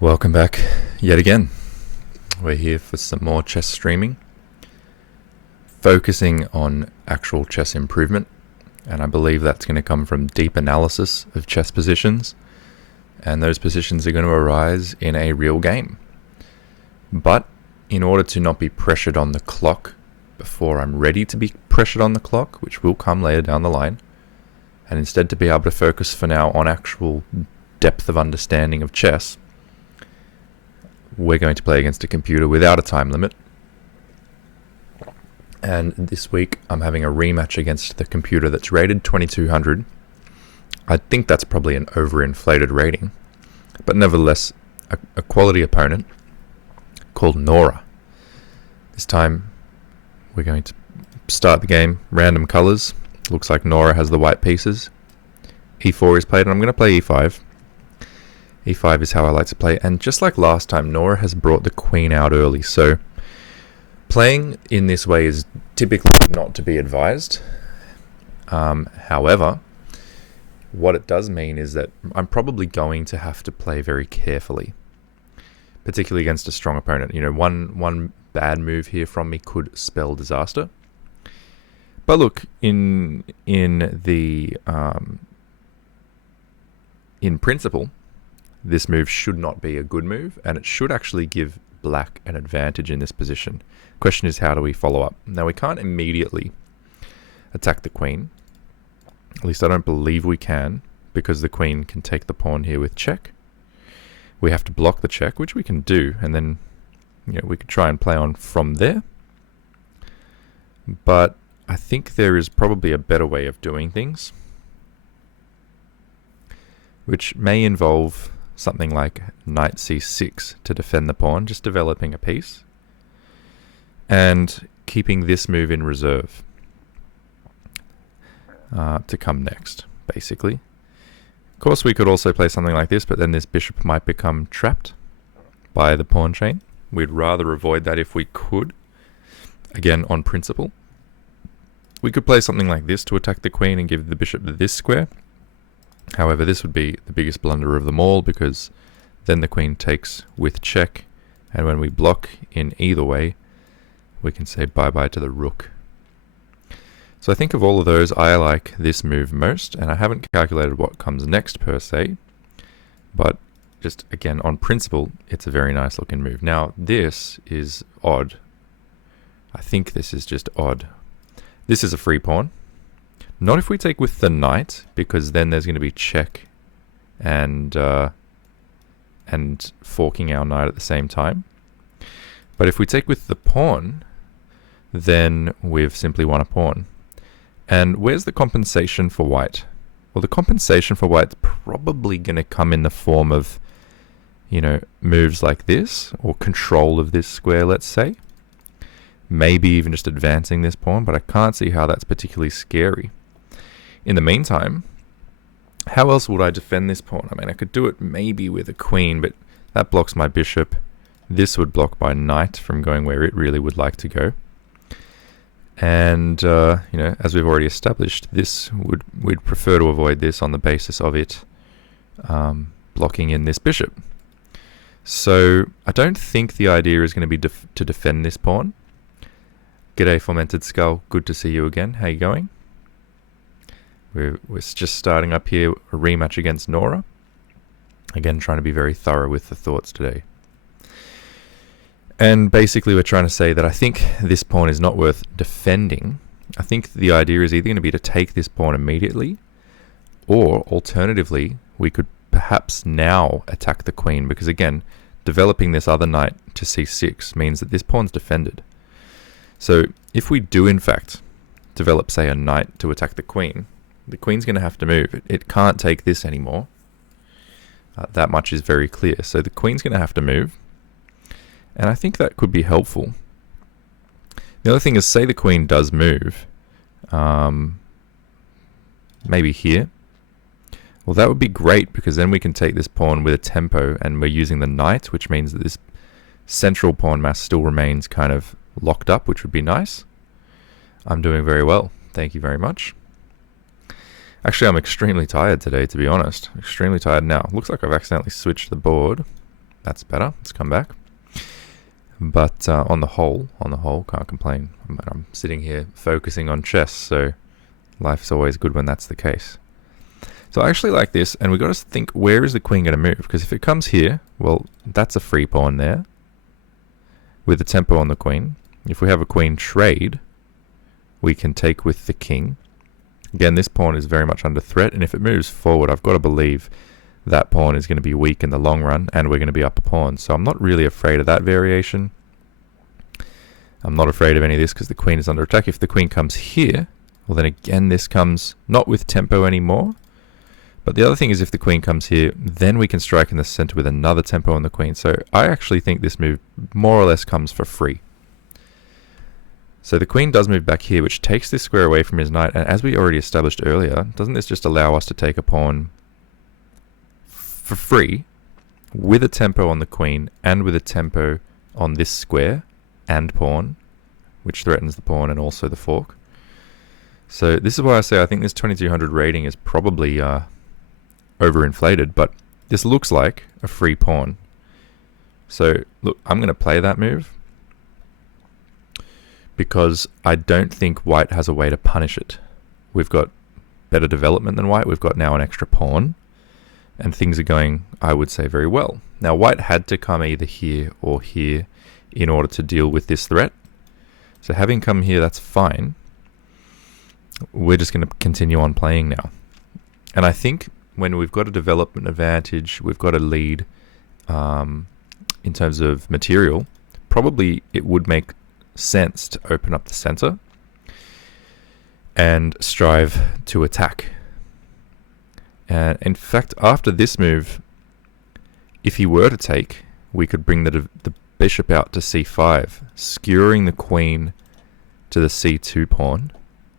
Welcome back yet again. We're here for some more chess streaming, focusing on actual chess improvement, and I believe that's going to come from deep analysis of chess positions, and those positions are going to arise in a real game. But in order to not be pressured on the clock before I'm ready to be pressured on the clock, which will come later down the line, and instead to be able to focus for now on actual depth of understanding of chess, we're going to play against a computer without a time limit. And this week I'm having a rematch against the computer that's rated 2200. I think that's probably an overinflated rating, but nevertheless a quality opponent called Nora. This time we're going to start the game, random colors. Looks like Nora has the white pieces. E4 is played, and I'm going to play E5. E5 is how I like to play, and just like last time, Nora has brought the queen out early, so playing in this way is typically not to be advised. However, what it does mean is that I'm probably going to have to play very carefully, particularly against a strong opponent. You know, one bad move here from me could spell disaster. But look, in principle, this move should not be a good move, and it should actually give black an advantage in this position. Question is, how do we follow up? Now, we can't immediately attack the queen. At least I don't believe we can, because the queen can take the pawn here with check. We have to block the check, which we can do, and then we could try and play on from there. But I think there is probably a better way of doing things, which may involve something like knight c6 to defend the pawn, just developing a piece, and keeping this move in reserve to come next, basically. Of course, we could also play something like this, but then this bishop might become trapped by the pawn chain. We'd rather avoid that if we could, again, on principle. We could play something like this to attack the queen and give the bishop this square. However, this would be the biggest blunder of them all, because then the queen takes with check, and when we block in either way, we can say bye-bye to the rook. So I think of all of those, I like this move most, and I haven't calculated what comes next per se, but just again, on principle, it's a very nice looking move. Now, this is odd. I think this is just odd. This is a free pawn. Not if we take with the knight, because then there's going to be check and forking our knight at the same time. But if we take with the pawn, then we've simply won a pawn. And where's the compensation for white? Well, the compensation for white's probably going to come in the form of, moves like this, or control of this square, let's say. Maybe even just advancing this pawn, but I can't see how that's particularly scary. In the meantime, how else would I defend this pawn? I mean, I could do it maybe with a queen, but that blocks my bishop. This would block my knight from going where it really would like to go. And, as we've already established, we'd prefer to avoid this on the basis of it blocking in this bishop. So I don't think the idea is going to be to defend this pawn. G'day, Fomented Skull. Good to see you again. How you going? We're just starting up here, a rematch against Nora. Again, trying to be very thorough with the thoughts today. And basically we're trying to say that I think this pawn is not worth defending. I think the idea is either going to be to take this pawn immediately, or alternatively, we could perhaps now attack the queen, because again, developing this other knight to c6 means that this pawn's defended. So if we do in fact develop, say, a knight to attack the queen's going to have to move. It can't take this anymore. That much is very clear. So the queen's going to have to move. And I think that could be helpful. The other thing is, say the queen does move. Maybe here. Well, that would be great, because then we can take this pawn with a tempo, and we're using the knight, which means that this central pawn mass still remains kind of locked up, which would be nice. I'm doing very well. Thank you very much. Actually, I'm extremely tired today, to be honest. Extremely tired now. Looks like I've accidentally switched the board. that's better. Let's come back. But on the whole, can't complain. I'm sitting here focusing on chess, so life's always good when that's the case. So I actually like this, and we've got to think, where is the queen going to move? Because if it comes here, well, that's a free pawn there with the tempo on the queen. If we have a queen trade, we can take with the king. Again, this pawn is very much under threat, and if it moves forward, I've got to believe that pawn is going to be weak in the long run, and we're going to be up a pawn. So I'm not really afraid of that variation. I'm not afraid of any of this because the queen is under attack. If the queen comes here, well, then again, this comes not with tempo anymore. But the other thing is, if the queen comes here, then we can strike in the center with another tempo on the queen. So I actually think this move more or less comes for free. So the queen does move back here, which takes this square away from his knight. And as we already established earlier, doesn't this just allow us to take a pawn for free with a tempo on the queen and with a tempo on this square and pawn, which threatens the pawn and also the fork? So this is why I say I think this 2200 rating is probably overinflated, but this looks like a free pawn. So look, I'm going to play that move because I don't think white has a way to punish it. We've got better development than white. We've got now an extra pawn, and things are going, I would say, very well. Now white had to come either here or here in order to deal with this threat. So having come here, that's fine. We're just going to continue on playing now. And I think when we've got a development advantage, we've got a lead in terms of material, probably it would make sense to open up the center and strive to attack. And in fact, after this move, if he were to take, we could bring the bishop out to c5, skewering the queen to the c2 pawn,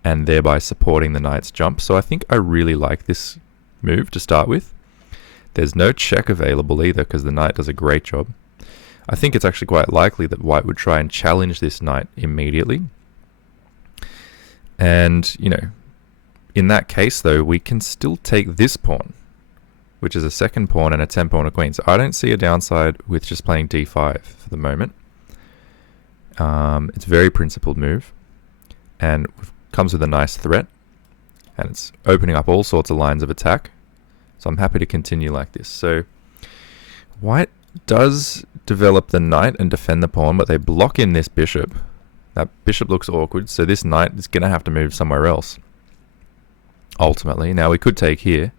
and thereby supporting the knight's jump. So I think I really like this move to start with. There's no check available either because the knight does a great job. I think it's actually quite likely that white would try and challenge this knight immediately. And, you know, in that case though, we can still take this pawn, which is a second pawn and a tempo on a queen. So I don't see a downside with just playing d5 for the moment. It's a very principled move, and comes with a nice threat, and it's opening up all sorts of lines of attack. So I'm happy to continue like this. So white does develop the knight and defend the pawn, but they block in this bishop. That bishop looks awkward, so this knight is going to have to move somewhere else, ultimately. Now we could take here.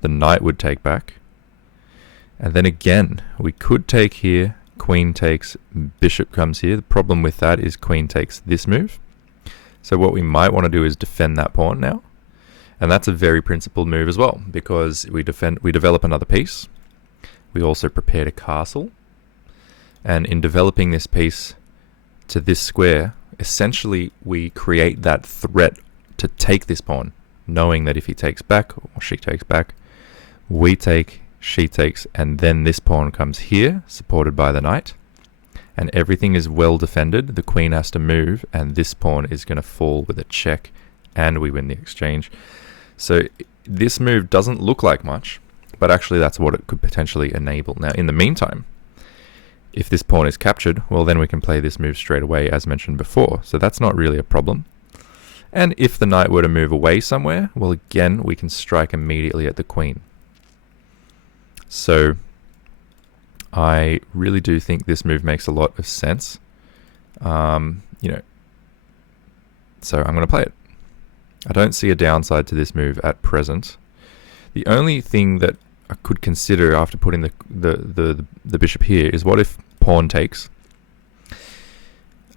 The knight would take back. And then again, we could take here. Queen takes, bishop comes here. The problem with that is queen takes this move. So what we might want to do is defend that pawn now. And that's a very principled move as well, because we develop another piece. We also prepared a castle. And in developing this piece to this square, essentially we create that threat to take this pawn, knowing that if he takes back, or she takes back, we take, she takes, and then this pawn comes here, supported by the knight. And everything is well defended. The queen has to move, and this pawn is going to fall with a check, and we win the exchange. So this move doesn't look like much, but actually that's what it could potentially enable. Now, in the meantime, if this pawn is captured, well, then we can play this move straight away, as mentioned before. So that's not really a problem. And if the knight were to move away somewhere, well, again, we can strike immediately at the queen. So I really do think this move makes a lot of sense. You know, so I'm going to play it. I don't see a downside to this move at present. The only thing that I could consider after putting the bishop here is, what if pawn takes?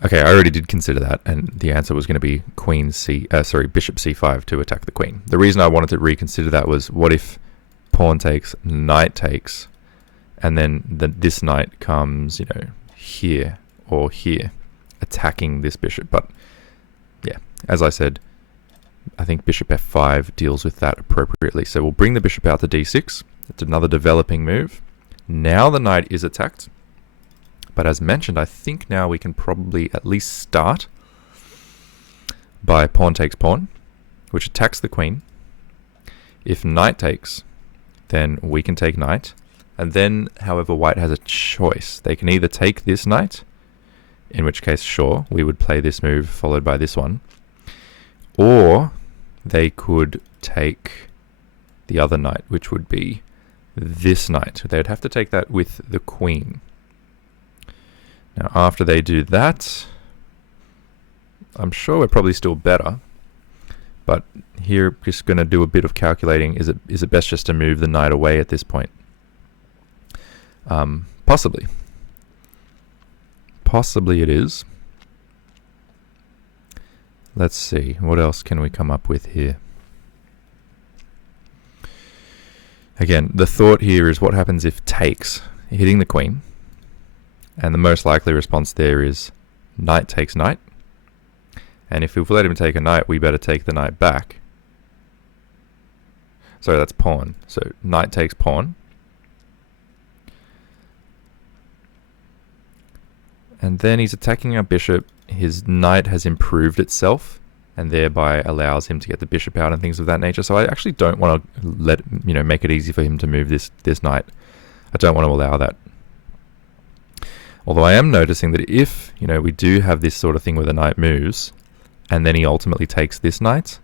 Okay, I already did consider that, and the answer was going to be bishop c5 to attack the queen. The reason I wanted to reconsider that was, what if pawn takes, knight takes, and then this knight comes, you know, here or here, attacking this bishop. But yeah, as I said, I think bishop f5 deals with that appropriately. So we'll bring the bishop out to d6. It's another developing move. Now the knight is attacked. But as mentioned, I think now we can probably at least start by pawn takes pawn, which attacks the queen. If knight takes, then we can take knight. And then, however, white has a choice. They can either take this knight, in which case, sure, we would play this move followed by this one. Or they could take the other knight, which would be this knight. They would have to take that with the queen. Now, after they do that, I'm sure we're probably still better. But here, just going to do a bit of calculating. Is it best just to move the knight away at this point? Possibly. Possibly it is. Let's see. What else can we come up with here? Again, the thought here is what happens if takes, hitting the queen. And the most likely response there is knight takes knight. And if we've let him take a knight, we better take the knight back. Sorry, that's pawn. So knight takes pawn. And then he's attacking our bishop. His knight has improved itself and thereby allows him to get the bishop out and things of that nature. So I actually don't want to make it easy for him to move this knight. I don't want to allow that. Although I am noticing that if, we do have this sort of thing where the knight moves and then he ultimately takes this knight,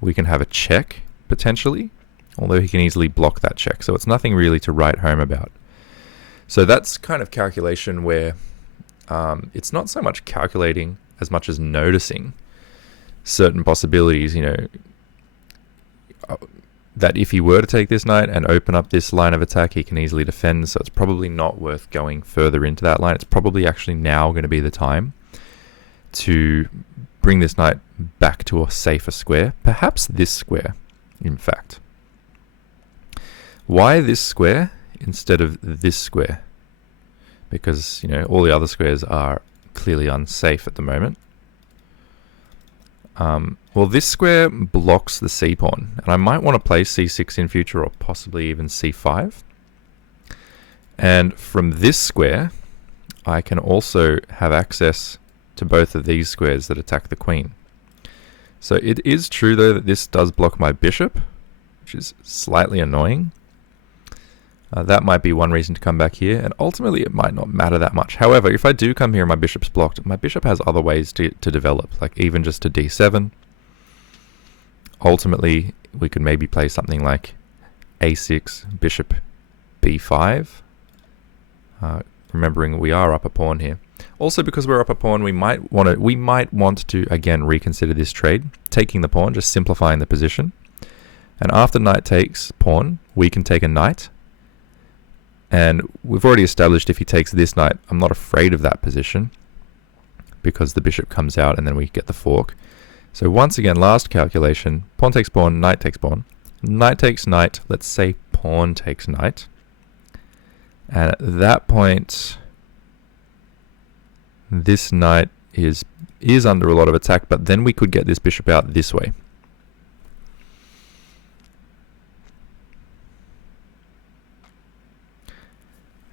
we can have a check potentially, although he can easily block that check. So it's nothing really to write home about. So that's kind of calculation where it's not so much calculating as much as noticing certain possibilities, that if he were to take this knight and open up this line of attack, he can easily defend. So it's probably not worth going further into that line. It's probably actually now going to be the time to bring this knight back to a safer square. Perhaps this square, in fact. Why this square instead of this square? Because, all the other squares are clearly unsafe at the moment. Well, this square blocks the c-pawn, and I might want to play c6 in future, or possibly even c5. And from this square, I can also have access to both of these squares that attack the queen. So it is true, though, that this does block my bishop, which is slightly annoying. That might be one reason to come back here, and ultimately it might not matter that much. However, if I do come here and my bishop's blocked, my bishop has other ways to develop, like even just to d7. Ultimately, we could maybe play something like a6, bishop b5. Remembering we are up a pawn here. Also, because we're up a pawn, we might want to again reconsider this trade, taking the pawn, just simplifying the position. And after knight takes pawn, we can take a knight. And we've already established if he takes this knight, I'm not afraid of that position because the bishop comes out and then we get the fork. So once again, last calculation, pawn takes pawn, knight takes pawn. Knight takes knight, let's say pawn takes knight. And at that point, this knight is under a lot of attack, but then we could get this bishop out this way.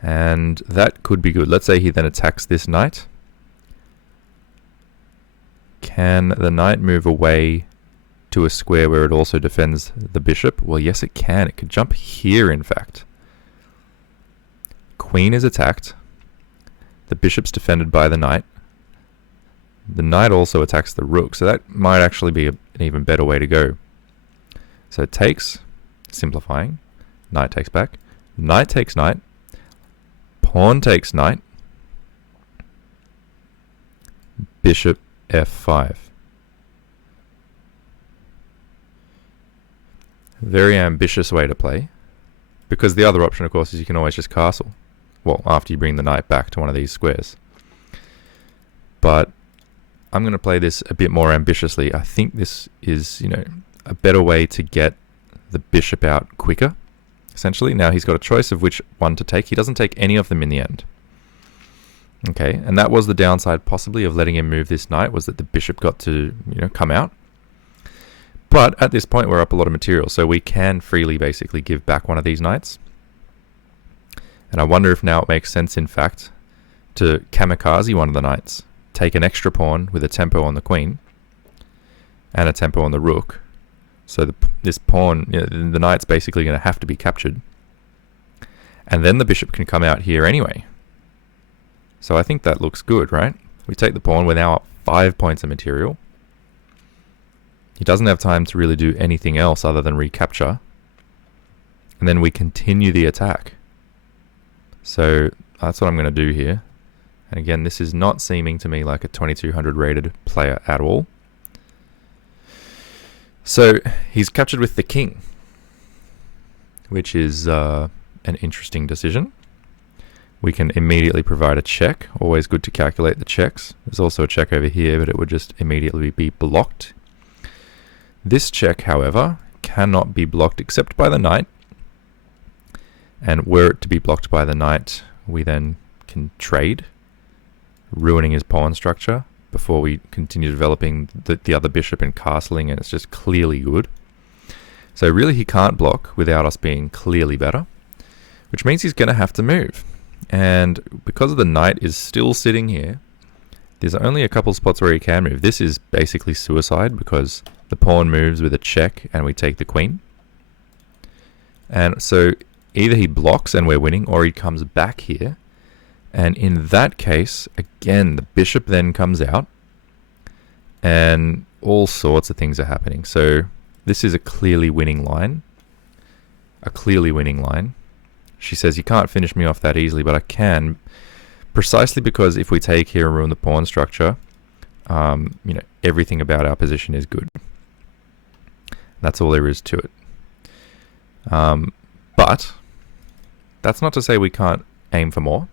And that could be good. Let's say he then attacks this knight. Can the knight move away to a square where it also defends the bishop? Well, yes, it can. It could jump here, in fact. Queen is attacked. The bishop's defended by the knight. The knight also attacks the rook, so that might actually be an even better way to go. So it takes, simplifying, knight takes back, knight takes knight, pawn takes knight, bishop f5. Very ambitious way to play, because the other option, of course, is you can always just castle. Well, after you bring the knight back to one of these squares. But I'm going to play this a bit more ambitiously. I think this is, a better way to get the bishop out quicker. Essentially, now he's got a choice of which one to take. He doesn't take any of them in the end. Okay, and that was the downside possibly of letting him move this knight, was that the bishop got to, come out. But at this point we're up a lot of material, so we can freely basically give back one of these knights. And I wonder if now it makes sense, in fact, to kamikaze one of the knights, take an extra pawn with a tempo on the queen, and a tempo on the rook. So this pawn, the knight's basically going to have to be captured. And then the bishop can come out here anyway. So I think that looks good, right? We take the pawn, we're now up 5 points of material. He doesn't have time to really do anything else other than recapture. And then we continue the attack. So that's what I'm going to do here. And again, this is not seeming to me like a 2200 rated player at all. So he's captured with the king, which is an interesting decision. We can immediately provide a check. Always good to calculate the checks. There's also a check over here, but it would just immediately be blocked. This check, however, cannot be blocked except by the knight. And were it to be blocked by the knight, we then can trade, ruining his pawn structure before we continue developing the other bishop and castling, and it's just clearly good. So really he can't block without us being clearly better, which means he's going to have to move. And because the knight is still sitting here, there's only a couple spots where he can move. This is basically suicide because the pawn moves with a check and we take the queen. And so either he blocks and we're winning, or he comes back here. And in that case, again, the bishop then comes out and all sorts of things are happening. So this is a clearly winning line. A clearly winning line. She says, you can't finish me off that easily, but I can. Precisely because if we take here and ruin the pawn structure, everything about our position is good. That's all there is to it. But that's not to say we can't aim for more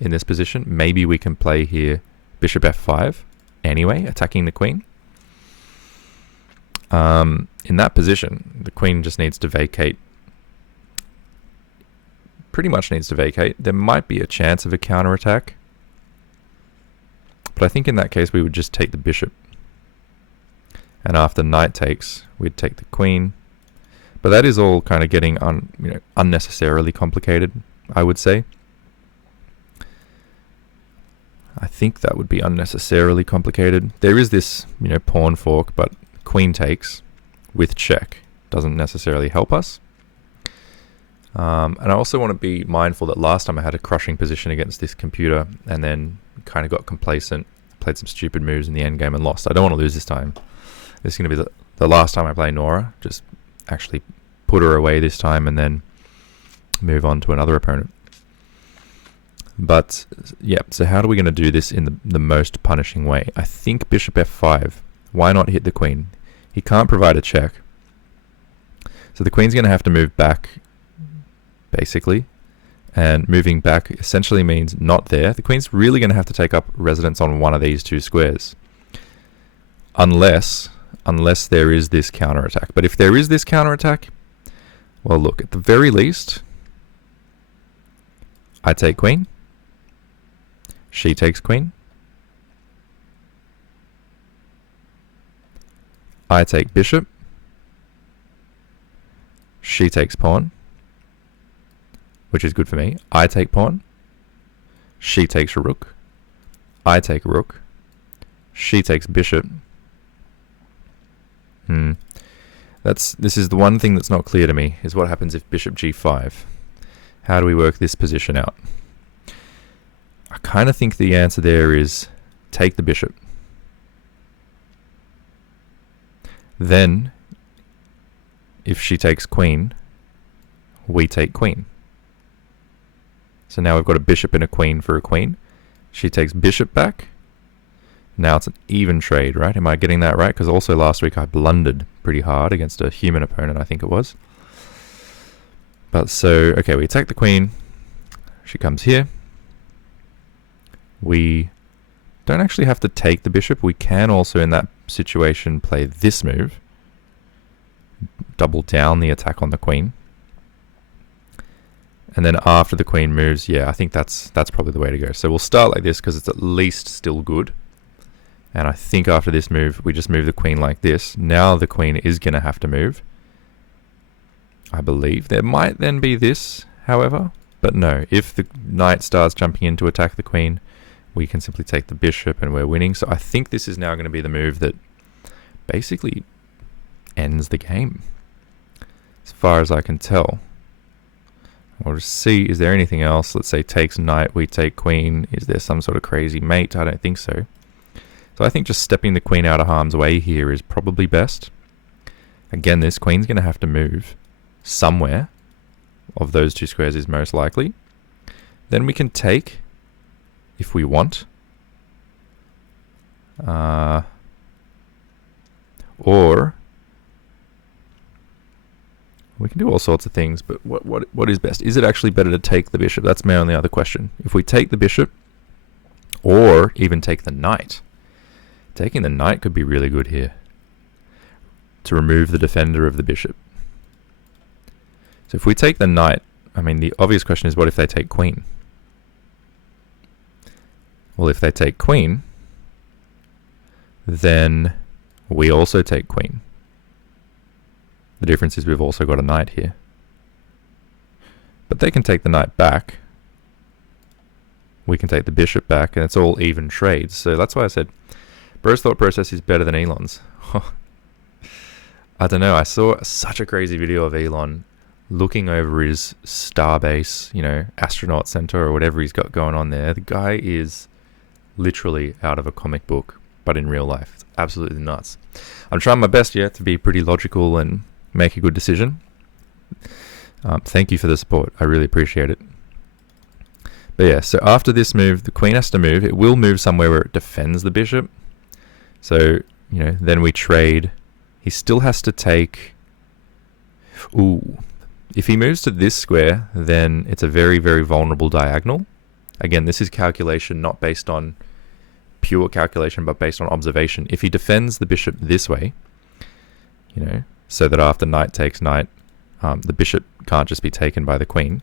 in this position. Maybe we can play here bishop f5 anyway, attacking the queen. In that position, the queen just needs to vacate. Pretty much needs to vacate. There might be a chance of a counterattack, but I think in that case we would just take the bishop. And after knight takes, we'd take the queen. But that is all kind of getting unnecessarily complicated, I would say. I think that would be unnecessarily complicated. There is this, pawn fork, but queen takes with check doesn't necessarily help us. And I also want to be mindful that last time I had a crushing position against this computer and then kind of got complacent, played some stupid moves in the endgame and lost. I don't want to lose this time. This is going to be the last time I play Nora. Just actually put her away this time and then move on to another opponent. But yeah, so how are we going to do this in the most punishing way? I think bishop f5. Why not hit the queen? He can't provide a check. So the queen's going to have to move back, basically. And moving back essentially means not there. The queen's really going to have to take up residence on one of these two squares. Unless there is this counterattack. But if there is this counterattack, well, look, at the very least, I take queen. She takes queen. I take bishop. She takes pawn, which is good for me. I take pawn. She takes a rook. I take a rook. She takes bishop. This is the one thing that's not clear to me, is what happens if bishop g5. How do we work this position out? I kind of think the answer there is take the bishop. Then, if she takes queen, we take queen. So now we've got a bishop and a queen for a queen. She takes bishop back. Now it's an even trade, right? Am I getting that right? Because also last week I blundered pretty hard against a human opponent, I think it was. But so, okay, we attack the queen. She comes here. We don't actually have to take the bishop. We can also, in that situation, play this move. Double down the attack on the queen. And then after the queen moves, yeah, I think that's probably the way to go. So we'll start like this because it's at least still good. And I think after this move, we just move the queen like this. Now the queen is going to have to move, I believe. There might then be this, however. But no, if the knight starts jumping in to attack the queen, we can simply take the bishop and we're winning. So I think this is now going to be the move that basically ends the game, as far as I can tell. We'll just see, is there anything else? Let's say takes knight, we take queen. Is there some sort of crazy mate? I don't think so. So I think just stepping the queen out of harm's way here is probably best. Again, this queen's going to have to move somewhere. Of those two squares is most likely. Then we can take, if we want. Or we can do all sorts of things, but what is best? Is it actually better to take the bishop? That's my only other question. If we take the bishop, or even take the knight, taking the knight could be really good here to remove the defender of the bishop. So if we take the knight, I mean, the obvious question is, what if they take queen? Well, if they take queen, then we also take queen. The difference is we've also got a knight here. But they can take the knight back. We can take the bishop back, and it's all even trades. So that's why I said Bro's thought process is better than Elon's. I don't know, I saw such a crazy video of Elon looking over his starbase, you know, astronaut center or whatever he's got going on there. The guy is literally out of a comic book, but in real life. It's absolutely nuts. I'm trying my best, to be pretty logical and make a good decision. Thank you for the support. I really appreciate it. But yeah, so after this move, the queen has to move. It will move somewhere where it defends the bishop. So, you know, then we trade. He still has to take... Ooh. If he moves to this square, then it's a very, very vulnerable diagonal. Again, this is calculation, not based on pure calculation, but based on observation. If he defends the bishop this way, you know, so that after knight takes knight, the bishop can't just be taken by the queen,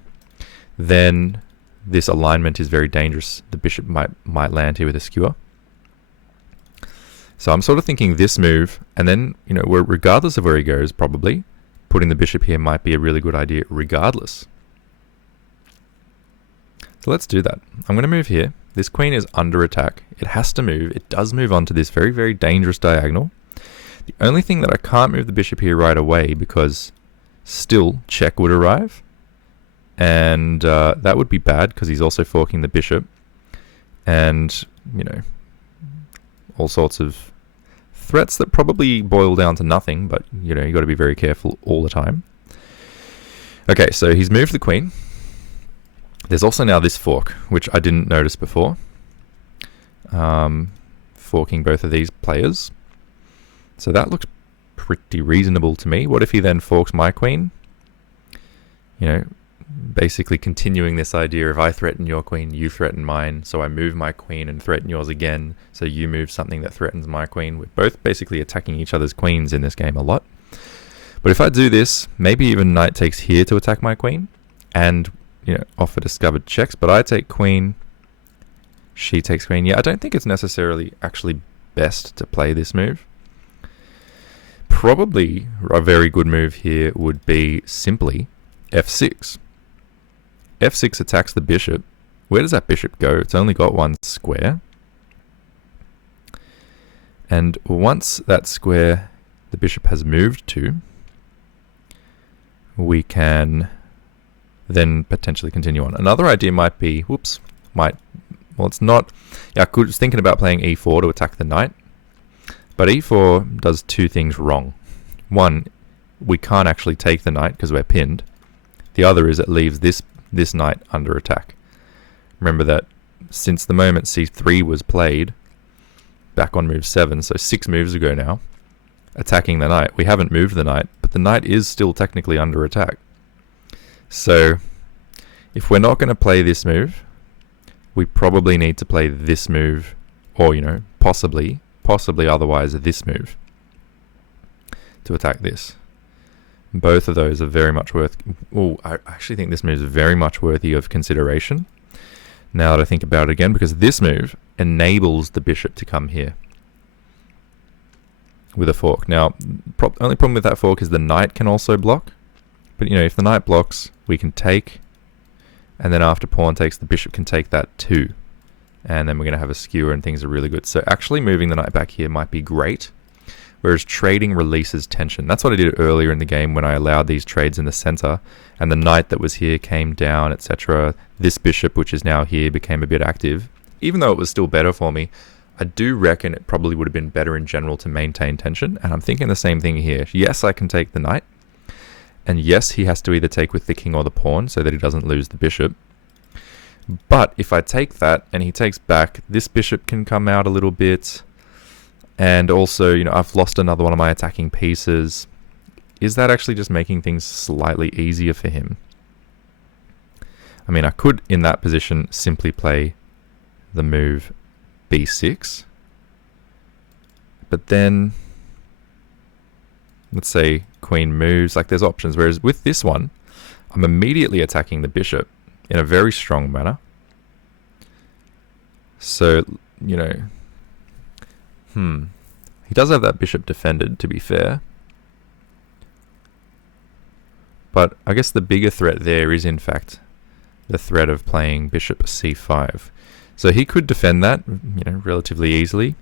then this alignment is very dangerous. The bishop might land here with a skewer. So I'm sort of thinking this move, and then, you know, regardless of where he goes, probably putting the bishop here might be a really good idea regardless. So let's do that. I'm going to move here. This queen is under attack. It has to move. It does move on to this very, very dangerous diagonal. The only thing that I can't move the bishop here right away, because still check would arrive. And that would be bad because he's also forking the bishop. And, you know, all sorts of threats that probably boil down to nothing, but, you know, you got to be very careful all the time. Okay, so he's moved the queen. There's also now this fork, which I didn't notice before. Forking both of these players. So that looks pretty reasonable to me. What if he then forks my queen? You know, basically continuing this idea of I threaten your queen, you threaten mine, so I move my queen and threaten yours again, so you move something that threatens my queen. We're both basically attacking each other's queens in this game a lot. But if I do this, maybe even knight takes here to attack my queen, and, you know, offer discovered checks, but I take queen, she takes queen. Yeah, I don't think it's necessarily actually best to play this move. Probably a very good move here would be simply f6. f6 attacks the bishop. Where does that bishop go? It's only got one square. And once that square the bishop has moved to, we can then potentially continue on. Another idea might be, well, it's not, I was thinking about playing e4 to attack the knight, but e4 does two things wrong. One, we can't actually take the knight because we're pinned. The other is it leaves this knight under attack. Remember that since the moment c3 was played, back on move 7, so 6 moves ago now, attacking the knight, we haven't moved the knight, but the knight is still technically under attack. So if we're not going to play this move, we probably need to play this move, or, you know, possibly otherwise this move to attack this. Both of those are very much worth... Oh, I actually think this move is very much worthy of consideration, now that I think about it again, because this move enables the bishop to come here with a fork. Now, only problem with that fork is the knight can also block, but, you know, if the knight blocks, we can take, and then after pawn takes, the bishop can take that too. And then we're going to have a skewer and things are really good. So actually moving the knight back here might be great. whereas trading releases tension. That's what I did earlier in the game when I allowed these trades in the center, and the knight that was here came down, etc. This bishop, which is now here, became a bit active. Even though it was still better for me, I do reckon it probably would have been better in general to maintain tension, and I'm thinking the same thing here. Yes, I can take the knight, and yes, he has to either take with the king or the pawn so that he doesn't lose the bishop. But if I take that and he takes back, this bishop can come out a little bit, and also, you know, I've lost another one of my attacking pieces. Is that actually just making things slightly easier for him? I mean, I could, in that position, simply play the move b6, but then let's say queen moves, like there's options, whereas with this one I'm immediately attacking the bishop in a very strong manner. So, you know, he does have that bishop defended, to be fair, but I guess the bigger threat there is in fact the threat of playing bishop c5. So he could defend that, you know, relatively easily.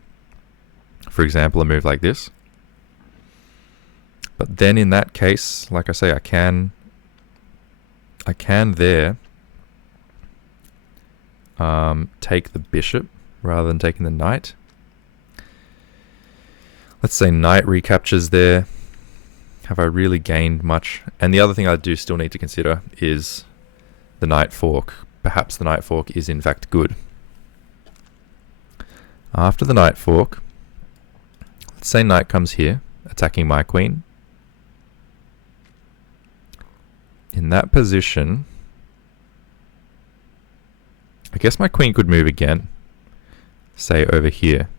For example, a move like this. But then in that case, like I say, I can there take the bishop rather than taking the knight. Let's say knight recaptures there. Have I really gained much? And the other thing I do still need to consider is the knight fork. Perhaps the knight fork is in fact good. After the knight fork, let's say knight comes here, attacking my queen. In that position, I guess my queen could move again, say over here.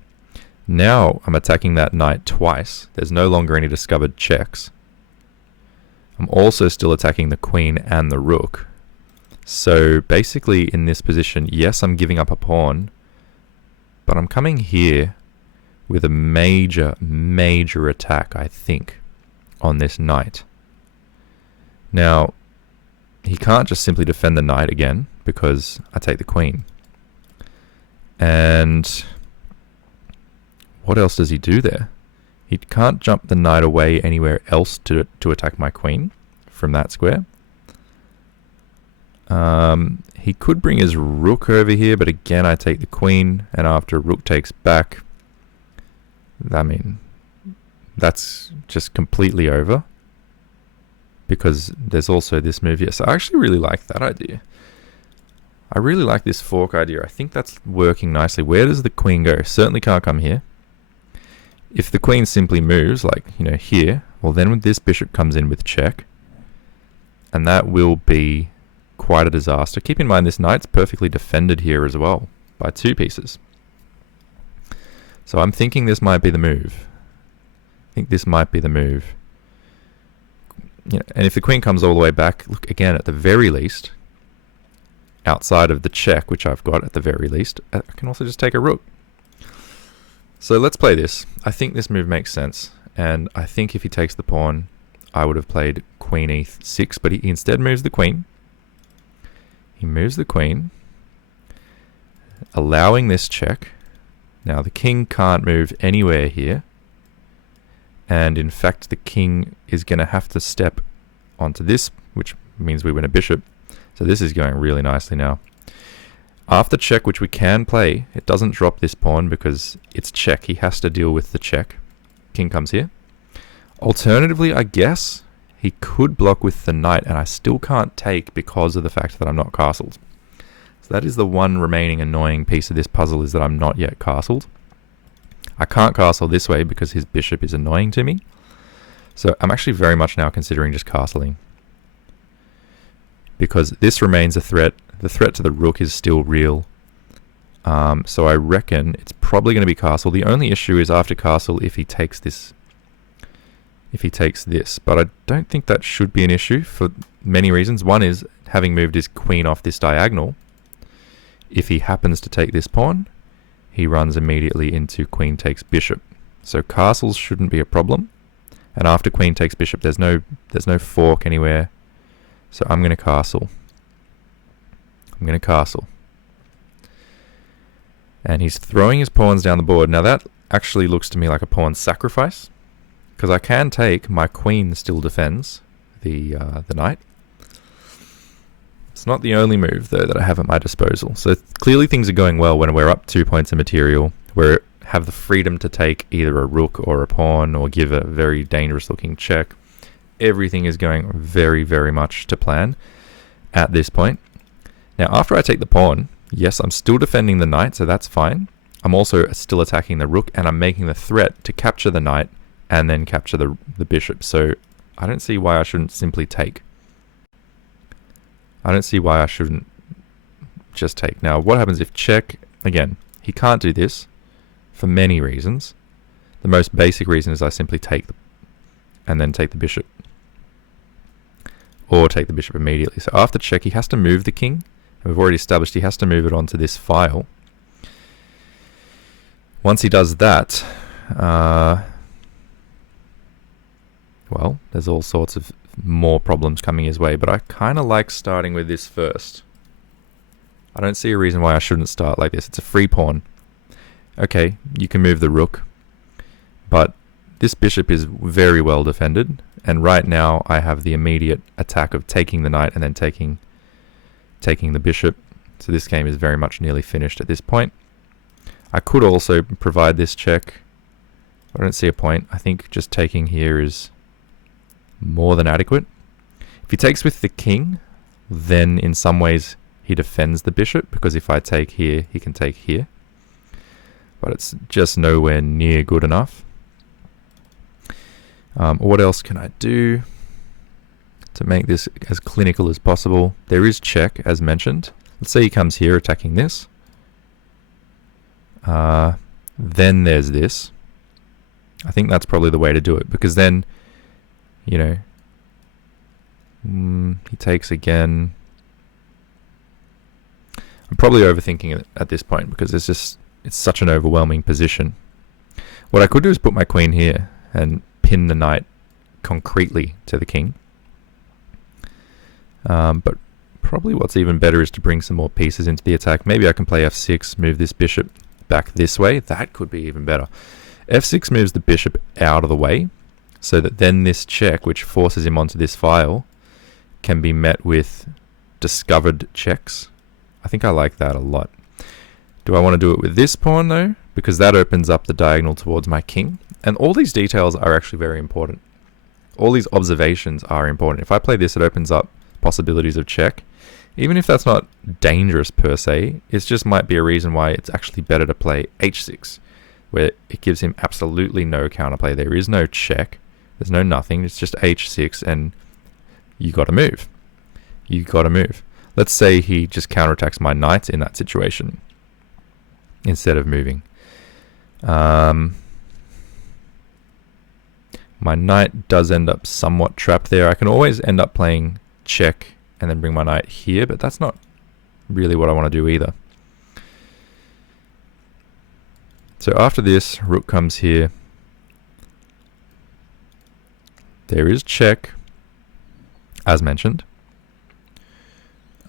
Now I'm attacking that knight twice. There's no longer any discovered checks. I'm also still attacking the queen and the rook. So basically in this position, yes, I'm giving up a pawn, but I'm coming here with a major attack, I think, on this knight. Now, he can't just simply defend the knight again, because I take the queen. And what else does he do there? He can't jump the knight away anywhere else to attack my queen from that square. He could bring his rook over here, but again I take the queen, and after rook takes back, I mean, that's just completely over, because there's also this move here. So I actually really like that idea. I really like this fork idea. I think that's working nicely. Where does the queen go? Certainly can't come here. If the queen simply moves, like, you know, here, well then this bishop comes in with check, and that will be quite a disaster. Keep in mind this knight's perfectly defended here as well by two pieces. So I'm thinking this might be the move. I think this might be the move. You know, and if the queen comes all the way back, look, again, at the very least, outside of the check, which I've got at the very least, I can also just take a rook. So let's play this. I think this move makes sense, and I think if he takes the pawn, I would have played queen e6, but he instead moves the queen. He moves the queen, allowing this check. Now the king can't move anywhere here, and in fact the king is going to have to step onto this, which means we win a bishop. So this is going really nicely now. After check, which we can play, it doesn't drop this pawn because it's check. He has to deal with the check. King comes here. Alternatively, I guess he could block with the knight, and I still can't take because of the fact that I'm not castled. So that is the one remaining annoying piece of this puzzle, is that I'm not yet castled. I can't castle this way because his bishop is annoying to me. So I'm actually very much now considering just castling, because this remains a threat. The threat to the rook is still real. So I reckon it's probably going to be castle. The only issue is after castle if he takes this. If he takes this. But I don't think that should be an issue for many reasons. One is, having moved his queen off this diagonal, if he happens to take this pawn, he runs immediately into queen takes bishop. So castles shouldn't be a problem. And after queen takes bishop, there's no fork anywhere. So I'm going to castle. I'm going to castle. And he's throwing his pawns down the board. Now that actually looks to me like a pawn sacrifice. because I can take, my queen still defends the knight. It's not the only move, though, that I have at my disposal. So clearly things are going well when we're up 2 points of material. We have the freedom to take either a rook or a pawn or give a very dangerous looking check. Everything is going very, very much to plan at this point. Now, after I take the pawn, yes, I'm still defending the knight, so that's fine. I'm also still attacking the rook, and I'm making the threat to capture the knight and then capture the bishop. So I don't see why I shouldn't simply take. I don't see why I shouldn't just take. Now, what happens if check? Again, he can't do this for many reasons. The most basic reason is I simply take and then take the bishop. Or take the bishop immediately. So after check, he has to move the king. And we've already established he has to move it onto this file. Once he does that, well, there's all sorts of more problems coming his way, but I kind of like starting with this first. I don't see a reason why I shouldn't start like this. It's a free pawn. Okay, you can move the rook, but this bishop is very well defended, and right now I have the immediate attack of taking the knight and then taking the bishop. So this game is very much nearly finished at this point. I could also provide this check. I don't see a point. I think just taking here is more than adequate. If he takes with the king, then in some ways he defends the bishop, because if I take here, he can take here. But it's just nowhere near good enough. What else can I do to make this as clinical as possible? There is check, as mentioned. Let's say he comes here attacking this. Then there's this. I think that's probably the way to do it, because then, you know, he takes again. I'm probably overthinking it at this point, because it's such an overwhelming position. What I could do is put my queen here and pin the knight concretely to the king. But probably what's even better is to bring some more pieces into the attack. Maybe I can play f6, move this bishop back this way. That could be even better. f6 moves the bishop out of the way, so that then this check, which forces him onto this file, can be met with discovered checks. I think I like that a lot. Do I want to do it with this pawn though? Because that opens up the diagonal towards my king. And all these details are actually very important. All these observations are important. If I play this, it opens up possibilities of check. Even if that's not dangerous per se, it just might be a reason why it's actually better to play h6, where it gives him absolutely no counterplay. There is no check. There's no nothing. It's just h6, and you got to move. You got to move. Let's say he just counterattacks my knight in that situation instead of moving. My knight does end up somewhat trapped there. I can always end up playing check and then bring my knight here, but that's not really what I want to do either. So after this, rook comes here. There is check, as mentioned.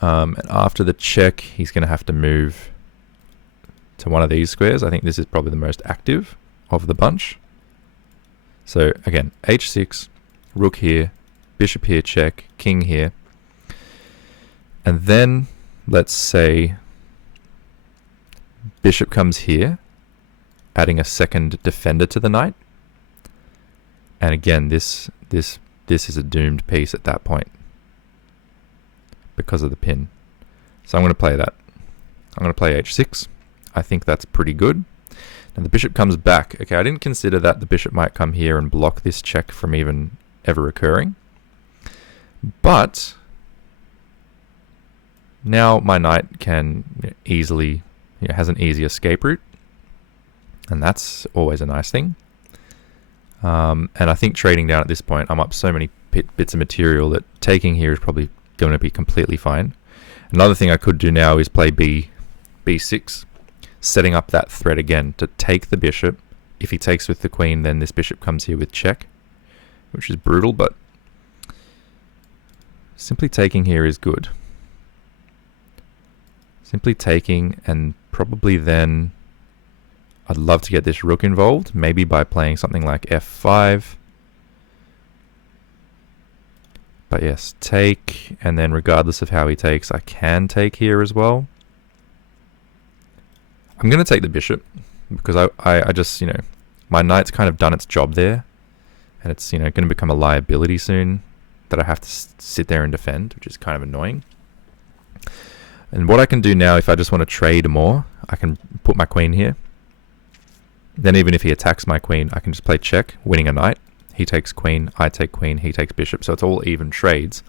And after the check, he's going to have to move to one of these squares. I think this is probably the most active of the bunch. So again, h6, rook here, bishop here, check, king here. And then, let's say, bishop comes here, adding a second defender to the knight. And again, this is a doomed piece at that point, because of the pin. So I'm going to play that. I'm going to play h6. I think that's pretty good. Now the bishop comes back. Okay, I didn't consider that the bishop might come here and block this check from even ever occurring. But now my knight can easily, has an easy escape route. And that's always a nice thing. And I think trading down at this point, I'm up so many bits of material that taking here is probably going to be completely fine. Another thing I could do now is play b6, setting up that threat again to take the bishop. If he takes with the queen, then this bishop comes here with check, which is brutal, but simply taking here is good. Simply taking, and probably then I'd love to get this rook involved, maybe by playing something like f5, But yes, take, and then regardless of how he takes, I can take here as well. I'm going to take the bishop, because I just, my knight's kind of done its job there, and it's, going to become a liability soon that I have to sit there and defend, which is kind of annoying. And what I can do now, if I just want to trade more, I can put my queen here. Then even if he attacks my queen, I can just play check, winning a knight. He takes queen, I take queen, he takes bishop. So it's all even trades.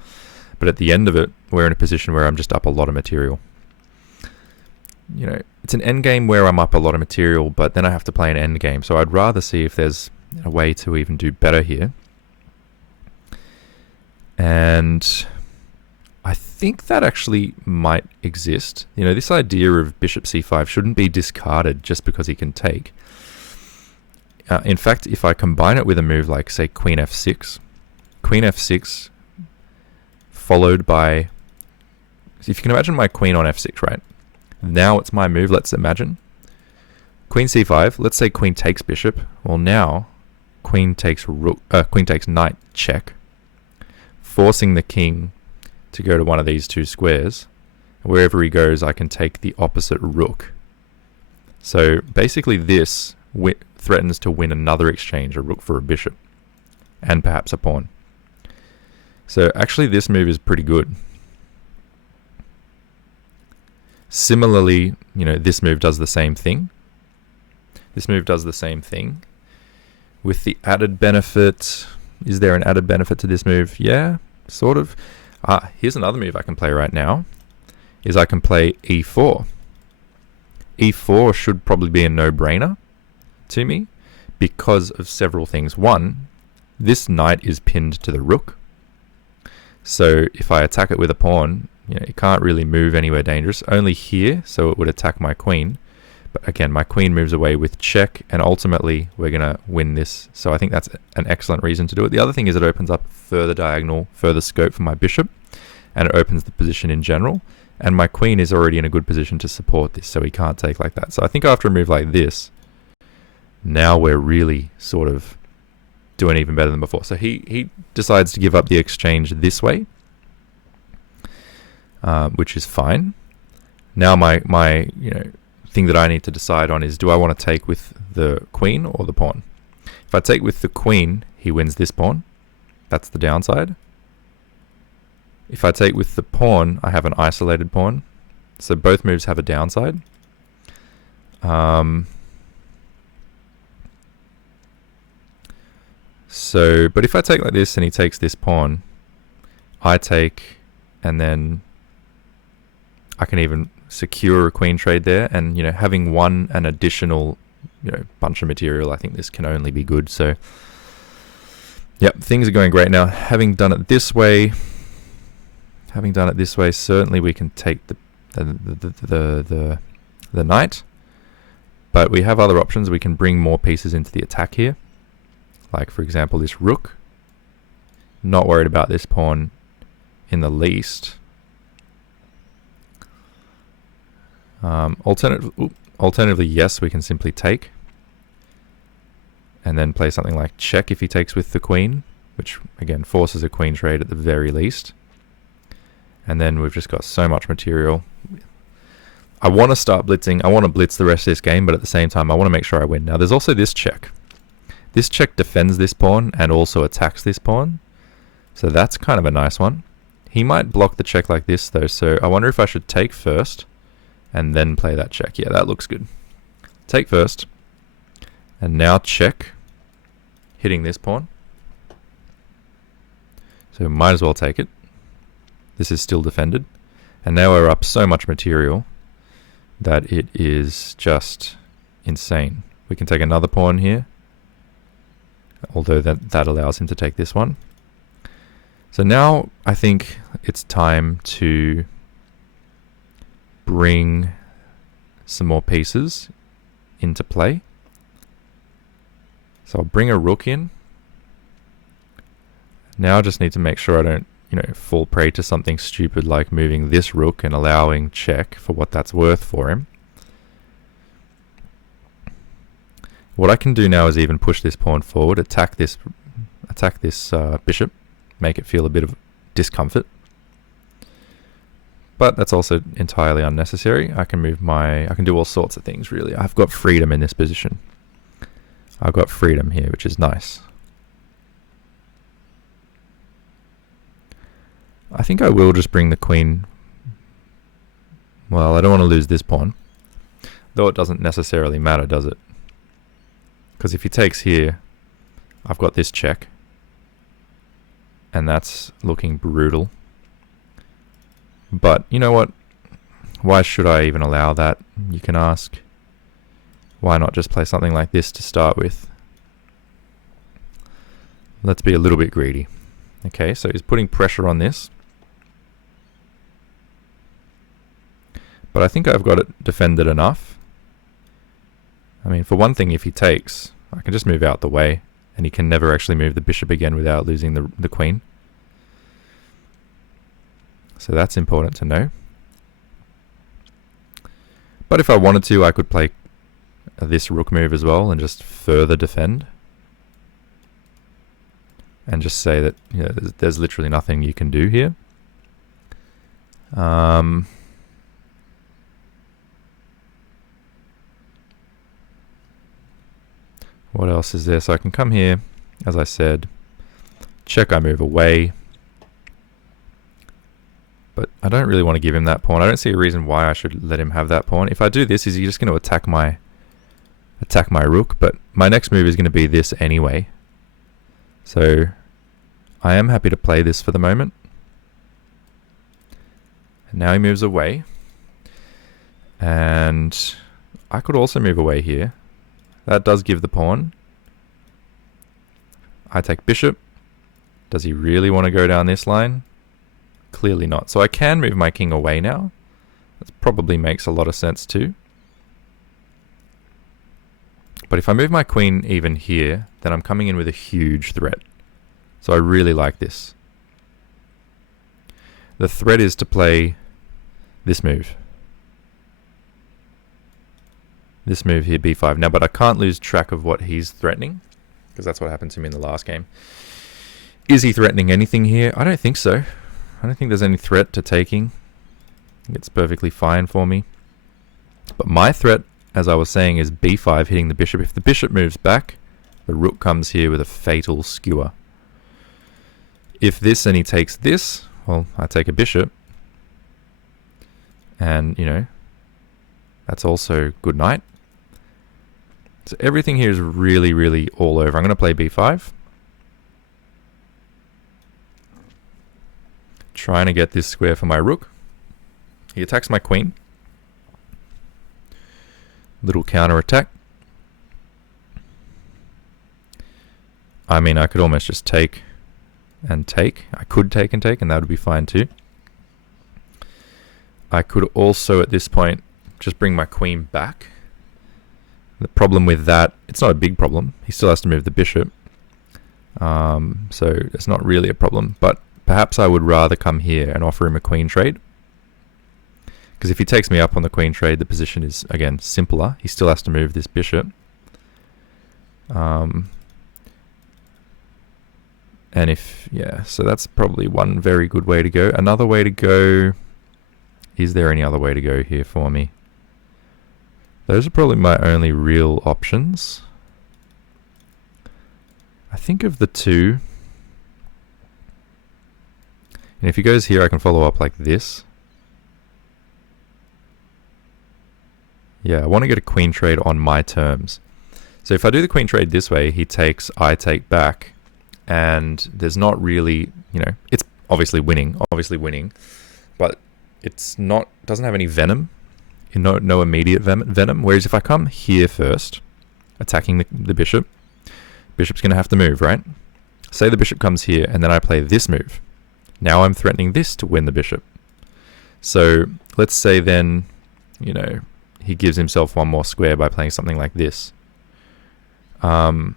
But at the end of it, we're in a position where I'm just up a lot of material. It's an endgame where I'm up a lot of material, but then I have to play an endgame. So I'd rather see if there's a way to even do better here. And I think that actually might exist. This idea of bishop c5 shouldn't be discarded just because he can take. In fact, if I combine it with a move like, say, queen f6 followed by... If you can imagine my queen on f6, right? Now it's my move, let's imagine. Queen c5, let's say queen takes bishop. Well, now queen takes knight check, forcing the king to go to one of these two squares. Wherever he goes, I can take the opposite rook. So basically this threatens to win another exchange, a rook for a bishop, and perhaps a pawn. So actually this move is pretty good. Similarly, this move does the same thing. This move does the same thing. With the added benefit, is there an added benefit to this move? Yeah, sort of. Here's another move I can play right now, is I can play e4. e4 should probably be a no-brainer to me because of several things. One, this knight is pinned to the rook. So if I attack it with a pawn, it can't really move anywhere dangerous. Only here, so it would attack my queen. But again, my queen moves away with check, and ultimately we're going to win this. So I think that's an excellent reason to do it. The other thing is it opens up further diagonal, further scope for my bishop, and it opens the position in general. And my queen is already in a good position to support this, so he can't take like that. So I think after a move like this, now we're really sort of doing even better than before. So he decides to give up the exchange this way, which is fine. Now my thing that I need to decide on is, do I want to take with the queen or the pawn? If I take with the queen, he wins this pawn. That's the downside. If I take with the pawn, I have an isolated pawn. So both moves have a downside. But if I take like this and he takes this pawn, I take, and then I can even secure a queen trade there, and having won an additional bunch of material, I think this can only be good. So yep, things are going great now. Having done it this way, certainly we can take the knight, but we have other options. We can bring more pieces into the attack here, like for example this rook. Not worried about this pawn in the least. Alternatively, yes, we can simply take and then play something like check if he takes with the queen, which again forces a queen trade at the very least. And then we've just got so much material. I want to start blitzing. I want to blitz the rest of this game, but at the same time I want to make sure I win. Now there's also this check. This check defends this pawn and also attacks this pawn, so that's kind of a nice one. He might block the check like this though, so I wonder if I should take first and then play that check. Yeah, that looks good. Take first, and now check, hitting this pawn. So might as well take it. This is still defended. And now we're up so much material that it is just insane. We can take another pawn here, although that allows him to take this one. So now I think it's time to bring some more pieces into play. So I'll bring a rook in. Now I just need to make sure I don't, fall prey to something stupid like moving this rook and allowing check for what that's worth for him. What I can do now is even push this pawn forward, attack this bishop, make it feel a bit discomfort. But that's also entirely unnecessary. I can do all sorts of things, really. I've got freedom in this position. I've got freedom here, which is nice. I think I will just bring the queen. Well, I don't want to lose this pawn. Though it doesn't necessarily matter, does it? Because if he takes here, I've got this check. And that's looking brutal. But, you know what? Why should I even allow that, you can ask. Why not just play something like this to start with? Let's be a little bit greedy. Okay, so he's putting pressure on this. But I think I've got it defended enough. I mean, for one thing, if he takes, I can just move out the way, and he can never actually move the bishop again without losing the queen. So that's important to know. But if I wanted to, I could play this rook move as well and just further defend. And just say that, you know, there's literally nothing you can do here. What else is there? So I can come here, as I said, check, I move away. But I don't really want to give him that pawn. I don't see a reason why I should let him have that pawn. If I do this, is he just going to attack my rook? But my next move is going to be this anyway. So I am happy to play this for the moment. And now he moves away. And I could also move away here. That does give the pawn. I take bishop. Does he really want to go down this line? Clearly not. So I can move my king away now. That probably makes a lot of sense too. But if I move my queen even here, then I'm coming in with a huge threat. So I really like this. The threat is to play this move. This move here, b5. Now, but I can't lose track of what he's threatening, because that's what happened to me in the last game. Is he threatening anything here? I don't think so. I don't think there's any threat to taking. I think it's perfectly fine for me. But my threat, as I was saying, is b5 hitting the bishop. If the bishop moves back, the rook comes here with a fatal skewer. If this and he takes this, well, I take a bishop. And, you know, that's also good night. So everything here is really, really all over. I'm going to play b5. Trying to get this square for my rook. He attacks my queen. Little counter attack. I mean, I could almost just take and take. I could take and take, and that would be fine too. I could also, at this point, just bring my queen back. The problem with that, it's not a big problem. He still has to move the bishop. So it's not really a problem. But perhaps I would rather come here and offer him a queen trade. Because if he takes me up on the queen trade, the position is, again, simpler. He still has to move this bishop. And if, yeah, so that's probably one very good way to go. Another way to go, is there any other way to go here for me? Those are probably my only real options. I think of the two. And if he goes here, I can follow up like this. Yeah, I want to get a queen trade on my terms. So if I do the queen trade this way, he takes, I take back. And there's not really, you know, it's obviously winning, but it's not, doesn't have any venom, no immediate venom. Whereas if I come here first, attacking the bishop, bishop's going to have to move, right? Say the bishop comes here, and then I play this move. Now I'm threatening this to win the bishop. So let's say then, you know, he gives himself one more square by playing something like this. Well,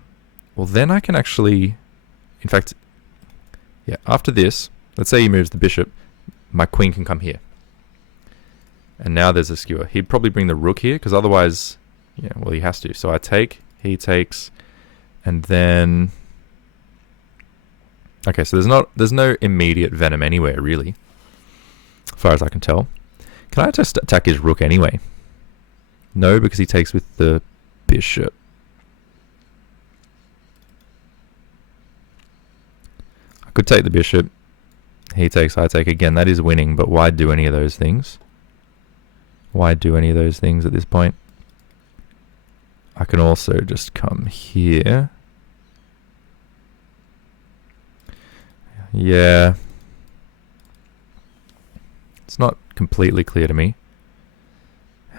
then I can actually, in fact, yeah, after this, let's say he moves the bishop, my queen can come here. And now there's a skewer. He'd probably bring the rook here, because otherwise, yeah, well, he has to. So I take, he takes, and then Okay, so there's no immediate venom anywhere, really, as far as I can tell. Can I just attack his rook anyway? No, because he takes with the bishop. I could take the bishop. He takes, I take again. That is winning, but why do any of those things? Why do any of those things at this point? I can also just come here. Yeah. It's not completely clear to me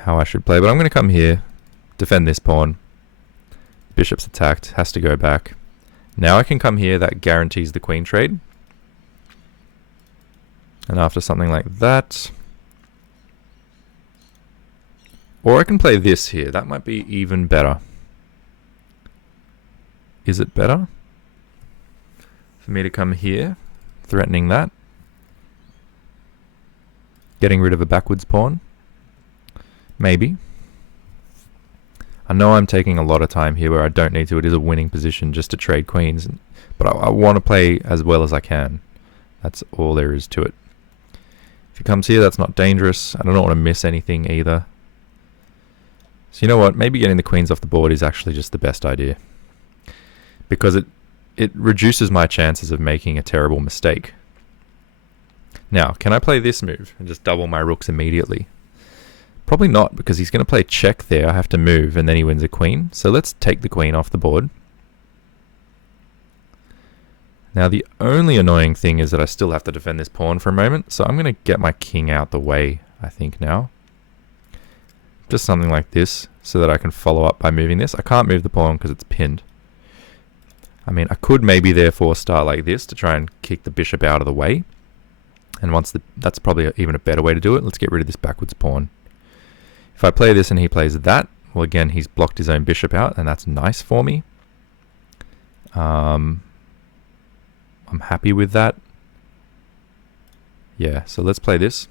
how I should play, but I'm going to come here, defend this pawn. Bishop's attacked, has to go back. Now I can come here, that guarantees the queen trade. And after something like that... Or I can play this here, that might be even better. Is it better for me to come here, threatening that? Getting rid of a backwards pawn? Maybe. I know I'm taking a lot of time here where I don't need to. It is a winning position just to trade queens. But I want to play as well as I can. That's all there is to it. If he comes here, that's not dangerous. I don't want to miss anything either. So you know what? Maybe getting the queens off the board is actually just the best idea. Because it reduces my chances of making a terrible mistake. Now, can I play this move and just double my rooks immediately? Probably not, because he's going to play check there. I have to move, and then he wins a queen. So let's take the queen off the board. Now, the only annoying thing is that I still have to defend this pawn for a moment. So I'm going to get my king out the way, I think, now. Just something like this, so that I can follow up by moving this. I can't move the pawn because it's pinned. I mean, I could maybe therefore start like this to try and kick the bishop out of the way. And that's probably even a better way to do it. Let's get rid of this backwards pawn. If I play this and he plays that, well, again, he's blocked his own bishop out, and that's nice for me. I'm happy with that. Yeah, so let's play this.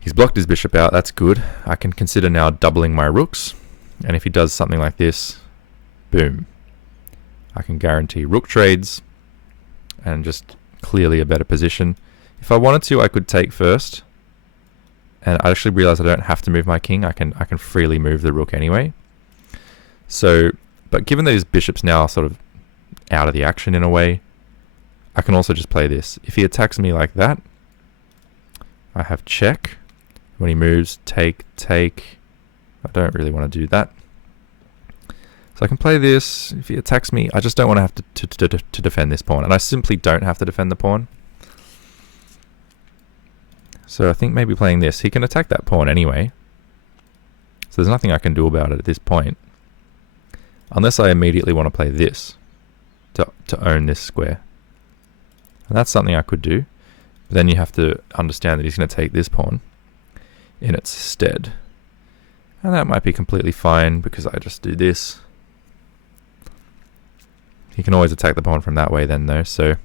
He's blocked his bishop out, that's good. I can consider now doubling my rooks. And if he does something like this, boom. I can guarantee rook trades and just clearly a better position. If I wanted to, I could take first. And I actually realize I don't have to move my king. I can freely move the rook anyway. So, but given that his bishop's now sort of out of the action in a way, I can also just play this. If he attacks me like that, I have check. When he moves, take. I don't really want to do that. So I can play this. If he attacks me, I just don't want to have to defend this pawn. And I simply don't have to defend the pawn. So I think maybe playing this. He can attack that pawn anyway. So there's nothing I can do about it at this point. Unless I immediately want to play this. To own this square. And that's something I could do. But then you have to understand that he's going to take this pawn in its stead. And that might be completely fine because I just do this. He can always attack the pawn from that way then though. So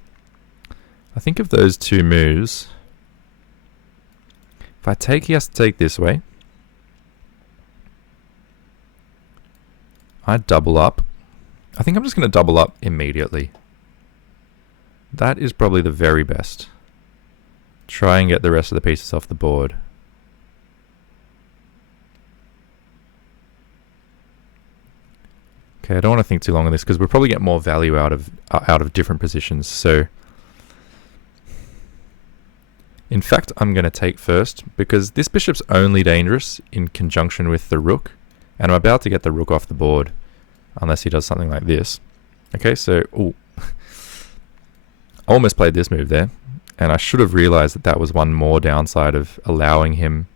I think of those two moves. If I take, he has to take this way. I double up. I think I'm just going to double up immediately. That is probably the very best. Try and get the rest of the pieces off the board. Okay, I don't want to think too long on this because we'll probably get more value out of different positions. So, in fact, I'm going to take first because this bishop's only dangerous in conjunction with the rook, and I'm about to get the rook off the board unless he does something like this. Okay, so I almost played this move there, and I should have realized that that was one more downside of allowing him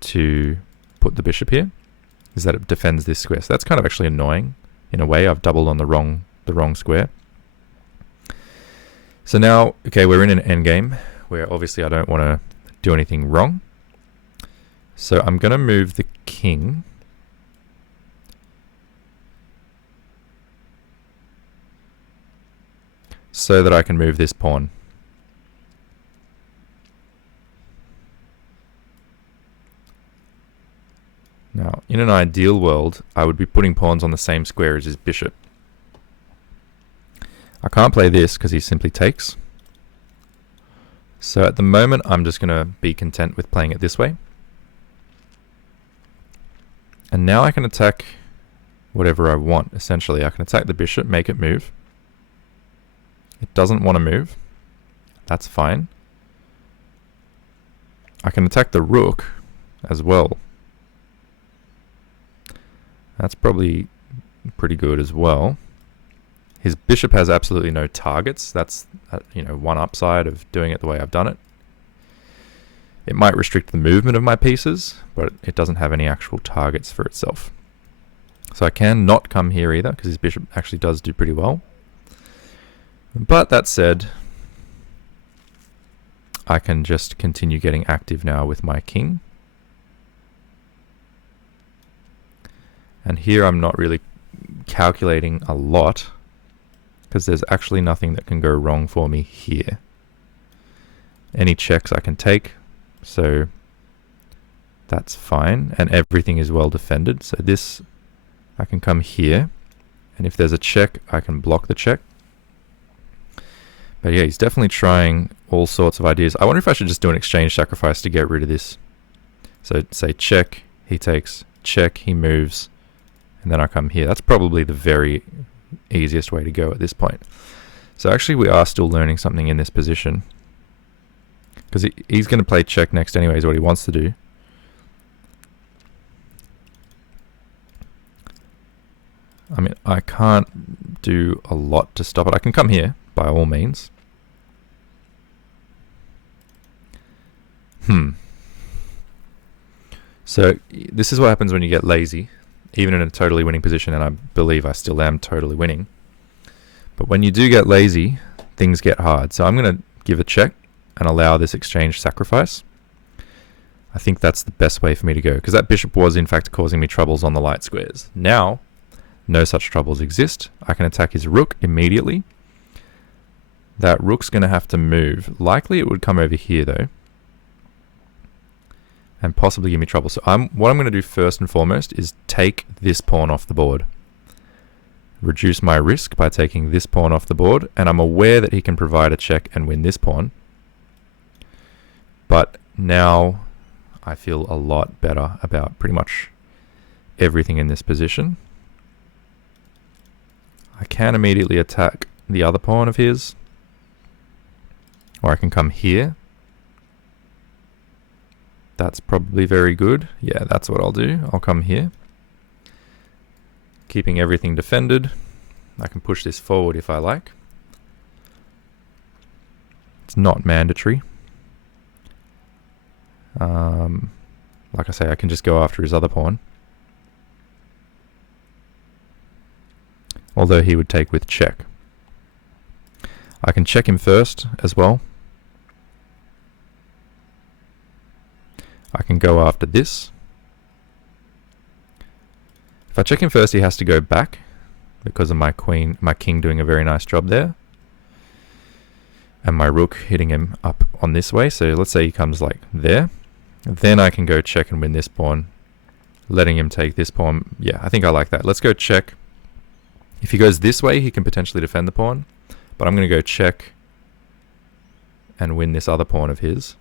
to put the bishop here, is that it defends this square. So that's kind of actually annoying. In a way, I've doubled on the wrong square. So now, okay, we're in an endgame where obviously I don't want to do anything wrong. So I'm going to move the king. So that I can move this pawn. Now, in an ideal world, I would be putting pawns on the same square as his bishop. I can't play this because he simply takes. So at the moment, I'm just going to be content with playing it this way. And now I can attack whatever I want, essentially. I can attack the bishop, make it move. It doesn't want to move. That's fine. I can attack the rook as well. That's probably pretty good as well. His bishop has absolutely no targets. That's one upside of doing it the way I've done it. It might restrict the movement of my pieces, but it doesn't have any actual targets for itself. So I can not come here either, because his bishop actually does do pretty well. But that said, I can just continue getting active now with my king. And here I'm not really calculating a lot, because there's actually nothing that can go wrong for me here. Any checks I can take, so that's fine, and everything is well defended. So this, I can come here, and if there's a check, I can block the check. But yeah, he's definitely trying all sorts of ideas. I wonder if I should just do an exchange sacrifice to get rid of this. So say check, he takes, check, he moves, and then I come here. That's probably the very easiest way to go at this point. So actually we are still learning something in this position, because he's going to play check next anyway, is what he wants to do. I mean, I can't do a lot to stop it. I can come here by all means. So this is what happens when you get lazy, even in a totally winning position, and I believe I still am totally winning. But when you do get lazy, things get hard. So I'm going to give a check and allow this exchange sacrifice. I think that's the best way for me to go, because that bishop was in fact causing me troubles on the light squares. Now, no such troubles exist. I can attack his rook immediately. That rook's going to have to move. Likely it would come over here though, and possibly give me trouble. So what I'm going to do first and foremost is take this pawn off the board. Reduce my risk by taking this pawn off the board, and I'm aware that he can provide a check and win this pawn. But now I feel a lot better about pretty much everything in this position. I can immediately attack the other pawn of his, or I can come here. That's probably very good. Yeah, that's what I'll do. I'll come here, keeping everything defended. I can push this forward if I like. It's not mandatory. Like I say, I can just go after his other pawn. Although he would take with check. I can check him first as well. I can go after this. If I check him first, he has to go back because of my king doing a very nice job there, and my rook hitting him up on this way. So let's say he comes like there. Then I can go check and win this pawn, letting him take this pawn. Yeah, I think I like that. Let's go check. If he goes this way, he can potentially defend the pawn, but I'm going to go check and win this other pawn of his.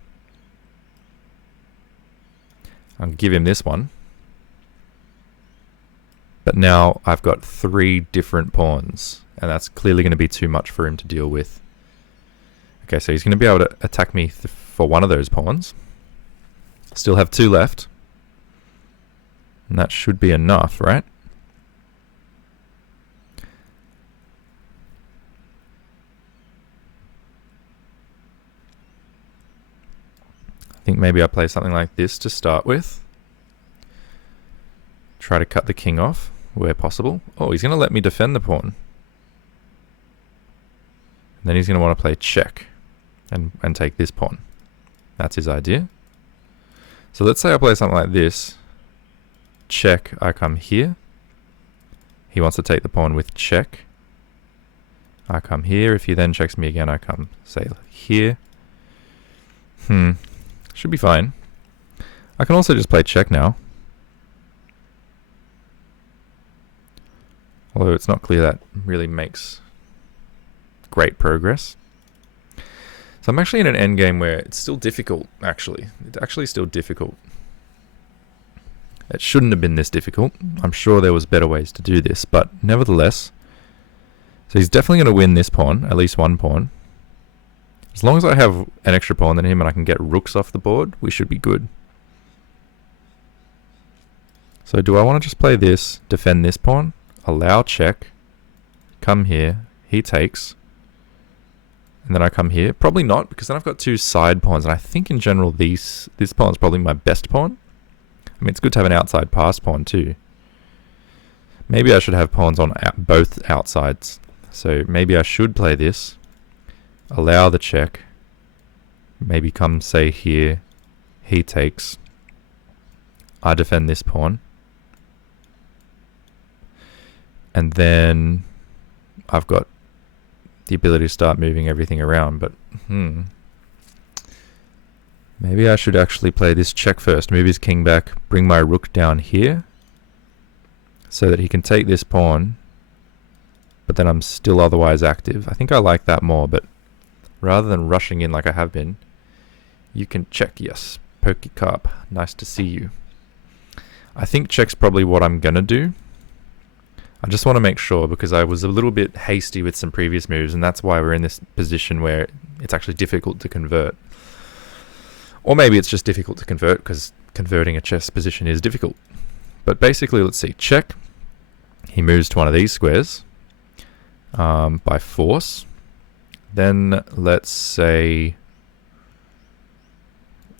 I'll give him this one. But now I've got 3 different pawns, and that's clearly going to be too much for him to deal with. Okay, so he's going to be able to attack me for one of those pawns. Still have 2 left. And that should be enough, right? I think maybe I play something like this to start with. Try to cut the king off where possible. Oh, he's going to let me defend the pawn. And then he's going to want to play check and take this pawn. That's his idea. So let's say I play something like this. Check, I come here. He wants to take the pawn with check. I come here. If he then checks me again, I come, say, here. Should be fine. I can also just play check now. Although it's not clear that really makes great progress. So I'm actually in an endgame where it's still difficult, actually. It's actually still difficult. It shouldn't have been this difficult. I'm sure there was better ways to do this, but nevertheless. So he's definitely going to win this pawn, at least one pawn. As long as I have an extra pawn than him and I can get rooks off the board, we should be good. So do I want to just play this, defend this pawn, allow check, come here, he takes, and then I come here? Probably not, because then I've got two side pawns, and I think in general this pawn is probably my best pawn. I mean, it's good to have an outside pass pawn too. Maybe I should have pawns on both outsides. So maybe I should play this, allow the check, maybe come say here, he takes, I defend this pawn, and then I've got the ability to start moving everything around, but maybe I should actually play this check first, move his king back, bring my rook down here, so that he can take this pawn, but then I'm still otherwise active. I think I like that more, but rather than rushing in like I have been, you can check, yes, Pokey Carp, nice to see you. I think check's probably what I'm gonna do. I just want to make sure, because I was a little bit hasty with some previous moves, and that's why we're in this position where it's actually difficult to convert. Or maybe it's just difficult to convert because converting a chess position is difficult. But basically, let's see, check. He moves to one of these squares by force. Then let's say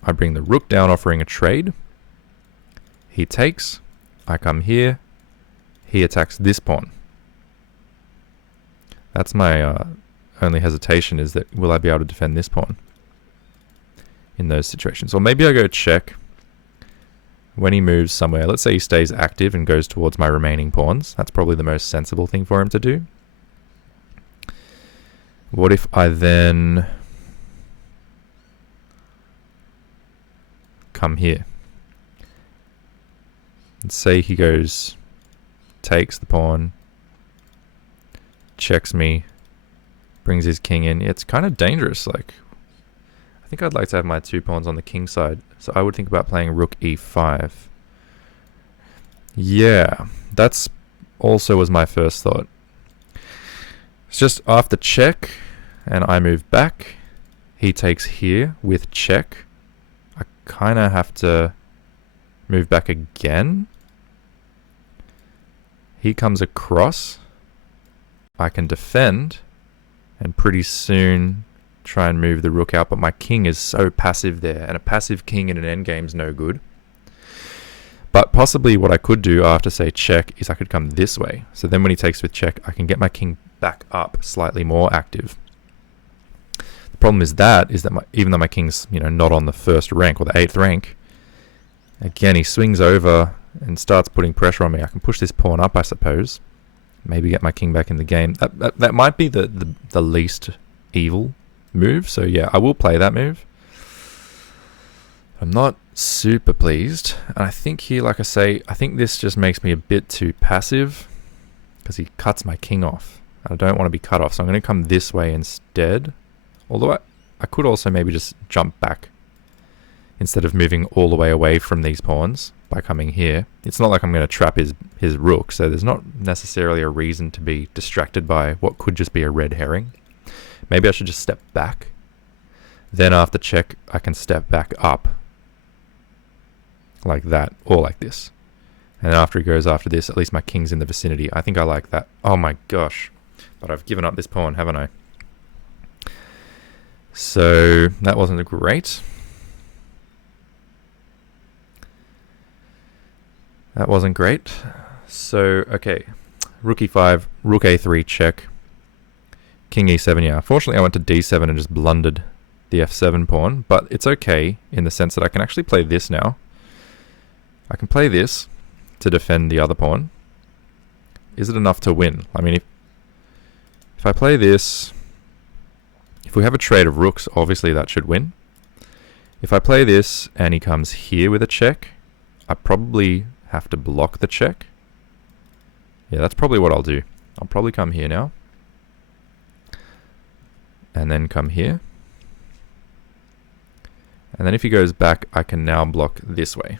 I bring the rook down, offering a trade. He takes. I come here. He attacks this pawn. That's my only hesitation, is that will I be able to defend this pawn in those situations? Or maybe I go check. When he moves somewhere, let's say he stays active and goes towards my remaining pawns. That's probably the most sensible thing for him to do. What if I then come here? And say he goes, takes the pawn, checks me, brings his king in. It's kind of dangerous. Like, I think I'd like to have my two pawns on the king side. So I would think about playing rook e5. Yeah, that's also was my first thought. It's just after check, and I move back. He takes here with check. I kind of have to move back again. He comes across. I can defend, and pretty soon try and move the rook out, but my king is so passive there, and a passive king in an endgame is no good. But possibly what I could do after, say, check, is I could come this way. So then when he takes with check, I can get my king back up, slightly more active. The problem is that even though my king's not on the first rank or the 8th rank, again he swings over and starts putting pressure on me. I can push this pawn up, I suppose. Maybe get my king back in the game. That might be the least evil move. So yeah, I will play that move. I'm not super pleased. And I think here, like I say, I think this just makes me a bit too passive because he cuts my king off. I don't want to be cut off, so I'm going to come this way instead. Although I could also maybe just jump back instead of moving all the way away from these pawns by coming here. It's not like I'm going to trap his rook, so there's not necessarily a reason to be distracted by what could just be a red herring. Maybe I should just step back. Then after check, I can step back up. Like that, or like this. And after he goes after this, at least my king's in the vicinity. I think I like that. Oh my gosh. But I've given up this pawn, haven't I? So that wasn't great. That wasn't great. So, okay. Rook e5, rook a3, check. King e7, yeah. Fortunately, I went to d7 and just blundered the f7 pawn. But it's okay in the sense that I can actually play this now. I can play this to defend the other pawn. Is it enough to win? I mean, if I play this, if we have a trade of rooks, obviously that should win. If I play this and he comes here with a check, I probably have to block the check. Yeah, that's probably what I'll do. I'll probably come here now. and then come here. And then if he goes back, I can now block this way.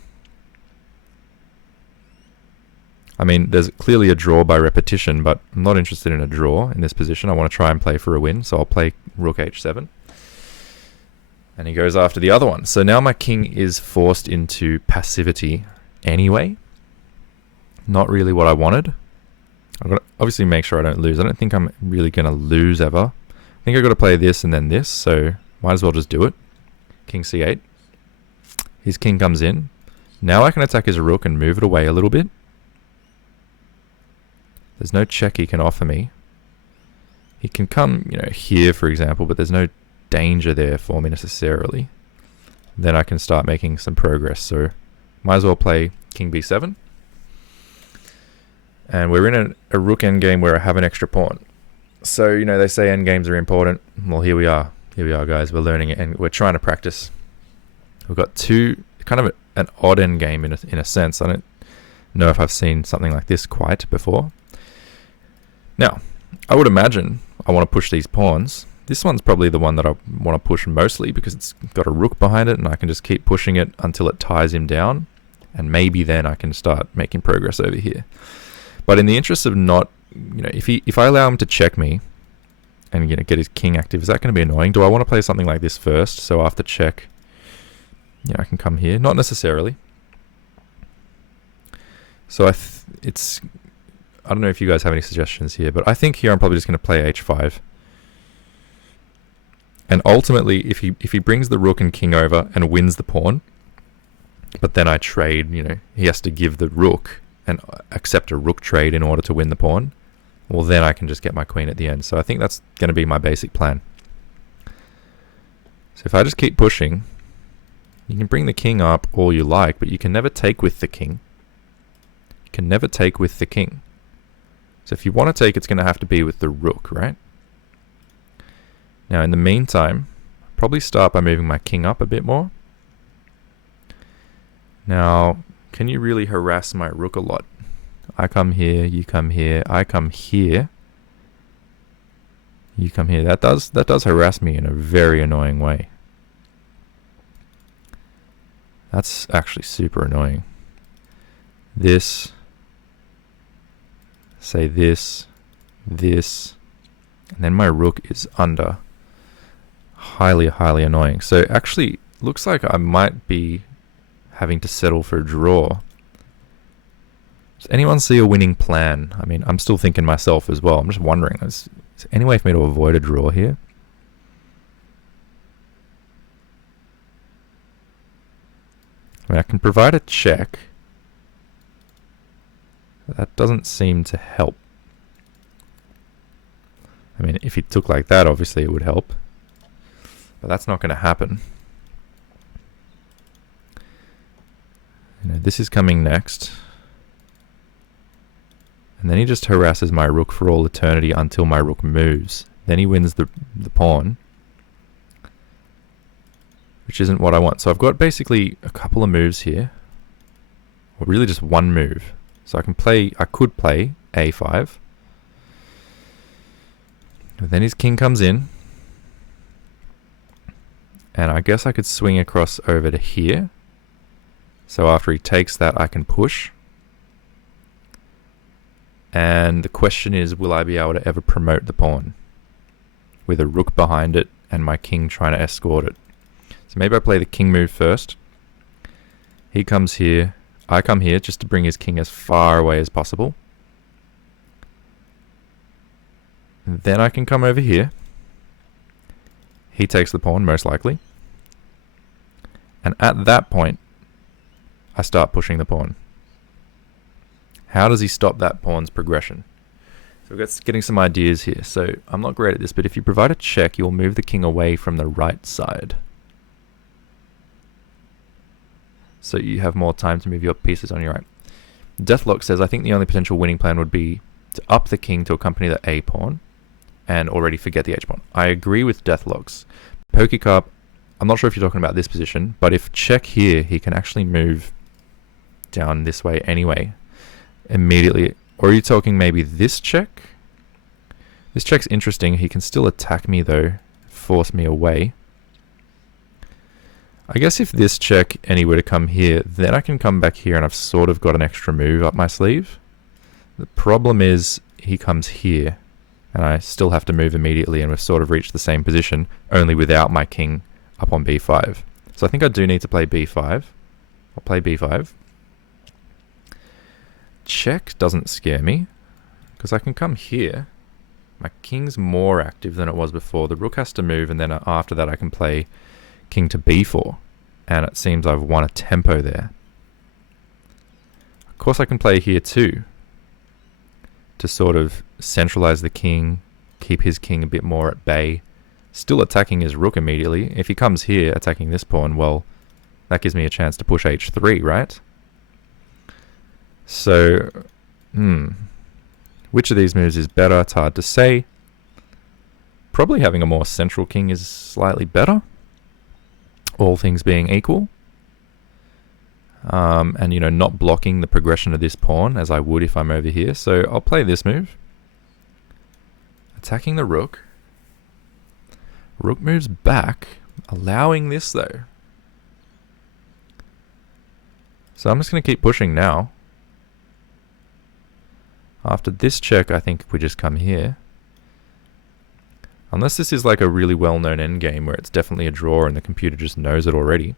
I mean, there's clearly a draw by repetition, but I'm not interested in a draw in this position. I want to try and play for a win, so I'll play rook h7. And he goes after the other one. So now my king is forced into passivity anyway. Not really what I wanted. I've got to obviously make sure I don't lose. I don't think I'm really going to lose ever. I think I've got to play this and then this, so might as well just do it. King c8. His king comes in. Now I can attack his rook and move it away a little bit. There's no check he can offer me. He can come, here, for example, but there's no danger there for me necessarily. Then I can start making some progress. So might as well play king b7. And we're in a rook endgame where I have an extra pawn. So, they say endgames are important. Well, here we are. Here we are, guys. We're learning it and we're trying to practice. We've got kind of an odd endgame in a sense. I don't know if I've seen something like this quite before. Now, I would imagine I want to push these pawns. This one's probably the one that I want to push mostly because it's got a rook behind it and I can just keep pushing it until it ties him down. And maybe then I can start making progress over here. But in the interest of not, if I allow him to check me and get his king active, is that going to be annoying? Do I want to play something like this first? So after check, I can come here. Not necessarily. So I don't know if you guys have any suggestions here, but I think here I'm probably just going to play h5. And ultimately, if he brings the rook and king over and wins the pawn, but then I trade, he has to give the rook and accept a rook trade in order to win the pawn, well then I can just get my queen at the end. So I think that's going to be my basic plan. So if I just keep pushing, you can bring the king up all you like, but you can never take with the king. You can never take with the king. So if you want to take, it's going to have to be with the rook, right? Now in the meantime, I'll probably start by moving my king up a bit more. Now, can you really harass my rook a lot? I come here, you come here, I come here. You come here. That does harass me in a very annoying way. That's actually super annoying. This, say this, and then my rook is under. Highly, highly annoying. So actually, looks like I might be having to settle for a draw. Does anyone see a winning plan? I mean, I'm still thinking myself as well. I'm just wondering, is there any way for me to avoid a draw here? I mean, I can provide a check. That doesn't seem to help. I mean, if he took like that, obviously it would help. But that's not going to happen. This is coming next. And then he just harasses my rook for all eternity until my rook moves. Then he wins the pawn, which isn't what I want. So I've got basically a couple of moves here. Or really just one move. So I could play a5. And then his king comes in. And I guess I could swing across over to here. So after he takes that, I can push. And the question is, will I be able to ever promote the pawn? With a rook behind it and my king trying to escort it. So maybe I play the king move first. He comes here. I come here just to bring his king as far away as possible. And then I can come over here. He takes the pawn, most likely. And at that point, I start pushing the pawn. How does he stop that pawn's progression? So we're getting some ideas here. So I'm not great at this, but if you provide a check, you'll move the king away from the right side. So you have more time to move your pieces on your right. Deathlock says, I think the only potential winning plan would be to up the king to accompany the a pawn and already forget the h pawn. I agree with Deathlocks. Pokecarp, I'm not sure if you're talking about this position, but if check here, he can actually move down this way anyway. Immediately. Or are you talking maybe this check? This check's interesting. He can still attack me though force me away. I guess if this check and he were to come here, then I can come back here and I've sort of got an extra move up my sleeve. The problem is he comes here and I still have to move immediately, and we've sort of reached the same position, only without my king up on b5. So I think I do need to play b5. I'll play b5. Check doesn't scare me, because I can come here. My king's more active than it was before. The rook has to move, and then after that I can play king to b4. And it seems I've won a tempo there. Of course I can play here too, to sort of centralize the king, keep his king a bit more at bay, still attacking his rook immediately. If he comes here attacking this pawn, well, that gives me a chance to push h3, right? So, which of these moves is better? It's hard to say. Probably having a more central king is slightly better, all things being equal. And, you know, not blocking the progression of this pawn as I would if I'm over here. So I'll play this move. Attacking the rook. Rook moves back, allowing this though. So I'm just going to keep pushing now. After this check, I think we just come here. Unless this is like a really well-known endgame where it's definitely a draw and the computer just knows it already.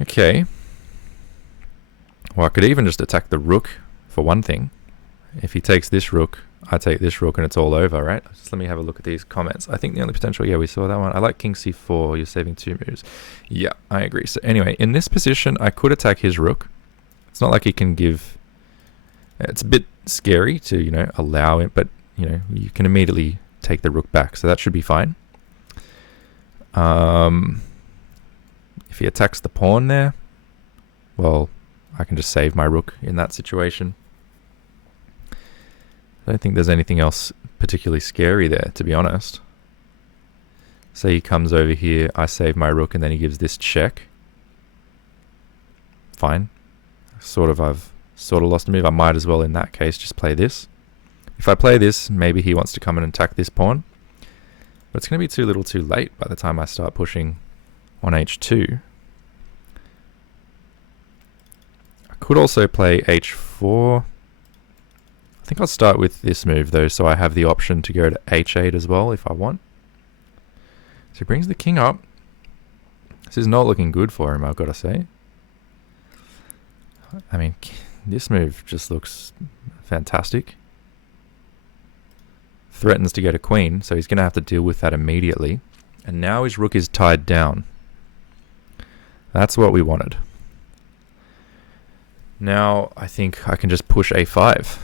Okay. Well, I could even just attack the rook for one thing. If he takes this rook, I take this rook and it's all over, right? Just let me have a look at these comments. I think the only potential, yeah, we saw that one. I like king c4, you're saving 2 moves. Yeah, I agree. So anyway, in this position, I could attack his rook. It's not like he can give... It's a bit scary to, you know, allow it, but, you know, you can immediately take the rook back, so that should be fine. If he attacks the pawn there, well, I can just save my rook in that situation. I don't think there's anything else particularly scary there, to be honest. Say he comes over here, I save my rook, and then he gives this check. Fine. I've sort of lost a move. I might as well, in that case, just play this. If I play this, maybe he wants to come in and attack this pawn. But it's going to be too little too late by the time I start pushing on h2. I could also play h4. I think I'll start with this move though, so I have the option to go to h8 as well if I want. So he brings the king up. This is not looking good for him, I've got to say. I mean, this move just looks fantastic. Threatens to get a queen, so he's going to have to deal with that immediately. And now his rook is tied down. That's what we wanted. Now I think I can just push a5.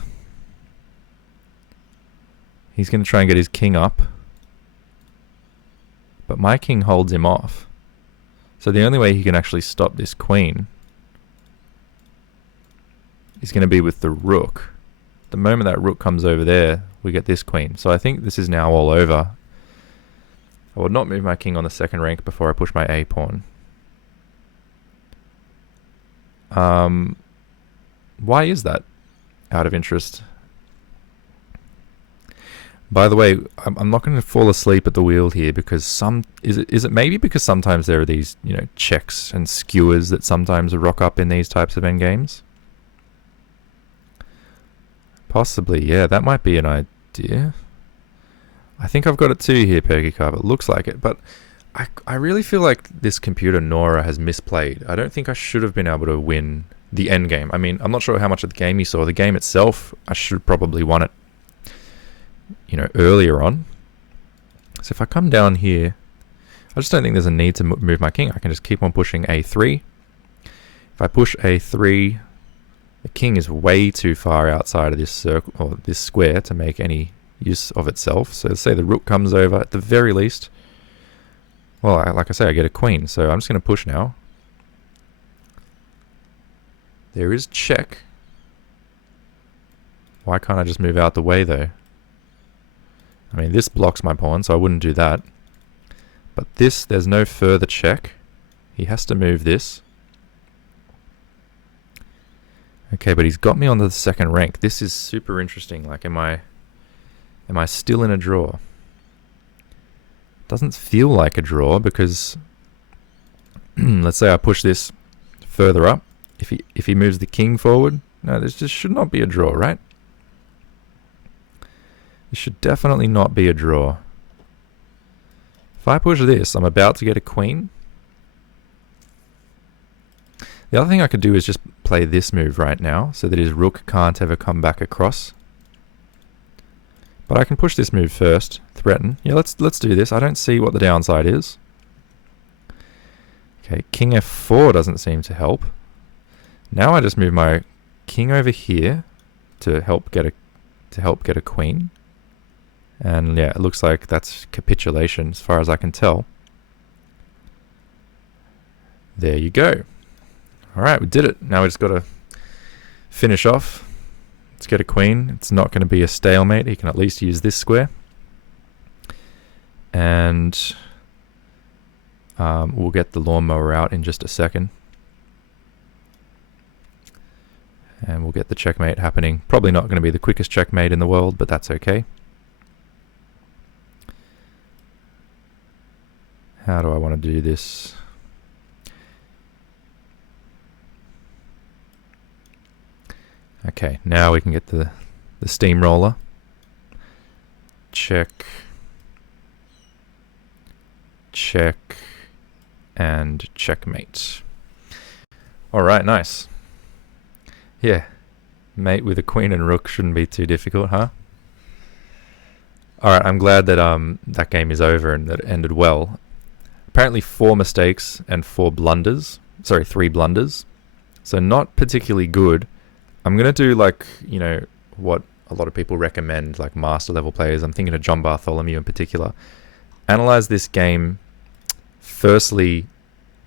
He's going to try and get his king up. But my king holds him off. So the only way he can actually stop this queen is going to be with the rook. The moment that rook comes over there, we get this queen. So I think this is now all over. I would not move my king on the second rank before I push my a pawn. Why is that? Out of interest. By the way, I'm not going to fall asleep at the wheel here because is it maybe because sometimes there are these, you know, checks and skewers that sometimes rock up in these types of endgames? Possibly, yeah, that might be an idea. I think I've got it too here, PerkyCarve. It looks like it, but I really feel like this computer, Nora, has misplayed. I don't think I should have been able to win the endgame. I mean, I'm not sure how much of the game you saw. The game itself, I should probably won it, you know, earlier on. So if I come down here, I just don't think there's a need to move my king. I can just keep on pushing a3. If I push a3, the king is way too far outside of this circle or this square to make any use of itself. So say the rook comes over, at the very least, well, like I say, I get a queen. So I'm just going to push now. There is check. Why can't I just move out the way though? I mean, this blocks my pawn, so I wouldn't do that. But this, there's no further check. He has to move this. Okay, but he's got me on the second rank. This is super interesting. Like, am I still in a draw? Doesn't feel like a draw because let's say I push this further up. If he moves the king forward, no, this just should not be a draw, right? This should definitely not be a draw. If I push this, I'm about to get a queen. The other thing I could do is just play this move right now so that his rook can't ever come back across. But I can push this move first, threaten. Yeah, let's do this. I don't see what the downside is. Okay, king f4 doesn't seem to help. Now I just move my king over here to help get a queen. And yeah, it looks like that's capitulation as far as I can tell. There you go. Alright, we did it. Now we just got to finish off. Let's get a queen. It's not going to be a stalemate. He can at least use this square. And we'll get the lawnmower out in just a second. And we'll get the checkmate happening. Probably not going to be the quickest checkmate in the world, but that's okay. How do I want to do this? Okay, now we can get the steamroller. Check. Check. And checkmate. Alright, nice. Yeah. Mate with a queen and rook shouldn't be too difficult, huh? Alright, I'm glad that that game is over and that it ended well. Apparently 4 mistakes and 4 blunders. Sorry, 3 blunders. So not particularly good. I'm going to do like, you know, what a lot of people recommend, like master level players. I'm thinking of John Bartholomew in particular. Analyze this game firstly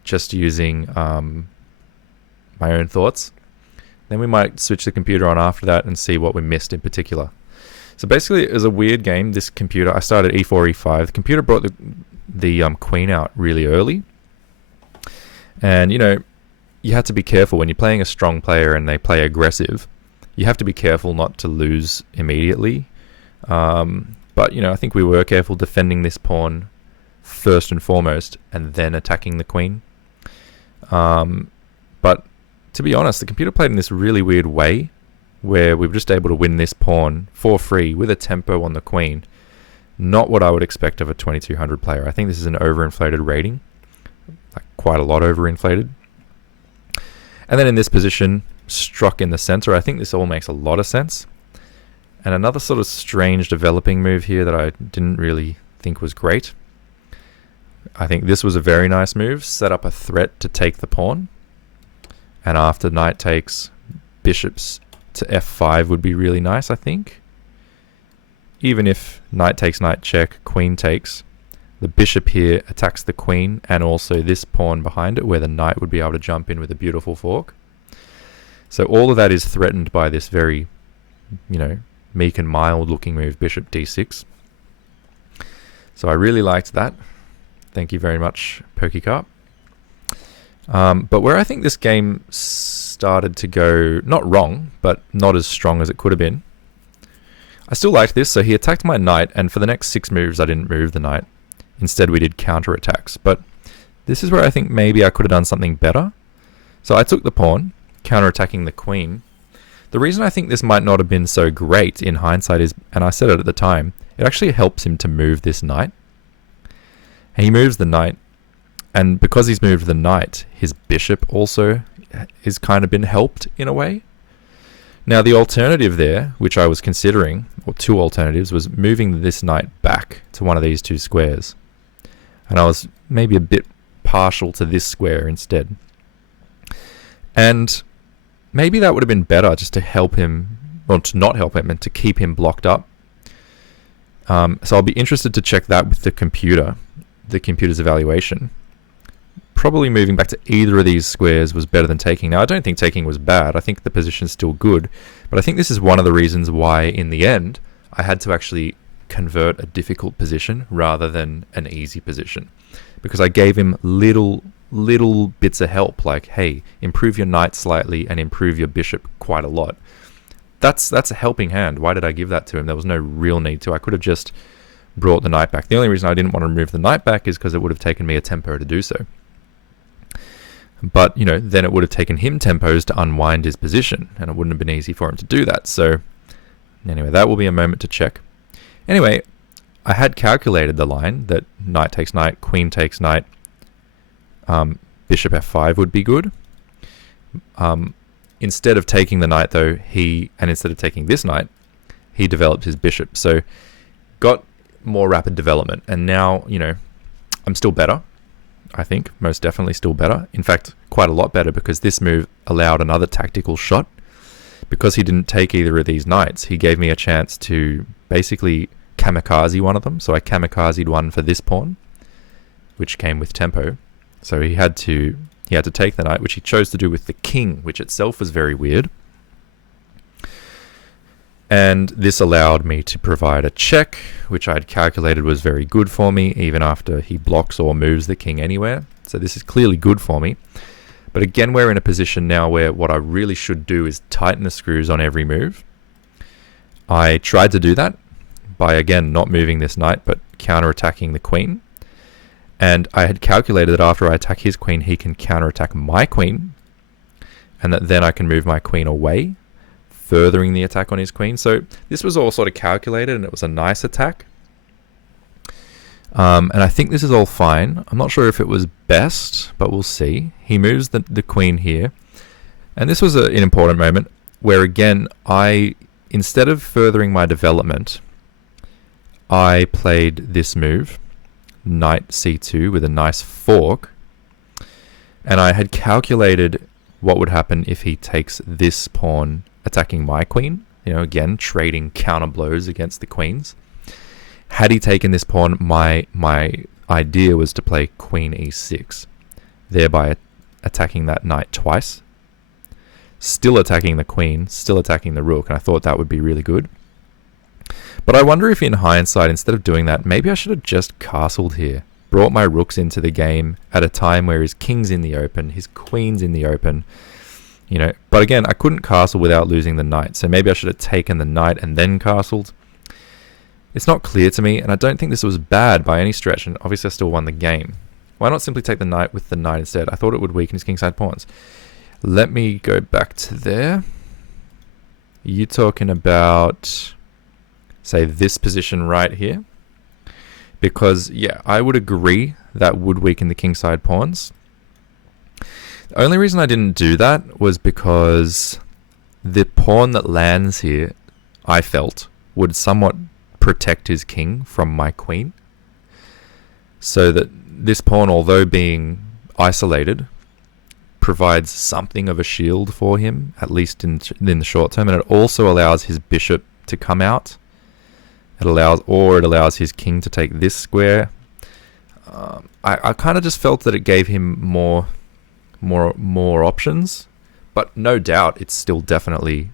just using my own thoughts. Then we might switch the computer on after that and see what we missed in particular. So basically it was a weird game, this computer. I started e4, e5. The computer brought the queen out really early. And, you know, you have to be careful when you're playing a strong player and they play aggressive. You have to be careful not to lose immediately. But, you know, I think we were careful defending this pawn first and foremost and then attacking the queen. But to be honest, the computer played in this really weird way where we were just able to win this pawn for free with a tempo on the queen. Not what I would expect of a 2200 player. I think this is an overinflated rating. Like quite a lot overinflated. And then in this position, struck in the center. I think this all makes a lot of sense. And another sort of strange developing move here that I didn't really think was great. I think this was a very nice move. Set up a threat to take the pawn. And after knight takes, bishops to f5 would be really nice, I think. Even if knight takes, knight check, queen takes, the bishop here attacks the queen and also this pawn behind it where the knight would be able to jump in with a beautiful fork. So all of that is threatened by this very, you know, meek and mild looking move, bishop d6. So I really liked that. Thank you very much, PokeCarp. But where I think this game started to go, not wrong, but not as strong as it could have been. I still liked this, so he attacked my knight, and for the next 6 moves I didn't move the knight. Instead we did counterattacks, but this is where I think maybe I could have done something better. So I took the pawn, counterattacking the queen. The reason I think this might not have been so great in hindsight is, and I said it at the time, it actually helps him to move this knight. And he moves the knight, and because he's moved the knight, his bishop also has kind of been helped in a way. Now the alternative there, which I was considering, or 2 alternatives, was moving this knight back to one of these 2 squares. And I was maybe a bit partial to this square instead. And maybe that would have been better just to help him, or to not help him, and to keep him blocked up. So I'll be interested to check that with the computer's evaluation. Probably moving back to either of these squares was better than taking. Now, I don't think taking was bad. I think the position's still good. But I think this is one of the reasons why, in the end, I had to actually convert a difficult position rather than an easy position. Because I gave him little bits of help, like, hey, improve your knight slightly and improve your bishop quite a lot. That's a helping hand. Why did I give that to him? There was no real need to. I could have just brought the knight back. The only reason I didn't want to remove the knight back is because it would have taken me a tempo to do so. But, then it would have taken him tempos to unwind his position, and it wouldn't have been easy for him to do that. So, anyway, that will be a moment to check. Anyway, I had calculated the line that knight takes knight, queen takes knight, bishop f5 would be good. Instead of taking the knight, though, instead of taking this knight, he developed his bishop. So, got more rapid development. And now, I'm still better. I think most definitely still better. In fact, quite a lot better, because this move allowed another tactical shot. Because he didn't take either of these knights, he gave me a chance to basically kamikaze one of them. So I kamikazed one for this pawn, which came with tempo. So he had to take the knight, which he chose to do with the king, which itself was very weird. And this allowed me to provide a check, which I'd calculated was very good for me, even after he blocks or moves the king anywhere. So this is clearly good for me. But again, we're in a position now where what I really should do is tighten the screws on every move. I tried to do that by, again, not moving this knight, but counter-attacking the queen. And I had calculated that after I attack his queen, he can counter-attack my queen, and that then I can move my queen away, furthering the attack on his queen. So this was all sort of calculated, and it was a nice attack. And I think this is all fine. I'm not sure if it was best, but we'll see. He moves the queen here. And this was an important moment where, again, instead of furthering my development, I played this move, knight c2, with a nice fork. And I had calculated what would happen if he takes this pawn attacking my queen. Again, trading counter blows against the queens. Had he taken this pawn, my idea was to play queen e6, thereby attacking that knight twice, still attacking the queen, still attacking the rook, and I thought that would be really good. But I wonder if in hindsight, instead of doing that, maybe I should have just castled here, brought my rooks into the game at a time where his king's in the open, his queen's in the open, But again, I couldn't castle without losing the knight, so maybe I should have taken the knight and then castled. It's not clear to me, and I don't think this was bad by any stretch, and obviously I still won the game. Why not simply take the knight with the knight instead? I thought it would weaken his kingside pawns. Let me go back to there. You talking about, say, this position right here? Because, yeah, I would agree that would weaken the kingside pawns. The only reason I didn't do that was because the pawn that lands here, I felt, would somewhat protect his king from my queen. So that this pawn, although being isolated, provides something of a shield for him, at least in the short term, and it also allows his bishop to come out. It allows his king to take this square. I kind of just felt that it gave him more options, but no doubt it's still definitely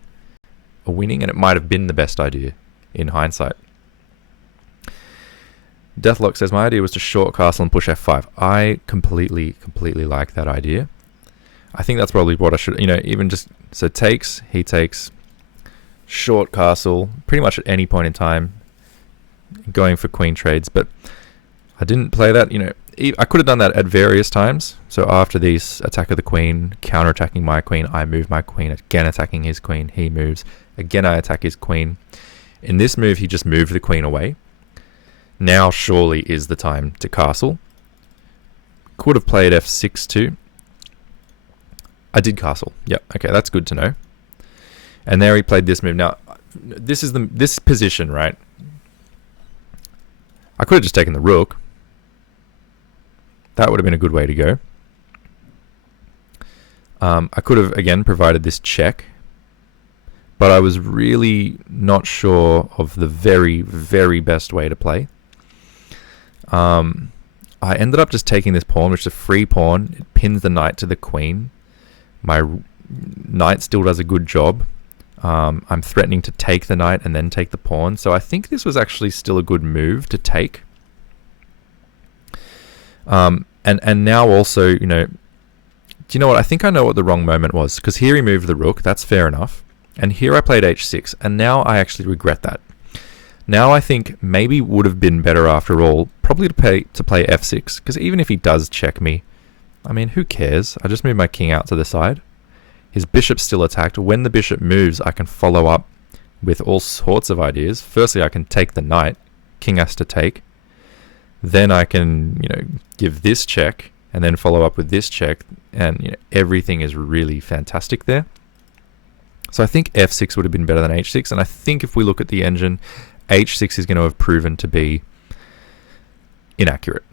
a winning, and it might have been the best idea in hindsight. Deathlock says, my idea was to short castle and push f5. I completely like that idea. I think that's probably what I should, even just, so he takes, short castle, pretty much at any point in time, going for queen trades, but I didn't play that, I could have done that at various times. So after these attack of the queen, counter-attacking my queen, I move my queen, again attacking his queen, he moves, again I attack his queen. In this move, he just moved the queen away. Now surely is the time to castle. Could have played f6 too. I did castle. Yep, okay, that's good to know. And there he played this move. Now, this is this position, right? I could have just taken the rook. That would have been a good way to go. I could have, again, provided this check. But I was really not sure of the very, very best way to play. I ended up just taking this pawn, which is a free pawn. It pins the knight to the queen. My knight still does a good job. I'm threatening to take the knight and then take the pawn. So I think this was actually still a good move to take. And now also, do you know what? I think I know what the wrong moment was. Because here he moved the rook. That's fair enough. And here I played h6. And now I actually regret that. Now I think maybe would have been better after all, probably to play f6, because even if he does check me, I mean, who cares? I just move my king out to the side. His bishop's still attacked. When the bishop moves, I can follow up with all sorts of ideas. Firstly, I can take the knight. King has to take. Then I can, give this check, and then follow up with this check, and everything is really fantastic there. So I think f6 would have been better than h6, and I think if we look at the engine, h6 is going to have proven to be inaccurate.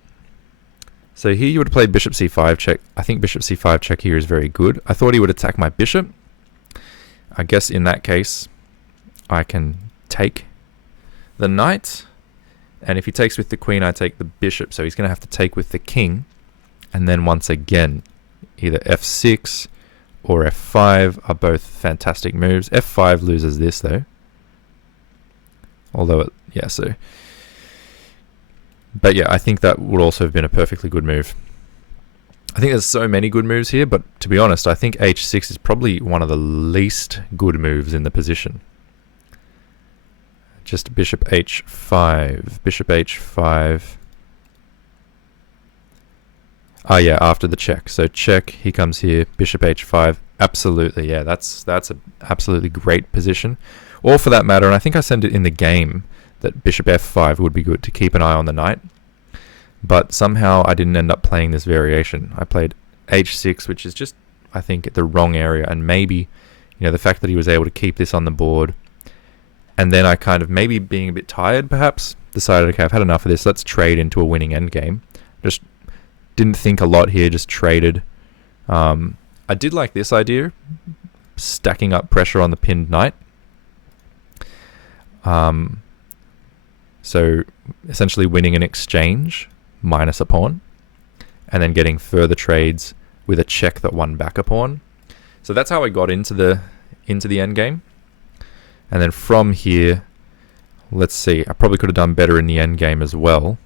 So here you would have played bishop c5 check. I think bishop c5 check here is very good. I thought he would attack my bishop. I guess in that case, I can take the knight. And if he takes with the queen, I take the bishop. So he's going to have to take with the king. And then once again, either f6 or f5 are both fantastic moves. f5 loses this though. Although, But yeah, I think that would also have been a perfectly good move. I think there's so many good moves here, but to be honest, I think h6 is probably one of the least good moves in the position. Just bishop h5, bishop h5. Ah yeah, after the check. So check, he comes here, bishop h5. Absolutely, yeah, that's an absolutely great position. Or for that matter, and I think I said it in the game, that bishop f5 would be good to keep an eye on the knight. But somehow I didn't end up playing this variation. I played h6, which is just, I think, the wrong area. And maybe, the fact that he was able to keep this on the board. And then I kind of, maybe being a bit tired perhaps, decided, okay, I've had enough of this. Let's trade into a winning endgame. Just didn't think a lot here, just traded. I did like this idea, stacking up pressure on the pinned knight. So essentially winning an exchange minus a pawn, and then getting further trades with a check that won back a pawn. So that's how I got into the endgame. And then from here, let's see, I probably could have done better in the endgame as well.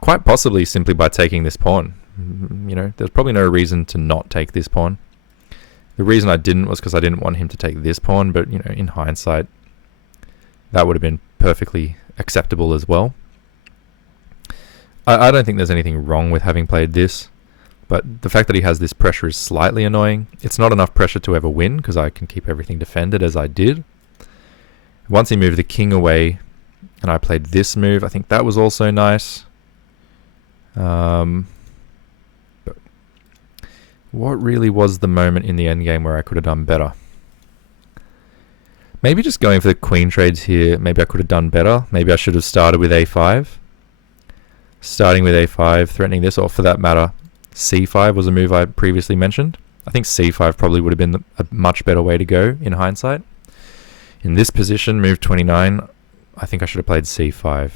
Quite possibly simply by taking this pawn. There's probably no reason to not take this pawn. The reason I didn't was because I didn't want him to take this pawn, but in hindsight, that would have been perfectly acceptable as well. I don't think there's anything wrong with having played this, but the fact that he has this pressure is slightly annoying. It's not enough pressure to ever win, because I can keep everything defended as I did. Once he moved the king away, and I played this move, I think that was also nice. But what really was the moment in the endgame where I could have done better? Maybe just going for the queen trades here, maybe I could have done better. Maybe I should have started with a5. Starting with a5, threatening this, or for that matter, c5 was a move I previously mentioned. I think c5 probably would have been a much better way to go in hindsight. In this position, move 29, I think I should have played c5.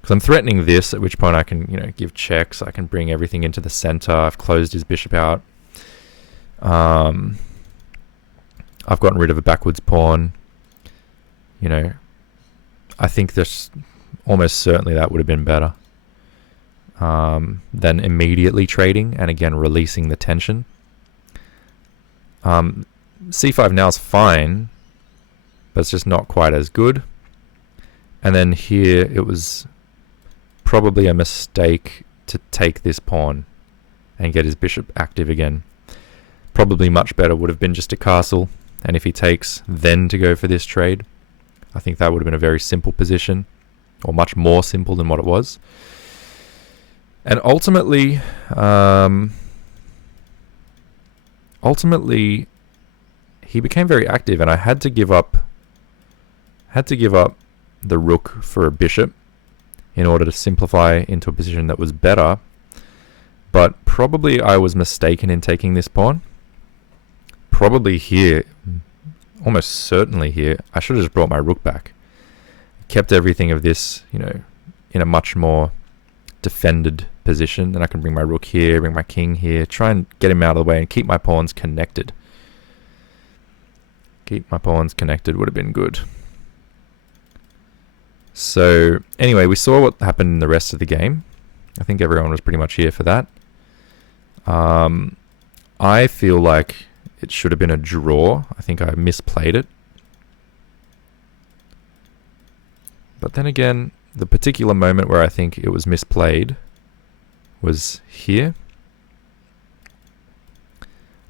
Because I'm threatening this, at which point I can, give checks, I can bring everything into the center, I've closed his bishop out. I've gotten rid of a backwards pawn. I think this almost certainly that would have been better than immediately trading and again releasing the tension. C5 now is fine, but it's just not quite as good. And then here it was probably a mistake to take this pawn and get his bishop active again. Probably much better would have been just a castle, and if he takes, then to go for this trade. I think that would have been a very simple position, or much more simple than what it was. And ultimately, he became very active, and I had to give up the rook for a bishop in order to simplify into a position that was better. But probably I was mistaken in taking this pawn. Probably here, almost certainly here, I should have just brought my rook back. Kept everything of this, in a much more defended position. Then I can bring my rook here, bring my king here, try and get him out of the way and keep my pawns connected. Keep my pawns connected would have been good. So anyway, we saw what happened in the rest of the game. I think everyone was pretty much here for that. I feel like it should have been a draw. I think I misplayed it. But then again, the particular moment where I think it was misplayed was here.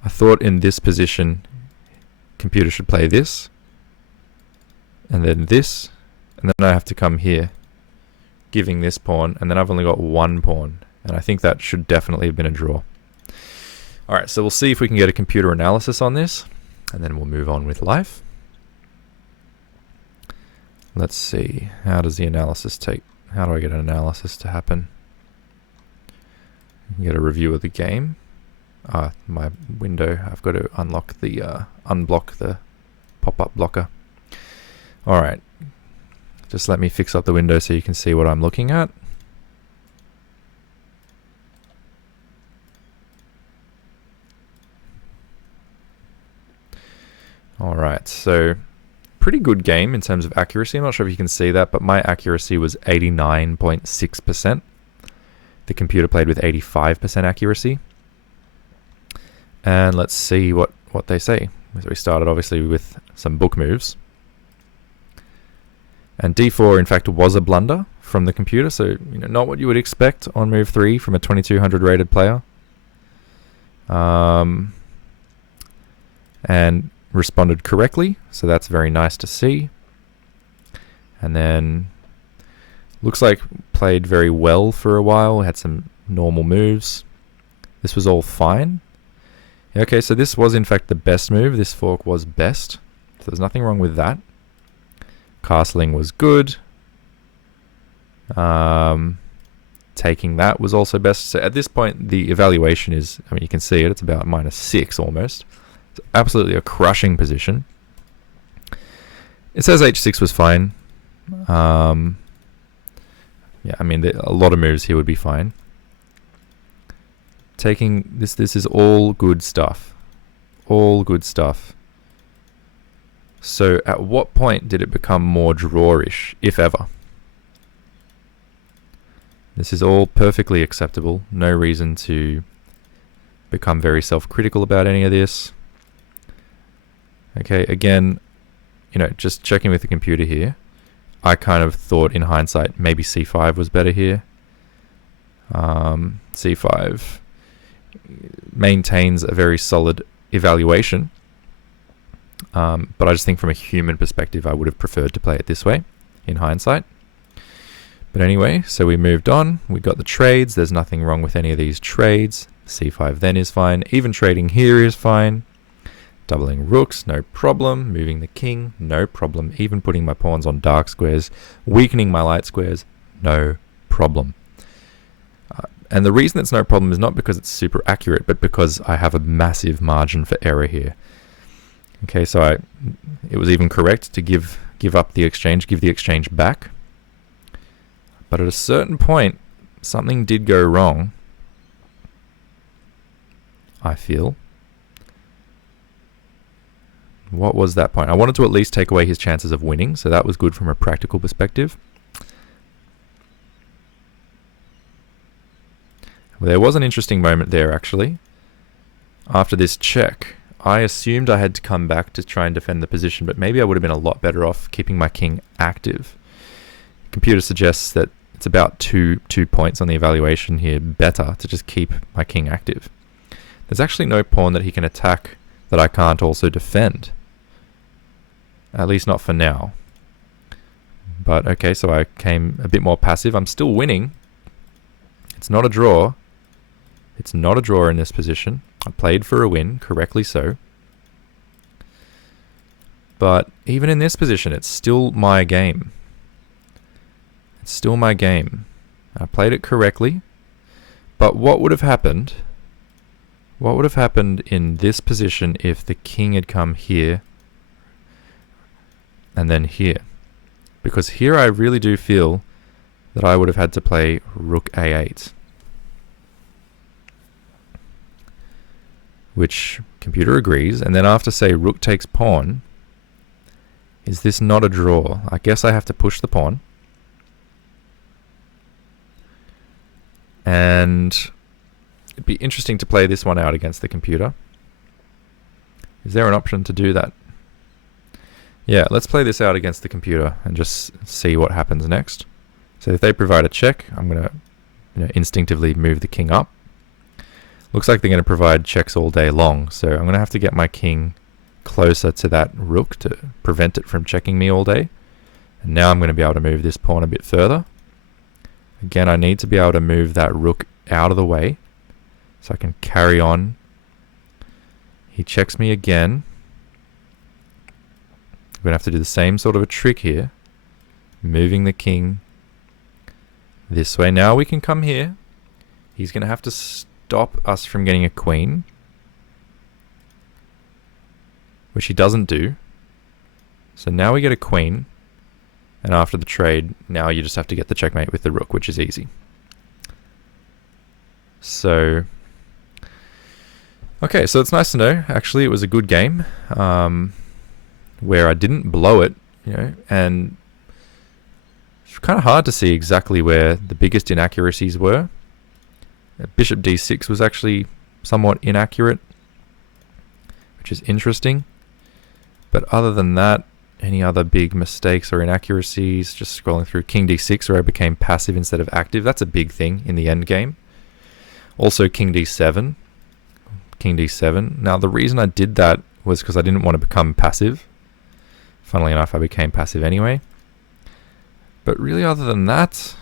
I thought in this position, computer should play this, and then this, and then I have to come here, giving this pawn, and then I've only got one pawn, and I think that should definitely have been a draw. Alright, so we'll see if we can get a computer analysis on this, and then we'll move on with life. Let's see, how does the analysis take? How do I get an analysis to happen? Get a review of the game. My window, I've got to unlock the, unblock the pop-up blocker. Alright, just let me fix up the window so you can see what I'm looking at. Alright, so pretty good game in terms of accuracy. I'm not sure if you can see that, but my accuracy was 89.6%. The computer played with 85% accuracy. And let's see what they say. So we started obviously with some book moves. And d4 in fact was a blunder from the computer, so not what you would expect on move 3 from a 2200 rated player. And responded correctly, so that's very nice to see. And then looks like played very well for a while, had some normal moves. This was all fine. Okay, so this was in fact the best move. This fork was best, so there's nothing wrong with that. Castling was good. Taking that was also best. So at this point the evaluation is, I mean, you can see it, it's about -6 almost. It's absolutely a crushing position. It says h6 was fine. Yeah, I mean, a lot of moves here would be fine. Taking this is all good stuff. All good stuff. So at what point did it become more drawish, if ever? This is all perfectly acceptable. No reason to become very self-critical about any of this. Okay, again, just checking with the computer here. I kind of thought in hindsight maybe c5 was better here. c5 maintains a very solid evaluation. But I just think from a human perspective I would have preferred to play it this way in hindsight. But anyway, so we moved on. We got the trades. There's nothing wrong with any of these trades. c5 then is fine. Even trading here is fine. Doubling rooks, no problem. Moving the king, no problem. Even putting my pawns on dark squares, weakening my light squares, no problem. And the reason it's no problem is not because it's super accurate, but because I have a massive margin for error here. Okay, so it was even correct to give up the exchange, give the exchange back. But at a certain point, something did go wrong, I feel. What was that point? I wanted to at least take away his chances of winning, so that was good from a practical perspective. Well, there was an interesting moment there, actually. After this check, I assumed I had to come back to try and defend the position, but maybe I would have been a lot better off keeping my king active. The computer suggests that it's about two points on the evaluation here better to just keep my king active. There's actually no pawn that he can attack that I can't also defend. At least not for now. But okay, so I came a bit more passive. I'm still winning. It's not a draw. It's not a draw in this position. I played for a win, correctly so. But even in this position, it's still my game. It's still my game. I played it correctly. But what would have happened? What would have happened in this position if the king had come here and then here? Because here I really do feel that I would have had to play rook a8. Which computer agrees, and then after, say, rook takes pawn, is this not a draw? I guess I have to push the pawn. And it'd be interesting to play this one out against the computer. Is there an option to do that? Yeah, let's play this out against the computer and just see what happens next. So if they provide a check, I'm going to instinctively move the king up. Looks like they're going to provide checks all day long, so I'm going to have to get my king closer to that rook to prevent it from checking me all day. And now I'm going to be able to move this pawn a bit further. Again, I need to be able to move that rook out of the way so I can carry on. He checks me again. I'm going to have to do the same sort of a trick here. Moving the king this way. Now we can come here. He's going to have to stop us from getting a queen, which he doesn't do. So now we get a queen. And after the trade, now you just have to get the checkmate with the rook, which is easy. So, okay, so it's nice to know. Actually, it was a good game where I didn't blow it, and it's kind of hard to see exactly where the biggest inaccuracies were. Bishop d6 was actually somewhat inaccurate, which is interesting. But other than that, any other big mistakes or inaccuracies? Just scrolling through king d6 where I became passive instead of active. That's a big thing in the end game. Also king d7. King d7. Now the reason I did that was because I didn't want to become passive. Funnily enough, I became passive anyway. But really other than that,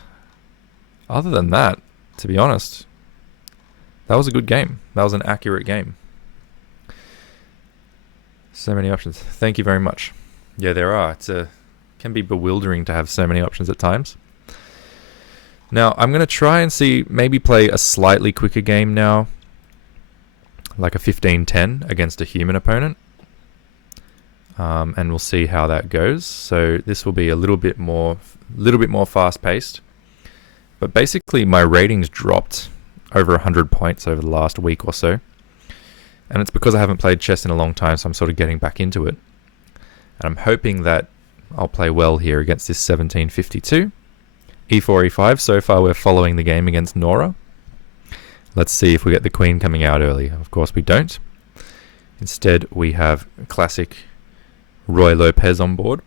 to be honest, that was a good game. That was an accurate game. So many options. Thank you very much. Yeah, there are. Can be bewildering to have so many options at times. Now, I'm going to try and maybe play a slightly quicker game now, like a 15-10 against a human opponent. And we'll see how that goes. So this will be a little bit more fast-paced. But basically, my ratings dropped over 100 points over the last week or so. And it's because I haven't played chess in a long time, so I'm sort of getting back into it. And I'm hoping that I'll play well here against this 1752. e4, e5. So far we're following the game against Nora. Let's see if we get the queen coming out early. Of course we don't. Instead we have classic Roy Lopez on board.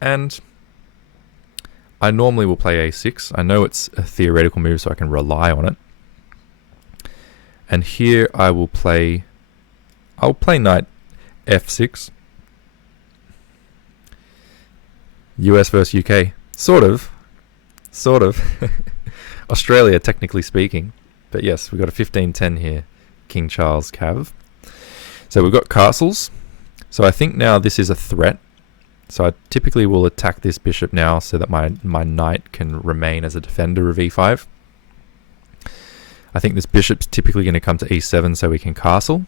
And I normally will play a6. I know it's a theoretical move, so I can rely on it. And here I'll play knight f6. US versus UK. Sort of. Australia, technically speaking. But yes, we've got a 15-10 here. King Charles Cav. So we've got castles. So I think now this is a threat. So I typically will attack this bishop now so that my knight can remain as a defender of e5. I think this bishop's typically going to come to e7 so we can castle.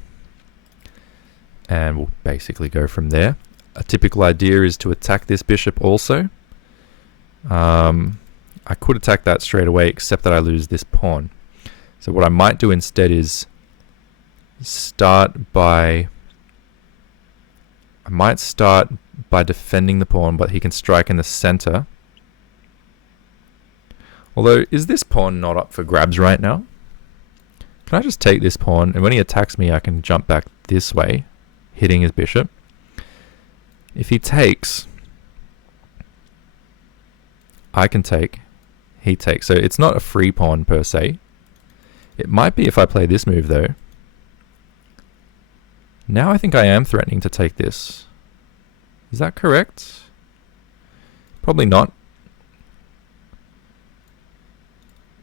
And we'll basically go from there. A typical idea is to attack this bishop also. I could attack that straight away, except that I lose this pawn. So what I might do instead is start by defending the pawn, but he can strike in the center. Although, is this pawn not up for grabs right now? Can I just take this pawn, and when he attacks me, I can jump back this way, hitting his bishop. If he takes, I can take, he takes. So it's not a free pawn per se. It might be if I play this move though. Now I think I am threatening to take this. Is that correct? Probably not.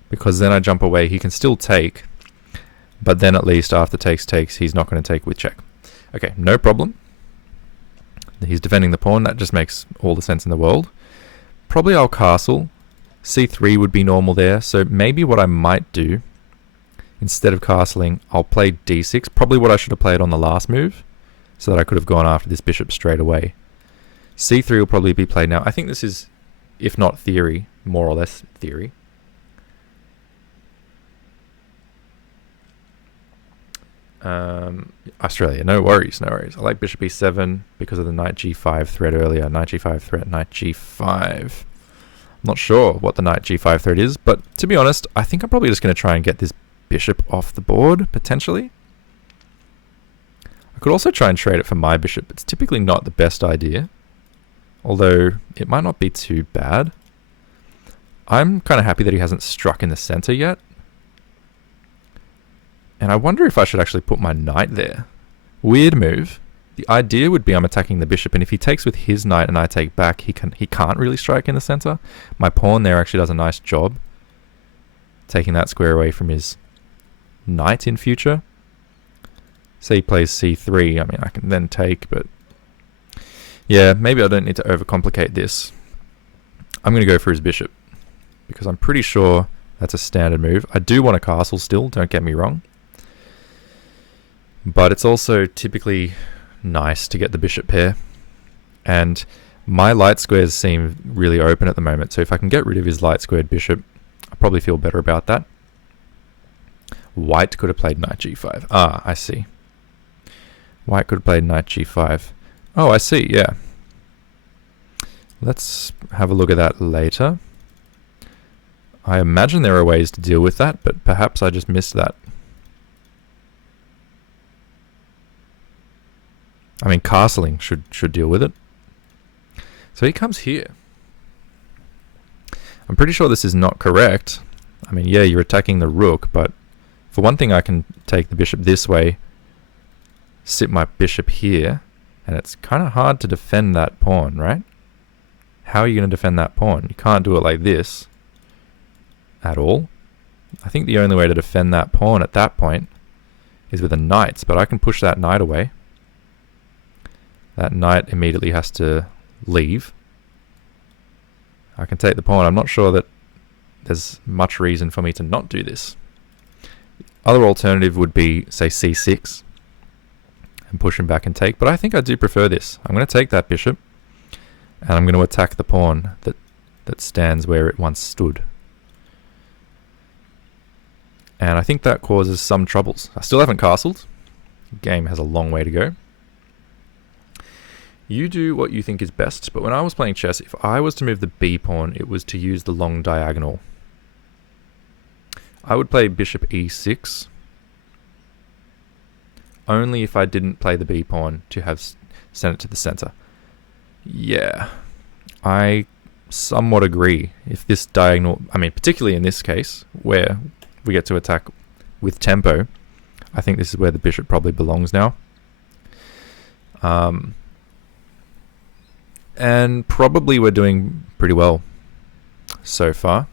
Because then I jump away, he can still take. But then at least after takes, he's not going to take with check. Okay, no problem. He's defending the pawn. That just makes all the sense in the world. Probably I'll castle. c3 would be normal there. So maybe what I might do, instead of castling, I'll play d6. Probably what I should have played on the last move, so that I could have gone after this bishop straight away. c3 will probably be played now. I think this is, if not theory, more or less theory. Australia, no worries. I like bishop e7 because of the knight g5 threat earlier. Knight g5 threat, knight g5. I'm not sure what the knight g5 threat is, but to be honest, I think I'm probably just going to try and get this bishop off the board, potentially. I could also try and trade it for my bishop. It's typically not the best idea, although it might not be too bad. I'm kind of happy that he hasn't struck in the center yet. And I wonder if I should actually put my knight there. Weird move. The idea would be I'm attacking the bishop, and if he takes with his knight and I take back, he can't really strike in the center. My pawn there actually does a nice job taking that square away from his knight in future. Say he plays c3, I mean I can then take, but yeah, maybe I don't need to overcomplicate this. I'm going to go for his bishop, because I'm pretty sure that's a standard move. I do want a castle still, don't get me wrong. But it's also typically nice to get the bishop pair. And my light squares seem really open at the moment, so if I can get rid of his light squared bishop, I'll probably feel better about that. White could have played knight g5. Ah, I see. White could have played knight g5. Oh, I see, yeah. Let's have a look at that later. I imagine there are ways to deal with that, but perhaps I just missed that. I mean, castling should deal with it. So he comes here. I'm pretty sure this is not correct. I mean, yeah, you're attacking the rook, but for one thing, I can take the bishop this way, sit my bishop here, and it's kind of hard to defend that pawn, right? How are you going to defend that pawn? You can't do it like this at all. I think the only way to defend that pawn at that point is with a knight, but I can push that knight away. That knight immediately has to leave. I can take the pawn. I'm not sure that there's much reason for me to not do this. Other alternative would be, say, c6 and push him back and take, but I think I do prefer this. I'm going to take that bishop and I'm going to attack the pawn that stands where it once stood. And I think that causes some troubles. I still haven't castled. The game has a long way to go. You do what you think is best, but when I was playing chess, if I was to move the b pawn, it was to use the long diagonal. I would play bishop e6 only if I didn't play the b pawn to have sent it to the center. Yeah, I somewhat agree. If this diagonal, I mean, particularly in this case, where we get to attack with tempo, I think this is where the bishop probably belongs now. And probably we're doing pretty well so far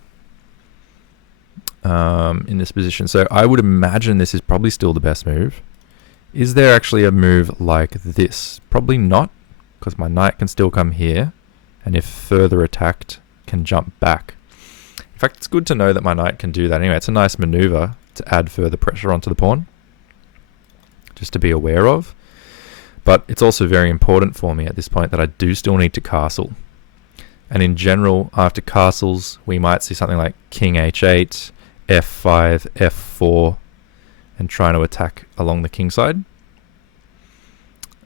in this position. So I would imagine this is probably still the best move. Is there actually a move like this? Probably not, because my knight can still come here, and if further attacked, can jump back. In fact, it's good to know that my knight can do that. Anyway, it's a nice maneuver to add further pressure onto the pawn, just to be aware of. But it's also very important for me at this point that I do still need to castle. And in general, after castles, we might see something like king h8, f5, f4, and trying to attack along the king side.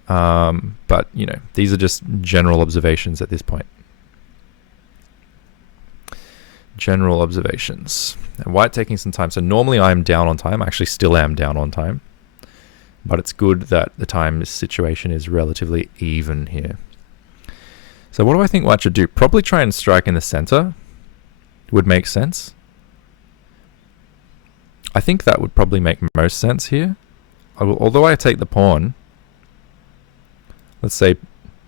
But, you know, these are just general observations at this point. General observations. And white taking some time. So normally I'm down on time. I actually still am down on time. But it's good that the time situation is relatively even here. So what do I think white should do? Probably try and strike in the center. Would make sense. I think that would probably make most sense here. Although I take the pawn, let's say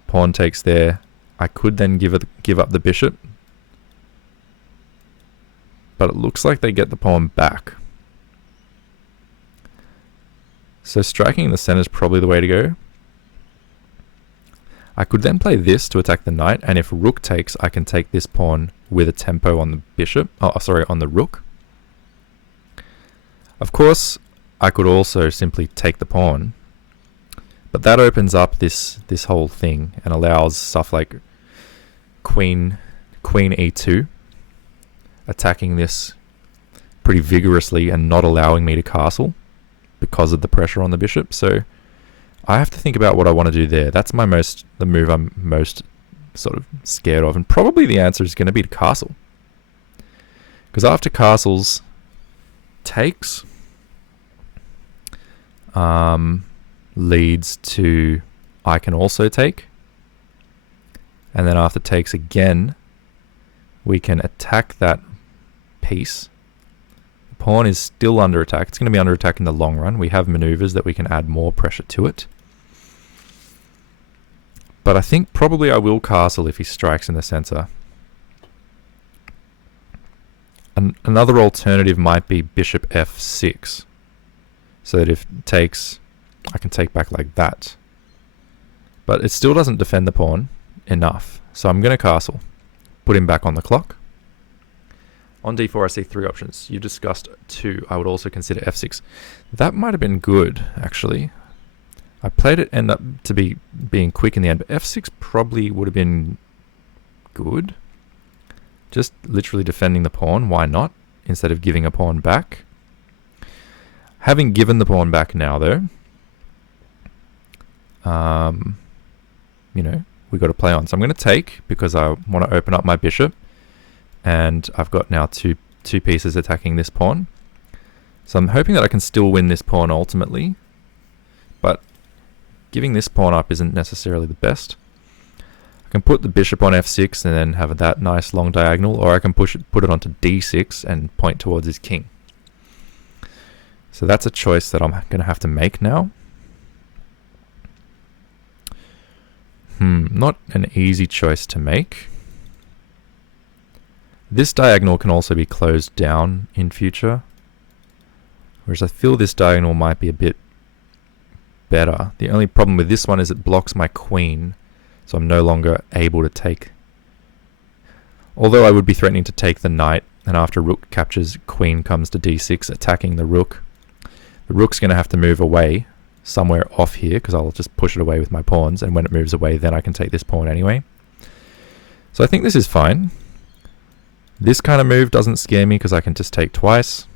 pawn takes there, I could then give up the bishop. But it looks like they get the pawn back. So striking in the center is probably the way to go. I could then play this to attack the knight, and if rook takes, I can take this pawn with a tempo on the bishop. Oh, sorry, on the rook. Of course, I could also simply take the pawn, but that opens up this whole thing and allows stuff like queen e2, attacking this pretty vigorously and not allowing me to castle because of the pressure on the bishop. So I have to think about what I want to do there. That's the move I'm most sort of scared of, and probably the answer is going to be to castle, because after castles takes, leads to I can also take. And then after takes again, we can attack that piece. The pawn is still under attack. It's going to be under attack in the long run. We have maneuvers that we can add more pressure to it. But I think probably I will castle if he strikes in the center. Another alternative might be bishop f6. So that if it takes, I can take back like that. But it still doesn't defend the pawn enough. So I'm going to castle. Put him back on the clock. On d4 I see 3 options. You discussed 2. I would also consider f6. That might have been good, actually. I played it end up to be being quick in the end, but f6 probably would have been good. Just literally defending the pawn, why not? Instead of giving a pawn back. Having given the pawn back now, though, you know, we got to play on. So I'm going to take because I want to open up my bishop, and I've got now two pieces attacking this pawn. So I'm hoping that I can still win this pawn ultimately, but giving this pawn up isn't necessarily the best. I can put the bishop on f6 and then have that nice long diagonal, or I can put it onto d6 and point towards his king. So that's a choice that I'm going to have to make now. Not an easy choice to make. This diagonal can also be closed down in future, whereas I feel this diagonal might be a bit better. The only problem with this one is it blocks my queen, so I'm no longer able to take. Although I would be threatening to take the knight, and after rook captures, queen comes to d6, attacking the rook. The rook's going to have to move away somewhere off here, because I'll just push it away with my pawns, and when it moves away, then I can take this pawn anyway. So I think this is fine. This kind of move doesn't scare me, because I can just take twice.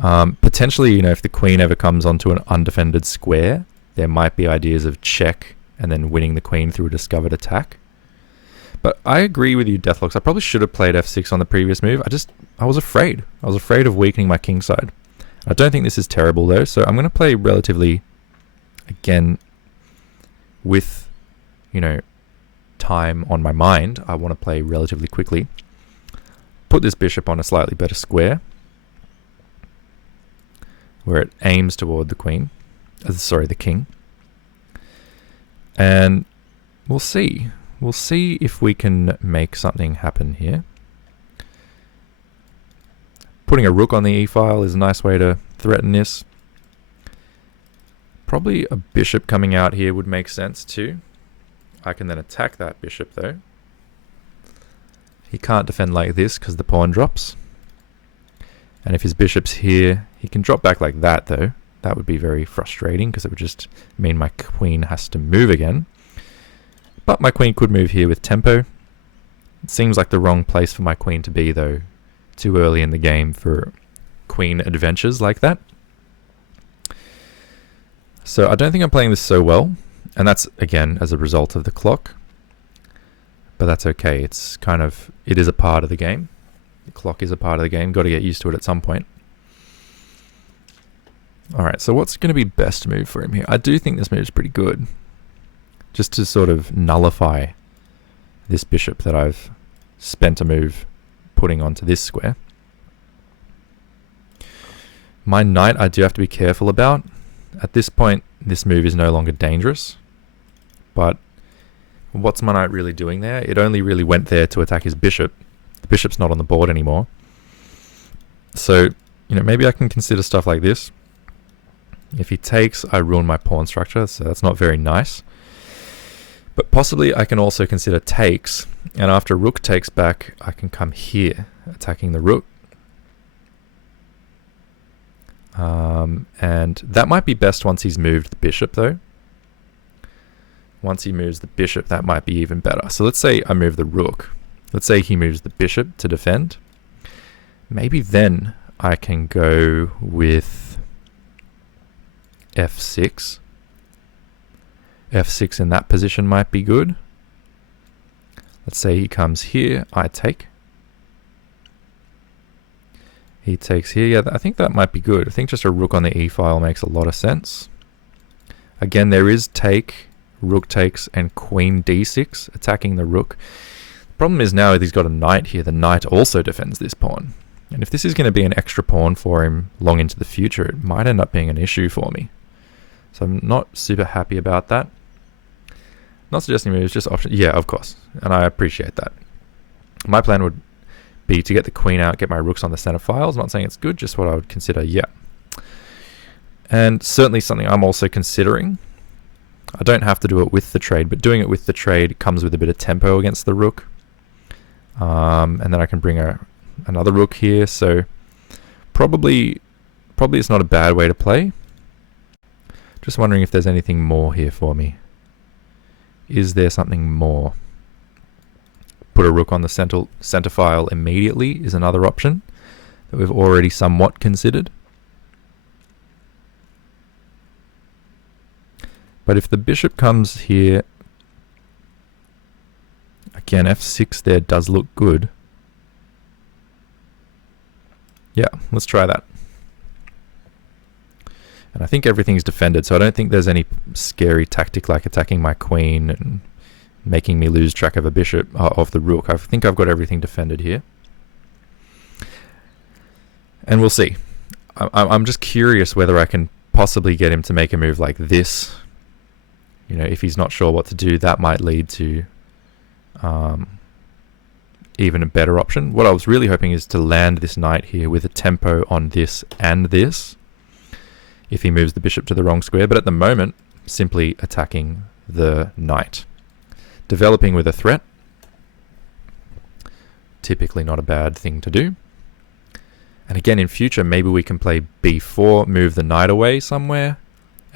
Potentially, you know, if the queen ever comes onto an undefended square, there might be ideas of check and then winning the queen through a discovered attack. But I agree with you, Deathlocks. I probably should have played f6 on the previous move. I was afraid. I was afraid of weakening my king side. I don't think this is terrible though, so I'm going to play relatively, again, with, you know, time on my mind. I want to play relatively quickly. Put this bishop on a slightly better square, where it aims toward the queen, the king. And we'll see. We'll see if we can make something happen here. Putting a rook on the e-file is a nice way to threaten this. Probably a bishop coming out here would make sense too. I can then attack that bishop though. He can't defend like this because the pawn drops. And if his bishop's here, he can drop back like that though. That would be very frustrating because it would just mean my queen has to move again. But my queen could move here with tempo. It seems like the wrong place for my queen to be though. Too early in the game for queen adventures like that. So I don't think I'm playing this so well. And that's, again, as a result of the clock. But that's okay. It's kind of, it is a part of the game. The clock is a part of the game. Got to get used to it at some point. Alright, so what's going to be best move for him here? I do think this move is pretty good. Just to sort of nullify this bishop that I've spent a move putting onto this square. My knight I do have to be careful about. At this point, this move is no longer dangerous. But what's my knight really doing there? It only really went there to attack his bishop. The bishop's not on the board anymore. So, you know, maybe I can consider stuff like this. If he takes, I ruin my pawn structure, so that's not very nice. But possibly I can also consider takes, and after rook takes back, I can come here, attacking the rook. And that might be best once he's moved the bishop though. Once he moves the bishop, that might be even better. So let's say I move the rook. Let's say he moves the bishop to defend. Maybe then I can go with f6. f6 in that position might be good. Let's say he comes here, I take. He takes here. Yeah, I think that might be good. I think just a rook on the e-file makes a lot of sense. Again, there is take, rook takes, and queen d6 attacking the rook. The problem is now that he's got a knight here, the knight also defends this pawn. And if this is going to be an extra pawn for him long into the future, it might end up being an issue for me. So I'm not super happy about that. Not suggesting moves, just option. Yeah, of course. And I appreciate that. My plan would be to get the queen out, get my rooks on the center files. Not saying it's good, just what I would consider, yeah. And certainly something I'm also considering. I don't have to do it with the trade, but doing it with the trade comes with a bit of tempo against the rook. And then I can bring another rook here, so probably it's not a bad way to play. Just wondering if there's anything more here for me. Is there something more? Put a rook on the center file immediately is another option that we've already somewhat considered. But if the bishop comes here, again, f6 there does look good. Yeah, let's try that. And I think everything's defended, so I don't think there's any scary tactic like attacking my queen and making me lose track of a bishop, of the rook. I think I've got everything defended here. And we'll see. I'm just curious whether I can possibly get him to make a move like this. You know, if he's not sure what to do, that might lead to even a better option. What I was really hoping is to land this knight here with a tempo on this and this, if he moves the bishop to the wrong square, but at the moment, simply attacking the knight. Developing with a threat, typically not a bad thing to do. And again, in future, maybe we can play b4, move the knight away somewhere,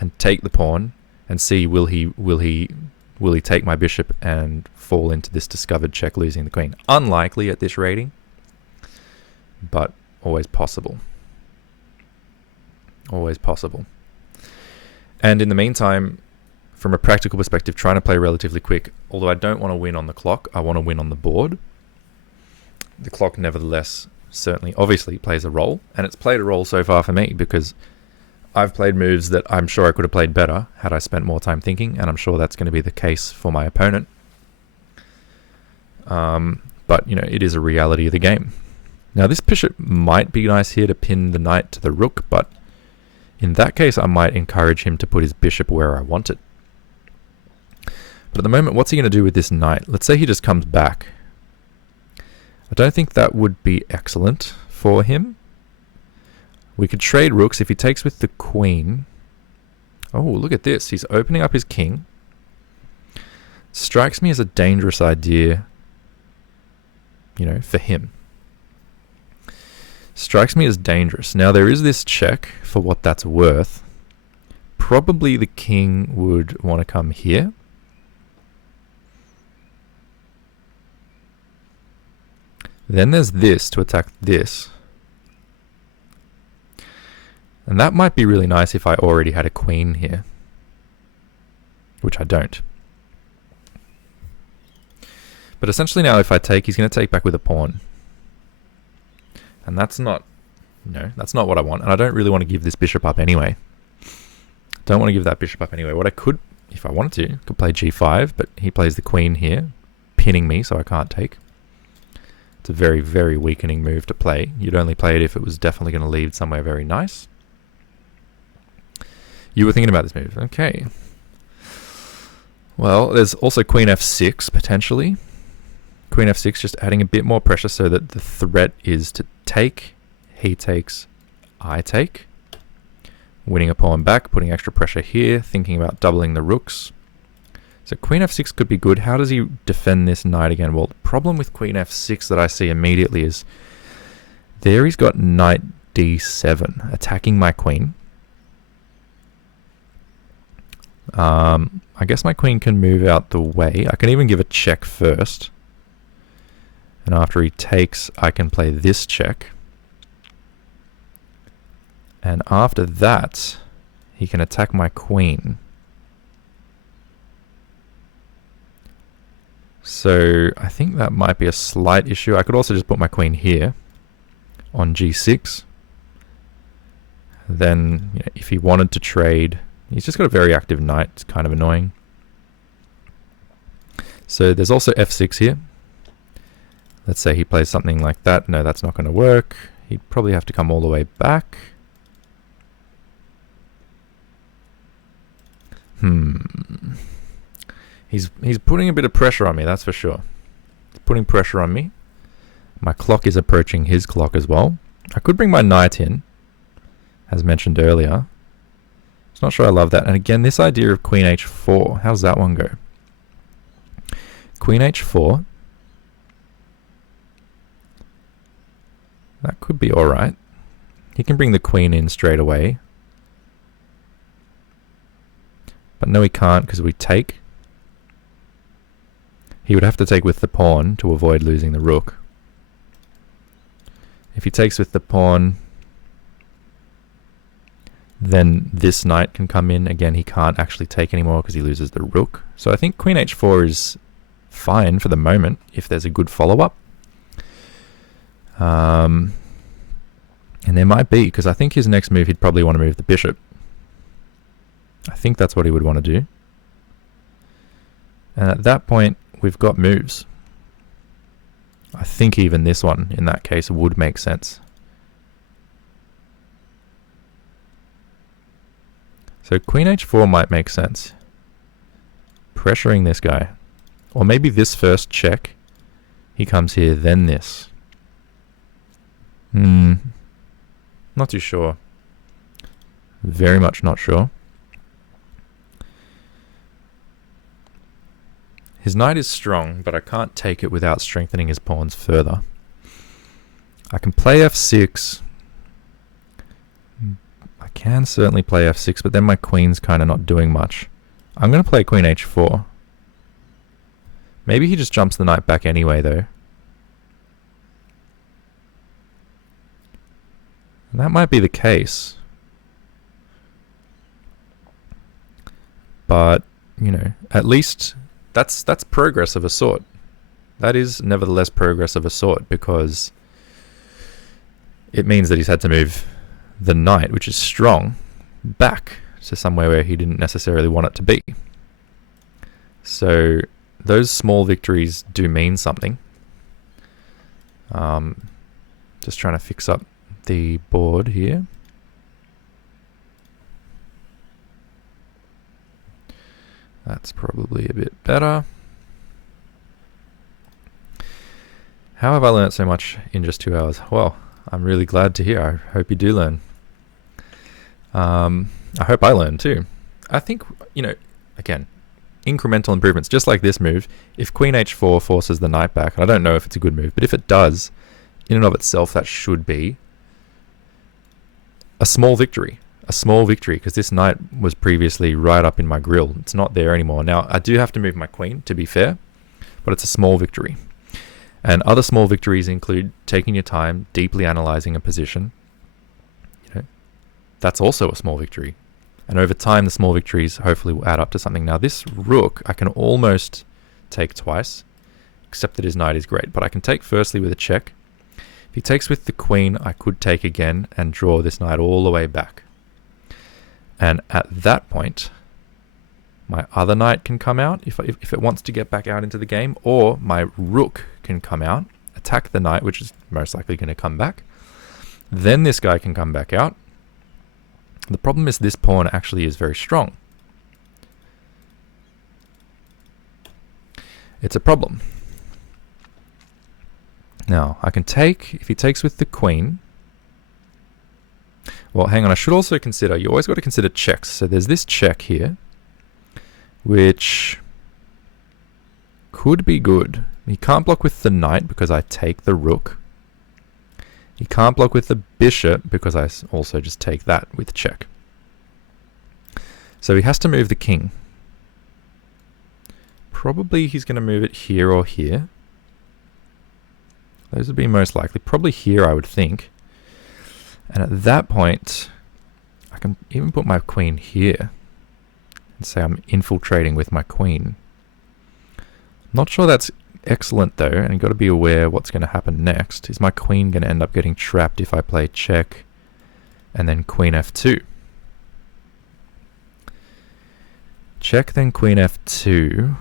and take the pawn, and see will he take my bishop and fall into this discovered check, losing the queen. Unlikely at this rating, but always possible. Always possible. And in the meantime, from a practical perspective, trying to play relatively quick, although I don't want to win on the clock, I want to win on the board. The clock nevertheless certainly obviously plays a role, and it's played a role so far for me because I've played moves that I'm sure I could have played better had I spent more time thinking, and I'm sure that's going to be the case for my opponent. But, you know, it is a reality of the game. Now, this bishop might be nice here to pin the knight to the rook, but in that case, I might encourage him to put his bishop where I want it. But at the moment, what's he going to do with this knight? Let's say he just comes back. I don't think that would be excellent for him. We could trade rooks if he takes with the queen. Oh, look at this. He's opening up his king. Strikes me as a dangerous idea, you know, for him. Strikes me as dangerous. Now, there is this check for what that's worth. Probably the king would want to come here. Then there's this to attack this. And that might be really nice if I already had a queen here, which I don't. But essentially now if I take, he's going to take back with a pawn. And that's not, that's not what I want. And I don't really want to give this bishop up anyway. Don't want to give that bishop up anyway. What I could, if I wanted to, could play g5, but he plays the queen here, pinning me so I can't take. It's a very, very weakening move to play. You'd only play it if it was definitely going to lead somewhere very nice. You were thinking about this move. Okay. Well, there's also queen f6, potentially. Queen f6 just adding a bit more pressure so that the threat is to take. He takes, I take. Winning a pawn back, putting extra pressure here, thinking about doubling the rooks. So queen f6 could be good. How does he defend this knight again? Well, the problem with queen f6 that I see immediately is there he's got knight d7 attacking my queen. I guess my queen can move out the way. I can even give a check first. And after he takes, I can play this check. And after that, he can attack my queen. So I think that might be a slight issue. I could also just put my queen here on g6. Then, if he wanted to trade He's just got a very active knight. It's kind of annoying. So there's also f6 here. Let's say he plays something like that. No, that's not going to work. He'd probably have to come all the way back. He's putting a bit of pressure on me, that's for sure. He's putting pressure on me. My clock is approaching his clock as well. I could bring my knight in, as mentioned earlier. It's not sure I love that. And again, this idea of queen h4, how's that one go? Queen h4. That could be alright. He can bring the queen in straight away. But no, he can't because we take. He would have to take with the pawn to avoid losing the rook. If he takes with the pawn, then this knight can come in. Again, he can't actually take anymore because he loses the rook. So I think queen h4 is fine for the moment if there's a good follow-up. And there might be, because I think his next move he'd probably want to move the bishop. I think that's what he would want to do. And at that point, we've got moves. I think even this one, in that case, would make sense. So queen h4 might make sense. Pressuring this guy. Or maybe this first check. He comes here, then this. Not too sure. Very much not sure. His knight is strong, but I can't take it without strengthening his pawns further. I can play f6. I can certainly play f6, but then my queen's kind of not doing much. I'm going to play queen h4. Maybe he just jumps the knight back anyway, though. And that might be the case. But, you know, at least that's progress of a sort. That is nevertheless progress of a sort, because it means that he's had to move the knight, which is strong, back to somewhere where he didn't necessarily want it to be. So those small victories do mean something. Just trying to fix up the board here. That's probably a bit better. How have I learnt so much in just 2 hours? Well, I'm really glad to hear. I hope you do learn. I hope I learn too. I think, you know, again, incremental improvements, just like this move. If queen h4 forces the knight back, and I don't know if it's a good move, but if it does, in and of itself, that should be a small victory. A small victory, because this knight was previously right up in my grill. It's not there anymore. Now, I do have to move my queen, to be fair, but it's a small victory. And other small victories include taking your time, deeply analyzing a position. You know, that's also a small victory. And over time, the small victories hopefully will add up to something. Now, this rook, I can almost take twice, except that his knight is great. But I can take firstly with a check. If he takes with the queen, I could take again and draw this knight all the way back. And at that point, my other knight can come out if it wants to get back out into the game, or my rook can come out, attack the knight, which is most likely going to come back. Then this guy can come back out. The problem is this pawn actually is very strong. It's a problem. Now, I can take, if he takes with the queen. Well, hang on, I should also consider, you always got to consider checks. So there's this check here, which could be good. He can't block with the knight because I take the rook. He can't block with the bishop because I also just take that with check. So he has to move the king. Probably he's going to move it here or here. Those would be most likely. Probably here, I would think. And at that point, I can even put my queen here and say I'm infiltrating with my queen. Not sure that's excellent though, and you've got to be aware what's going to happen next. Is my queen going to end up getting trapped if I play check and then queen f2? Check, then queen f2.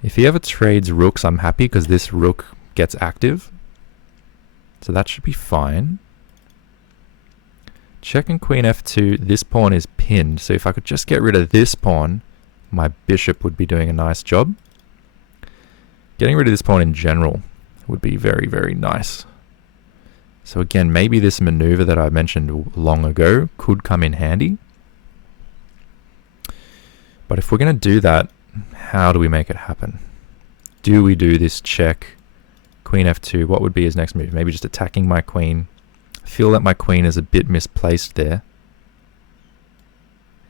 If he ever trades rooks, I'm happy because this rook gets active. So that should be fine. Check and queen f2. This pawn is pinned. So if I could just get rid of this pawn, my bishop would be doing a nice job. Getting rid of this pawn in general would be very, very nice. So again, maybe this maneuver that I mentioned long ago could come in handy. But if we're going to do that, how do we make it happen? Do we do this check, queen f2? What would be his next move? Maybe just attacking my queen. I feel that my queen is a bit misplaced there.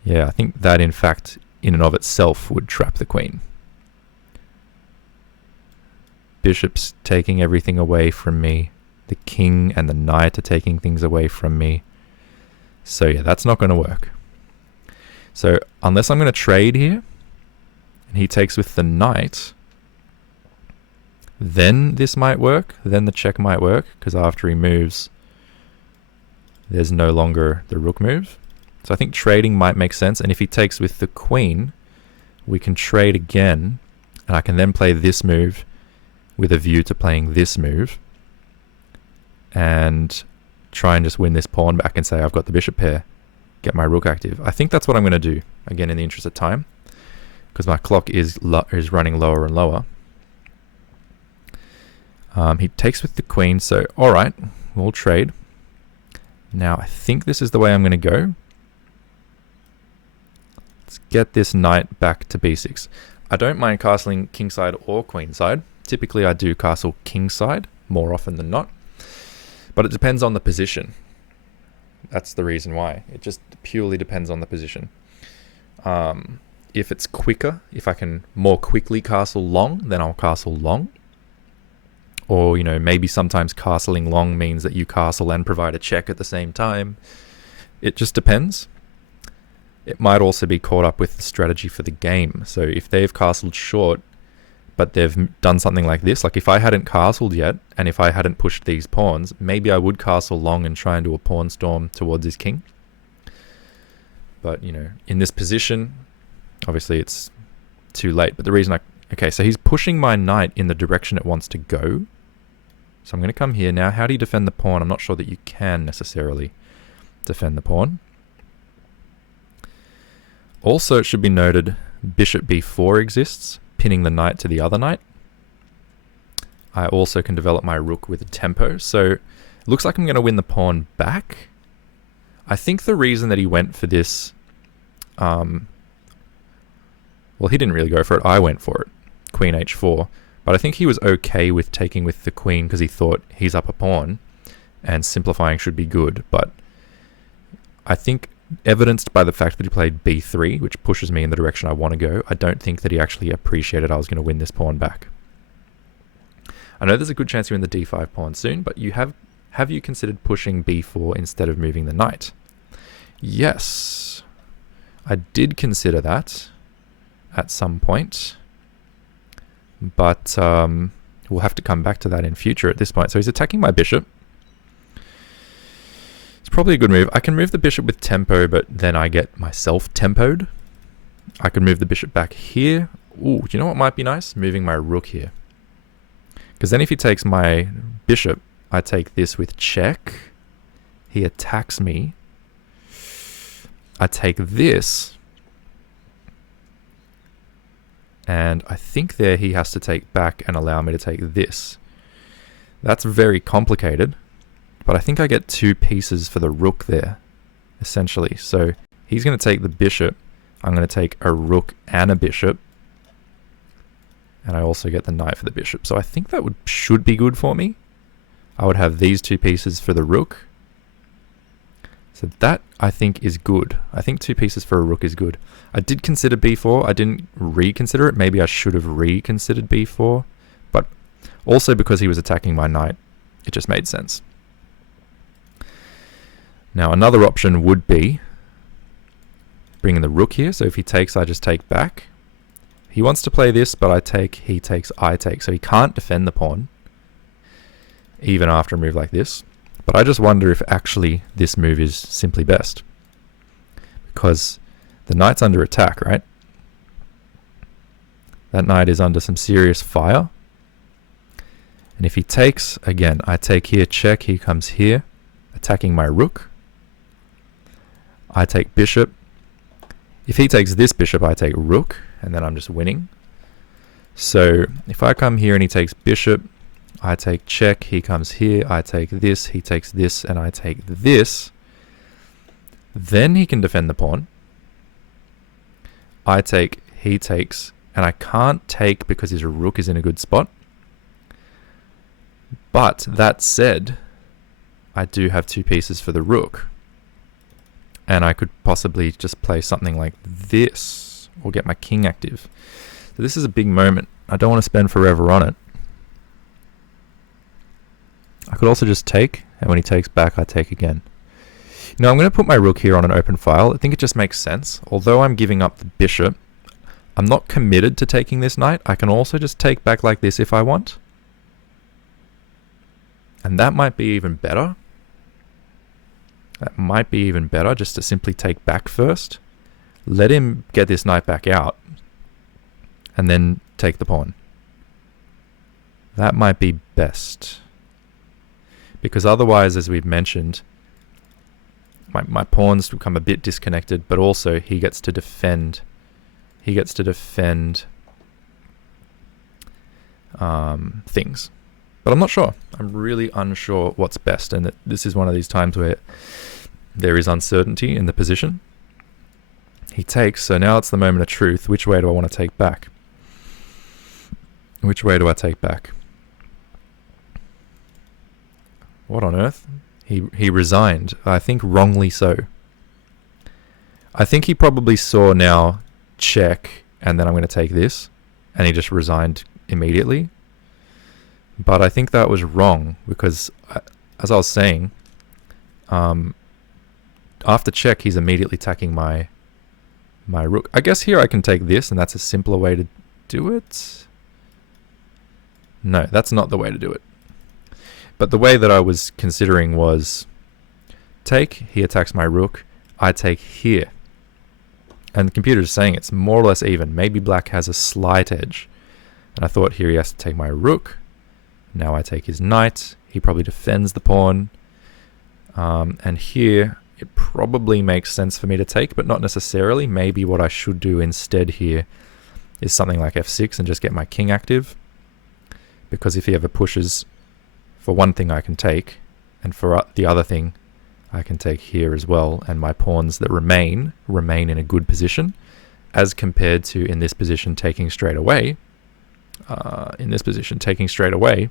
Yeah, I think that in fact, in and of itself, would trap the queen. Bishop's taking everything away from me. The king and the knight are taking things away from me. So yeah, that's not going to work. So unless I'm going to trade here, and he takes with the knight, then this might work. Then the check might work, because after he moves, there's no longer the rook move. So I think trading might make sense. And if he takes with the queen, we can trade again, and I can then play this move with a view to playing this move, and try and just win this pawn back and say I've got the bishop pair, get my rook active. I think that's what I'm going to do, again in the interest of time, because my clock is running lower and lower. He takes with the queen, so alright, we'll trade. Now I think this is the way I'm going to go. Let's get this knight back to b6. I don't mind castling kingside or queenside. Typically I do castle kingside more often than not, but it depends on the position. That's the reason why. It just purely depends on the position. If it's quicker, if I can more quickly castle long, then I'll castle long. Or, you know, maybe sometimes castling long means that you castle and provide a check at the same time. It just depends. It might also be caught up with the strategy for the game. So if they've castled short, but they've done something like this, like if I hadn't castled yet, and if I hadn't pushed these pawns, maybe I would castle long and try and do a pawn storm towards his king. But, you know, in this position, obviously it's too late. But the reason okay, so he's pushing my knight in the direction it wants to go. So I'm going to come here. Now, how do you defend the pawn? I'm not sure that you can necessarily defend the pawn. Also, it should be noted, bishop b4 exists, pinning the knight to the other knight. I also can develop my rook with a tempo. So it looks like I'm going to win the pawn back. I think the reason that he went for this, well, he didn't really go for it. I went for it, queen h4. But I think he was okay with taking with the queen because he thought he's up a pawn and simplifying should be good. But I think evidenced by the fact that he played b3, which pushes me in the direction I want to go, I don't think that he actually appreciated I was going to win this pawn back. I know there's a good chance you win the d5 pawn soon, but you have you considered pushing b4 instead of moving the knight? Yes, I did consider that at some point, but we'll have to come back to that in future at this point. So he's attacking my bishop. It's probably a good move. I can move the bishop with tempo, but then I get myself tempoed. I can move the bishop back here. Ooh, do you know what might be nice? Moving my rook here. Because then if he takes my bishop, I take this with check. He attacks me. I take this. And I think there he has to take back and allow me to take this. That's very complicated. But I think I get two pieces for the rook there, essentially. So he's going to take the bishop. I'm going to take a rook and a bishop. And I also get the knight for the bishop. So I think that should be good for me. I would have these two pieces for the rook. So that, I think, is good. I think two pieces for a rook is good. I did consider b4. I didn't reconsider it. Maybe I should have reconsidered b4. But also because he was attacking my knight, it just made sense. Now, another option would be bringing the rook here. So if he takes, I just take back. He wants to play this, but I take, he takes, I take. So he can't defend the pawn, even after a move like this. But I just wonder if actually this move is simply best. Because the knight's under attack, right? That knight is under some serious fire. And if he takes, again, I take here, check, he comes here, attacking my rook. I take bishop. If he takes this bishop, I take rook, and then I'm just winning. So if I come here and he takes bishop, I take check, he comes here, I take this, he takes this, and I take this. Then he can defend the pawn. I take, he takes, and I can't take because his rook is in a good spot. But that said, I do have two pieces for the rook. And I could possibly just play something like this, or get my king active. So this is a big moment. I don't want to spend forever on it. I could also just take, and when he takes back, I take again. You know, I'm going to put my rook here on an open file. I think it just makes sense. Although I'm giving up the bishop, I'm not committed to taking this knight. I can also just take back like this if I want. And that might be even better. That might be even better, just to simply take back first. Let him get this knight back out. And then take the pawn. That might be best. Because otherwise, as we've mentioned, my pawns become a bit disconnected, but also he gets to defend. He gets to defend things. But I'm not sure. I'm really unsure what's best, and this is one of these times where there is uncertainty in the position. He takes, so now it's the moment of truth. Which way do I want to take back? Which way do I take back? What on earth? He resigned. I think wrongly so. I think he probably saw now check, and then I'm going to take this, and he just resigned immediately. But I think that was wrong, because as I was saying, after check, he's immediately attacking my rook. I guess here I can take this, and that's a simpler way to do it. No, that's not the way to do it. But the way that I was considering was take, he attacks my rook, I take here. And the computer is saying it's more or less even. Maybe black has a slight edge. And I thought here he has to take my rook. Now I take his knight. He probably defends the pawn. And here it probably makes sense for me to take, but not necessarily. Maybe what I should do instead here is something like f6 and just get my king active. Because if he ever pushes, for one thing I can take, and for the other thing I can take here as well, and my pawns that remain in a good position, as compared to in this position taking straight away. In this position taking straight away,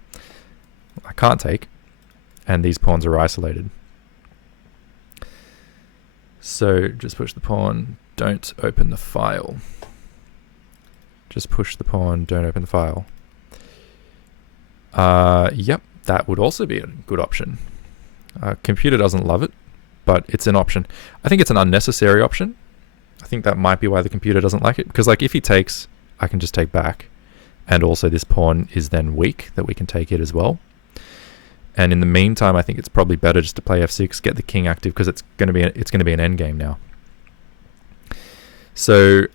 I can't take, and these pawns are isolated. So just push the pawn, don't open the file. Just push the pawn, don't open the file. Yep, that would also be a good option. Computer doesn't love it, but it's an option. I think it's an unnecessary option. I think that might be why the computer doesn't like it, because like if he takes, I can just take back, and also this pawn is then weak, that we can take it as well. And in the meantime, I think it's probably better just to play f6, get the king active, because it's going to be an endgame now. So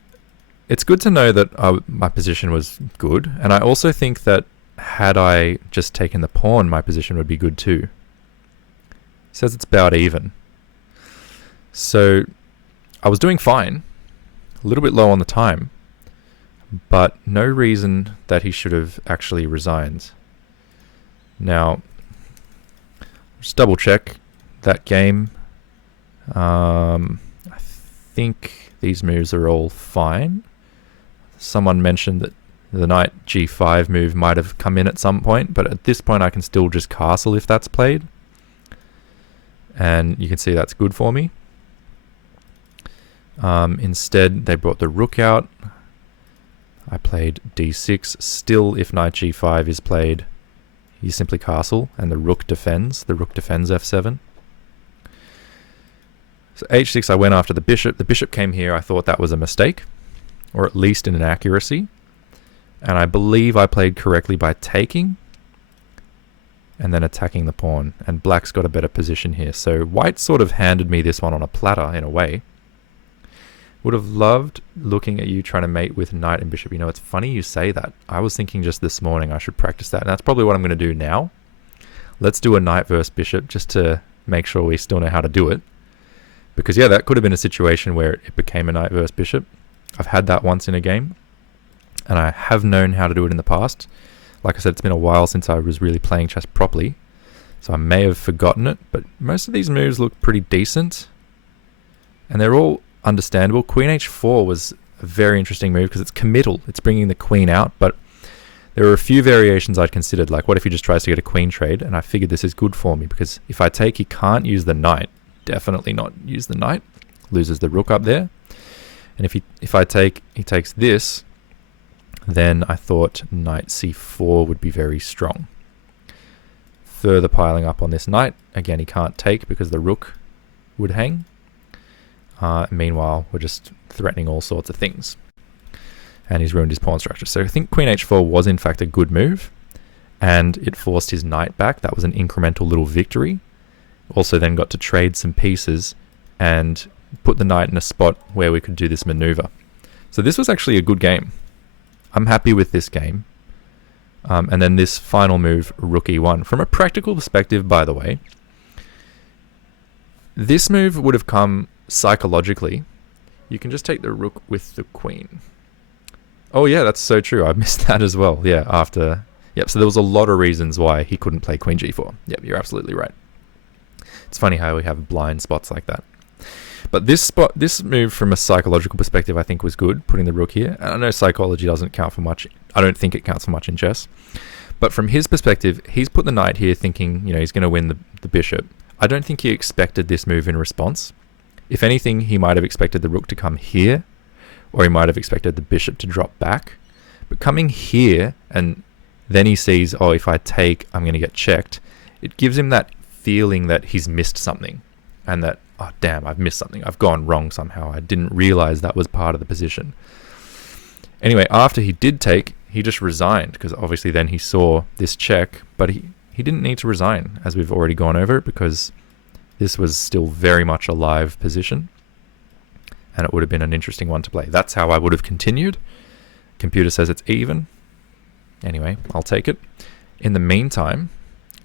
it's good to know that my position was good, and I also think that had I just taken the pawn, my position would be good too. It says it's about even. So I was doing fine, a little bit low on the time, but no reason that he should have actually resigned. Now, just double check that game. I think these moves are all fine. Someone mentioned that the knight g5 move might have come in at some point, but at this point I can still just castle if that's played. And you can see that's good for me. Instead, they brought the rook out. I played d6. Still, if knight g5 is played, you simply castle, and the rook defends. The rook defends f7. So h6, I went after the bishop. The bishop came here. I thought that was a mistake, or at least an inaccuracy. And I believe I played correctly by taking. and then attacking the pawn. And black's got a better position here. So white sort of handed me this one on a platter in a way. Would have loved looking at you trying to mate with knight and bishop. You know, it's funny you say that. I was thinking just this morning I should practice that, and that's probably what I'm going to do now. Let's do a knight versus bishop just to make sure we still know how to do it. Because yeah, that could have been a situation where it became a knight versus bishop. I've had that once in a game, and I have known how to do it in the past. Like I said, it's been a while since I was really playing chess properly, so I may have forgotten it, but most of these moves look pretty decent, and they're all understandable. Queen h4 was a very interesting move because it's committal. It's bringing the queen out, but there are a few variations I'd considered, like what if he just tries to get a queen trade, and I figured this is good for me because if I take, he can't use the knight. Definitely not use the knight. Loses the rook up there. And if I take, he takes this, then I thought knight c4 would be very strong. Further piling up on this knight. Again, he can't take because the rook would hang. Meanwhile, we're just threatening all sorts of things. And he's ruined his pawn structure. So I think queen h4 was in fact a good move, and it forced his knight back. That was an incremental little victory. Also then got to trade some pieces and put the knight in a spot where we could do this maneuver. So this was actually a good game. I'm happy with this game. And then this final move, rook e1. From a practical perspective, by the way, this move would have come psychologically. You can just take the rook with the queen. Oh yeah, that's so true. I missed that as well. Yeah, after... Yep, so there was a lot of reasons why he couldn't play queen g4. Yep, you're absolutely right. It's funny how we have blind spots like that. But this move from a psychological perspective, I think was good, putting the rook here. And I know psychology doesn't count for much. I don't think it counts for much in chess. But from his perspective, he's put the knight here thinking, you know, he's going to win the bishop. I don't think he expected this move in response. If anything, he might have expected the rook to come here, or he might have expected the bishop to drop back. But coming here, and then he sees, oh, if I take, I'm going to get checked. It gives him that feeling that he's missed something, and that, oh damn, I've missed something. I've gone wrong somehow. I didn't realize that was part of the position. Anyway, after he did take, he just resigned, because obviously then he saw this check, but he didn't need to resign, as we've already gone over it, because this was still very much a live position, and it would have been an interesting one to play. That's how I would have continued. Computer says it's even. Anyway, I'll take it. In the meantime,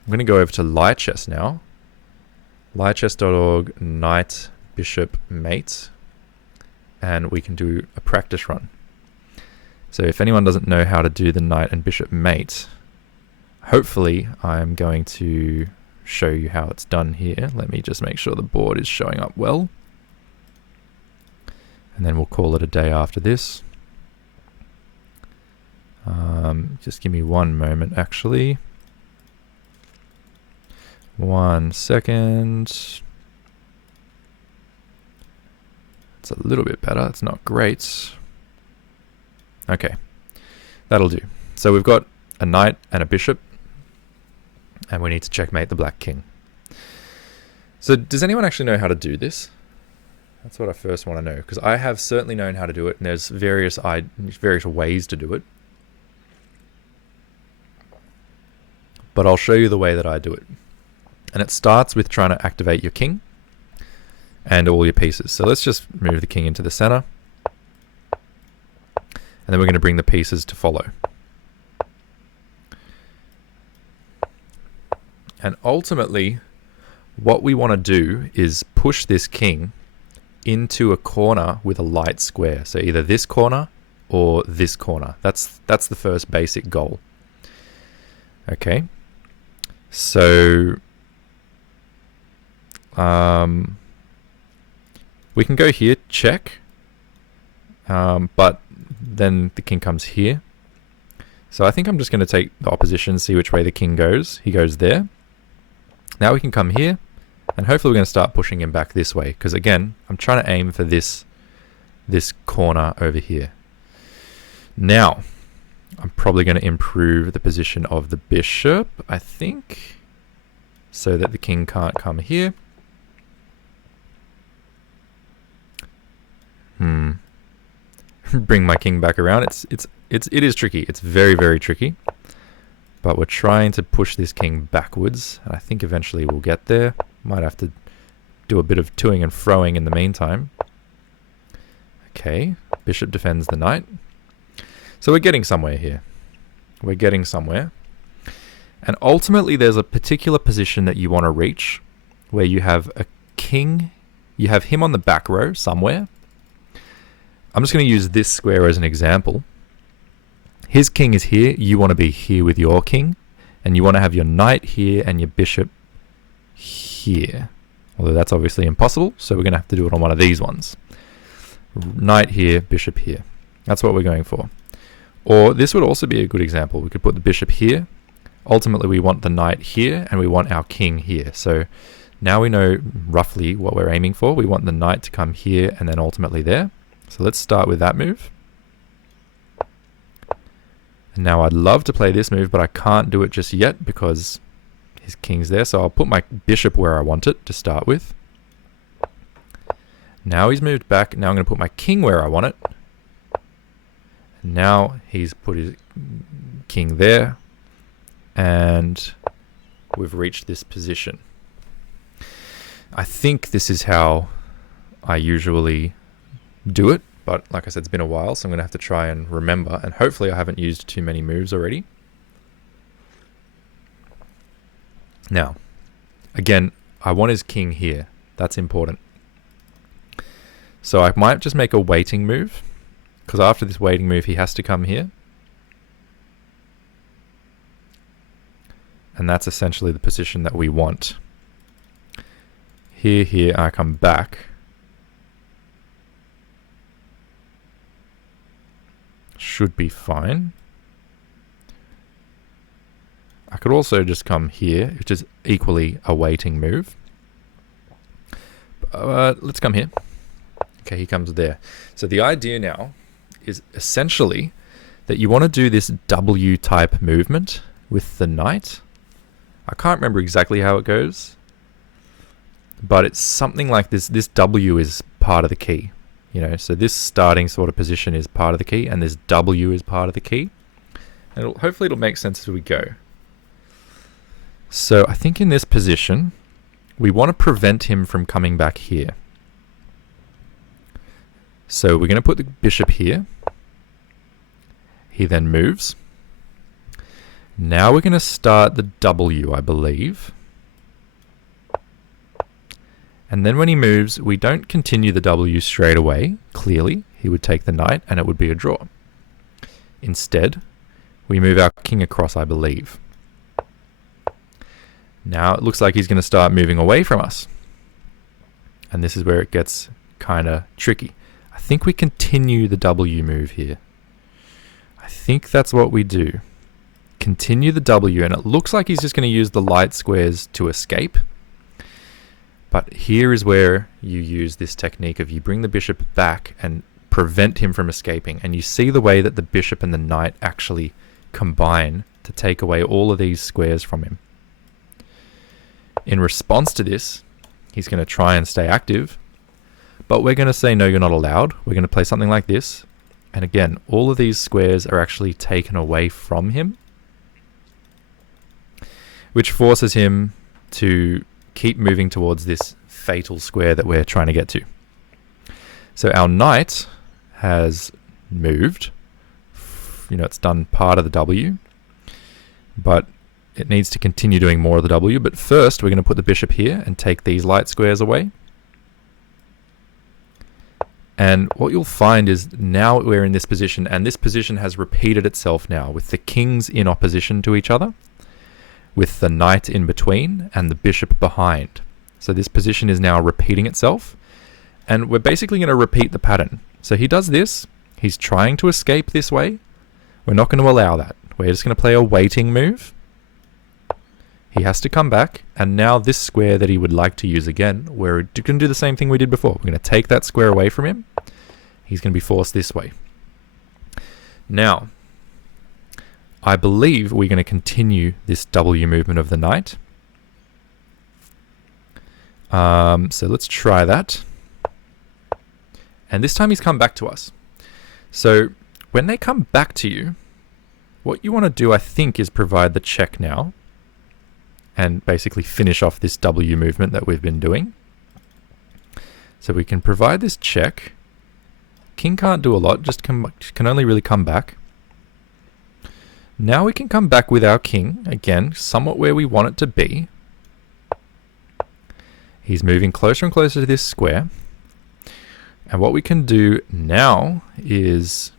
I'm going to go over to Lichess now. Lichess.org, knight, bishop, mate. And we can do a practice run. So if anyone doesn't know how to do the knight and bishop mate, hopefully I'm going to show you how it's done here. Let me just make sure the board is showing up well. And then we'll call it a day after this. Just give me one moment, actually. 1 second. It's a little bit better. It's not great. Okay, that'll do. So we've got a knight and a bishop, and we need to checkmate the black king. So does anyone actually know how to do this? That's what I first want to know, because I have certainly known how to do it, and there's various ways to do it. But I'll show you the way that I do it. And it starts with trying to activate your king and all your pieces. So let's just move the king into the center. And then we're going to bring the pieces to follow. And ultimately, what we want to do is push this king into a corner with a light square. So either this corner or this corner. That's the first basic goal. Okay. So we can go here, check, but then the king comes here. So I think I'm just going to take the opposition, see which way the king goes. He goes there. Now we can come here, and hopefully we're going to start pushing him back this way, because again, I'm trying to aim for this corner over here. Now, I'm probably going to improve the position of the bishop, I think, so that the king can't come here. Bring my king back around. It is tricky. It's very, very tricky. but we're trying to push this king backwards, and I think eventually we'll get there. Might have to do a bit of toing and froing in the meantime. Okay, bishop defends the knight. So we're getting somewhere here. We're getting somewhere. And ultimately there's a particular position that you want to reach where you have a king, you have him on the back row somewhere. I'm just going to use this square as an example. His king is here, you want to be here with your king, and you want to have your knight here and your bishop here. Although that's obviously impossible, so we're going to have to do it on one of these ones. Knight here, bishop here. That's what we're going for. Or this would also be a good example. We could put the bishop here. Ultimately, we want the knight here, and we want our king here. So now we know roughly what we're aiming for. We want the knight to come here, and then ultimately there. So let's start with that move. And now I'd love to play this move, but I can't do it just yet because his king's there. So I'll put my bishop where I want it to start with. Now he's moved back. Now I'm going to put my king where I want it. And now he's put his king there. And we've reached this position. I think this is how I usually do it. But like I said, it's been a while, so I'm going to have to try and remember. And hopefully I haven't used too many moves already. Now, again, I want his king here. That's important. So I might just make a waiting move, because after this waiting move, he has to come here. And that's essentially the position that we want. Here, I come back. Should be fine. I could also just come here, which is equally a waiting move. Let's come here. Okay, he comes there. So the idea now is essentially that you want to do this W type movement with the knight. I can't remember exactly how it goes, but it's something like this. This W is part of the key, you know, so this starting sort of position is part of the key, and this W is part of the key. And hopefully it'll make sense as we go. So I think in this position, we want to prevent him from coming back here. So we're going to put the bishop here. He then moves. Now we're going to start the W, I believe. And then when he moves, we don't continue the W straight away. Clearly, he would take the knight and it would be a draw. Instead, we move our king across, I believe. Now it looks like he's going to start moving away from us. And this is where it gets kind of tricky. I think we continue the W move here. I think that's what we do. Continue the W, and it looks like he's just going to use the light squares to escape. But here is where you use this technique of you bring the bishop back and prevent him from escaping. And you see the way that the bishop and the knight actually combine to take away all of these squares from him. In response to this, he's going to try and stay active. But we're going to say, no, you're not allowed. We're going to play something like this. And again, all of these squares are actually taken away from him, which forces him to keep moving towards this fatal square that we're trying to get to. So our knight has moved. You know, it's done part of the W, but it needs to continue doing more of the W. But first, we're going to put the bishop here and take these light squares away. And what you'll find is now we're in this position, and this position has repeated itself now with the kings in opposition to each other, with the knight in between and the bishop behind. So this position is now repeating itself, and we're basically going to repeat the pattern. So he does this, he's trying to escape this way. We're not going to allow that. We're just going to play a waiting move. He has to come back, and now this square that he would like to use again, we're going to do the same thing we did before. We're going to take that square away from him. He's going to be forced this way. Now, I believe we're going to continue this W movement of the knight. So let's try that. And this time he's come back to us. So when they come back to you, what you want to do, I think, is provide the check now and basically finish off this W movement that we've been doing. So we can provide this check. King can't do a lot, just can only really come back. Now we can come back with our king, again, somewhat where we want it to be. He's moving closer and closer to this square. And what we can do now is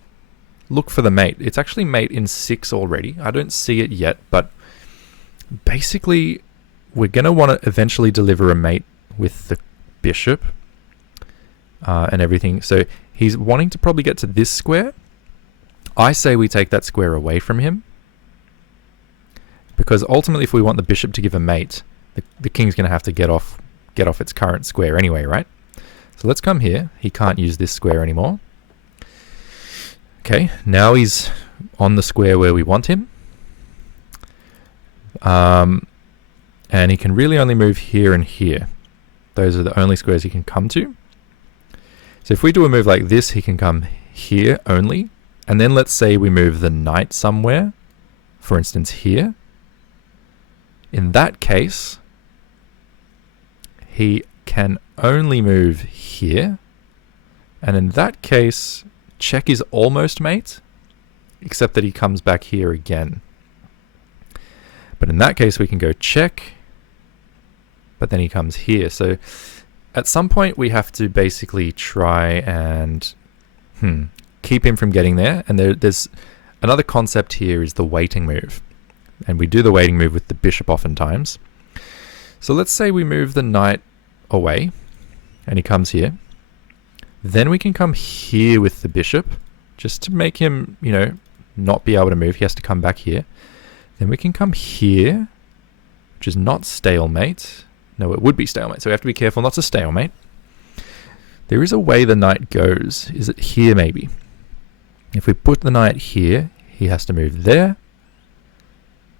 look for the mate. It's actually mate in 6 already. I don't see it yet, but basically we're going to want to eventually deliver a mate with the bishop and everything. So he's wanting to probably get to this square. I say we take that square away from him, because ultimately if we want the bishop to give a mate, the king's going to have to get off its current square anyway, right? So let's come here. He can't use this square anymore. Okay, now he's on the square where we want him. And he can really only move here and here. Those are the only squares he can come to. So if we do a move like this, he can come here only. And then let's say we move the knight somewhere, for instance here. In that case, he can only move here. And in that case, check is almost mate, except that he comes back here again. But in that case, we can go check, but then he comes here. So at some point, we have to basically try and keep him from getting there. And there's another concept here is the waiting move. And we do the waiting move with the bishop oftentimes. So let's say we move the knight away, and he comes here. Then we can come here with the bishop, just to make him, not be able to move. He has to come back here. Then we can come here, which is not stalemate. No, it would be stalemate, so we have to be careful not to stalemate. There is a way the knight goes. Is it here maybe? If we put the knight here, he has to move there.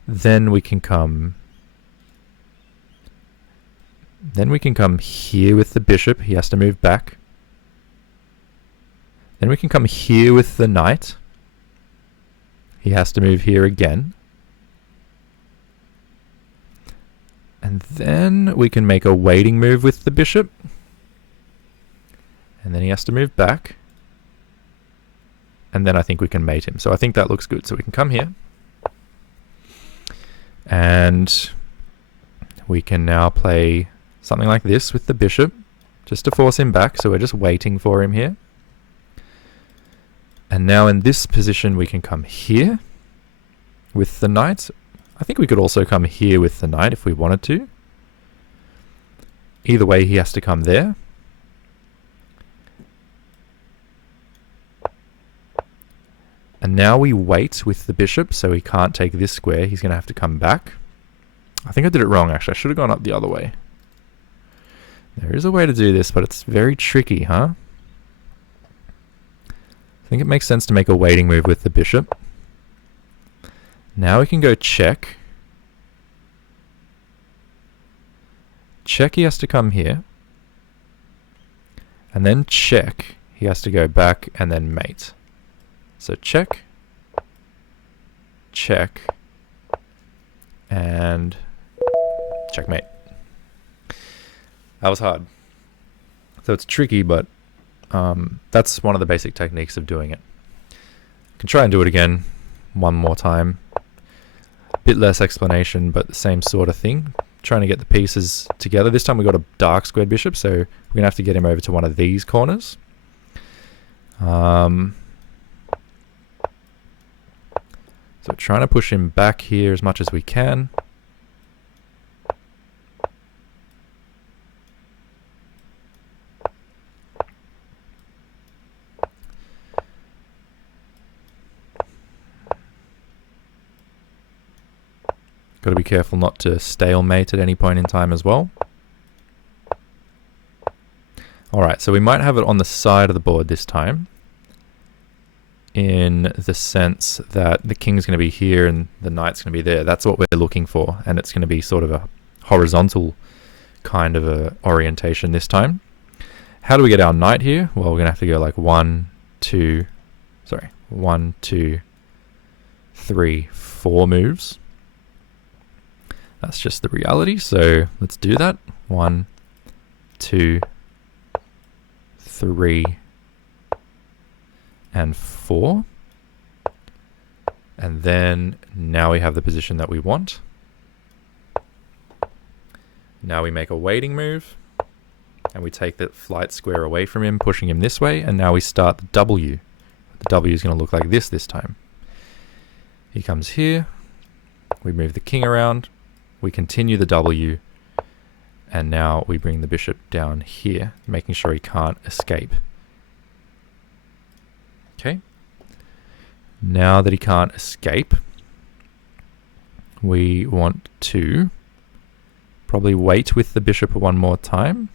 Then we can come here with the bishop. He has to move back. Then we can come here with the knight. He has to move here again. And then we can make a waiting move with the bishop. And then he has to move back. And then I think we can mate him. So I think that looks good. So we can come here. And we can now play something like this with the bishop, just to force him back. So we're just waiting for him here. And now in this position, we can come here with the knight. I think we could also come here with the knight if we wanted to. Either way, he has to come there. And now we wait with the bishop, so he can't take this square. He's going to have to come back. I think I did it wrong, actually. I should have gone up the other way. There is a way to do this, but it's very tricky, huh? I think it makes sense to make a waiting move with the bishop. Now we can go check. Check, he has to come here. And then check, he has to go back and then mate. So check, check, and checkmate. That was hard. So it's tricky, but that's one of the basic techniques of doing it. I can try and do it again one more time. A bit less explanation, but the same sort of thing. Trying to get the pieces together. This time we got a dark squared bishop, so we're going to have to get him over to one of these corners. So trying to push him back here as much as we can. Got to be careful not to stalemate at any point in time as well. Alright, so we might have it on the side of the board this time, in the sense that the king's going to be here and the knight's going to be there. That's what we're looking for, and it's going to be sort of a horizontal kind of a orientation this time. How do we get our knight here? Well, we're going to have to go like 1, 2, 3, 3, 4 moves. That's just the reality, so let's do that. 1, 2, 3, and 4. And then now we have the position that we want. Now we make a waiting move, and we take the flight square away from him, pushing him this way, and now we start the W. The W is going to look like this time. He comes here, we move the king around, we continue the W, and now we bring the bishop down here, making sure he can't escape. Okay. Now that he can't escape, we want to probably wait with the bishop one more time.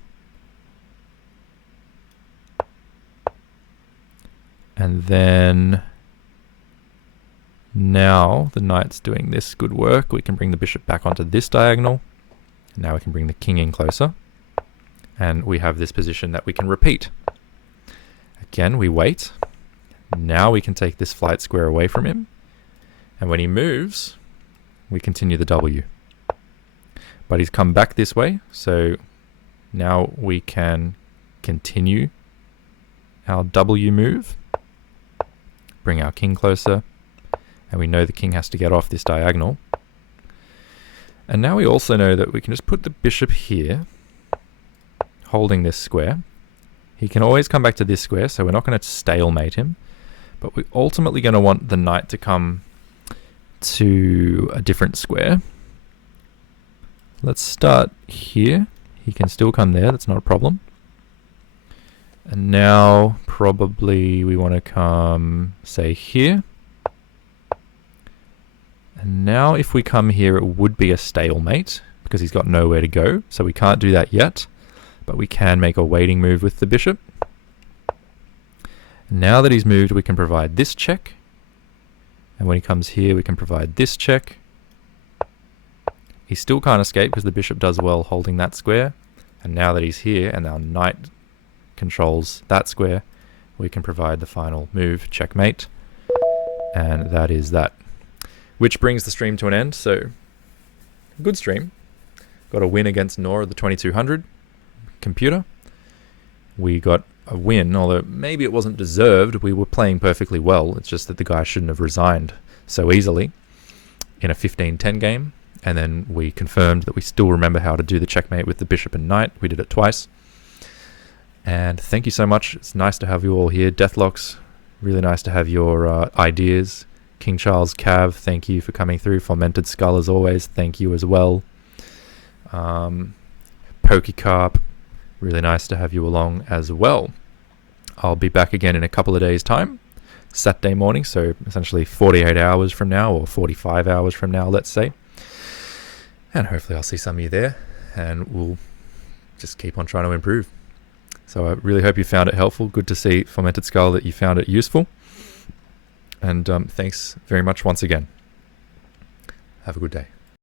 And then now the knight's doing this good work. We can bring the bishop back onto this diagonal. Now we can bring the king in closer. And we have this position that we can repeat. Again, we wait. Now we can take this flight square away from him. And when he moves, we continue the W. But he's come back this way, so now we can continue our W move. Bring our king closer. And we know the king has to get off this diagonal. And now we also know that we can just put the bishop here, holding this square. He can always come back to this square, so we're not going to stalemate him. But we're ultimately going to want the knight to come to a different square. Let's start here. He can still come there, that's not a problem. And now probably we want to come, say, here. And now if we come here, it would be a stalemate because he's got nowhere to go. So we can't do that yet, but we can make a waiting move with the bishop. Now that he's moved, we can provide this check. And when he comes here, we can provide this check. He still can't escape because the bishop does well holding that square. And now that he's here and our knight controls that square, we can provide the final move, checkmate. And that is that. Which brings the stream to an end. So, good stream. Got a win against Nora, the 2200 computer. We got a win, although maybe it wasn't deserved. We were playing perfectly well. It's just that the guy shouldn't have resigned so easily in a 15-10 game. And then we confirmed that we still remember how to do the checkmate with the bishop and knight. We did it twice. And thank you so much. It's nice to have you all here. Deathlocks, really nice to have your ideas. King Charles Cav, thank you for coming through. Fomented Skull, as always, thank you as well. Pokecarp, really nice to have you along as well. I'll be back again in a couple of days' time, Saturday morning, so essentially 48 hours from now, or 45 hours from now, let's say. And hopefully I'll see some of you there, and we'll just keep on trying to improve. So I really hope you found it helpful. Good to see, Fomented Skull, that you found it useful. And thanks very much once again. Have a good day.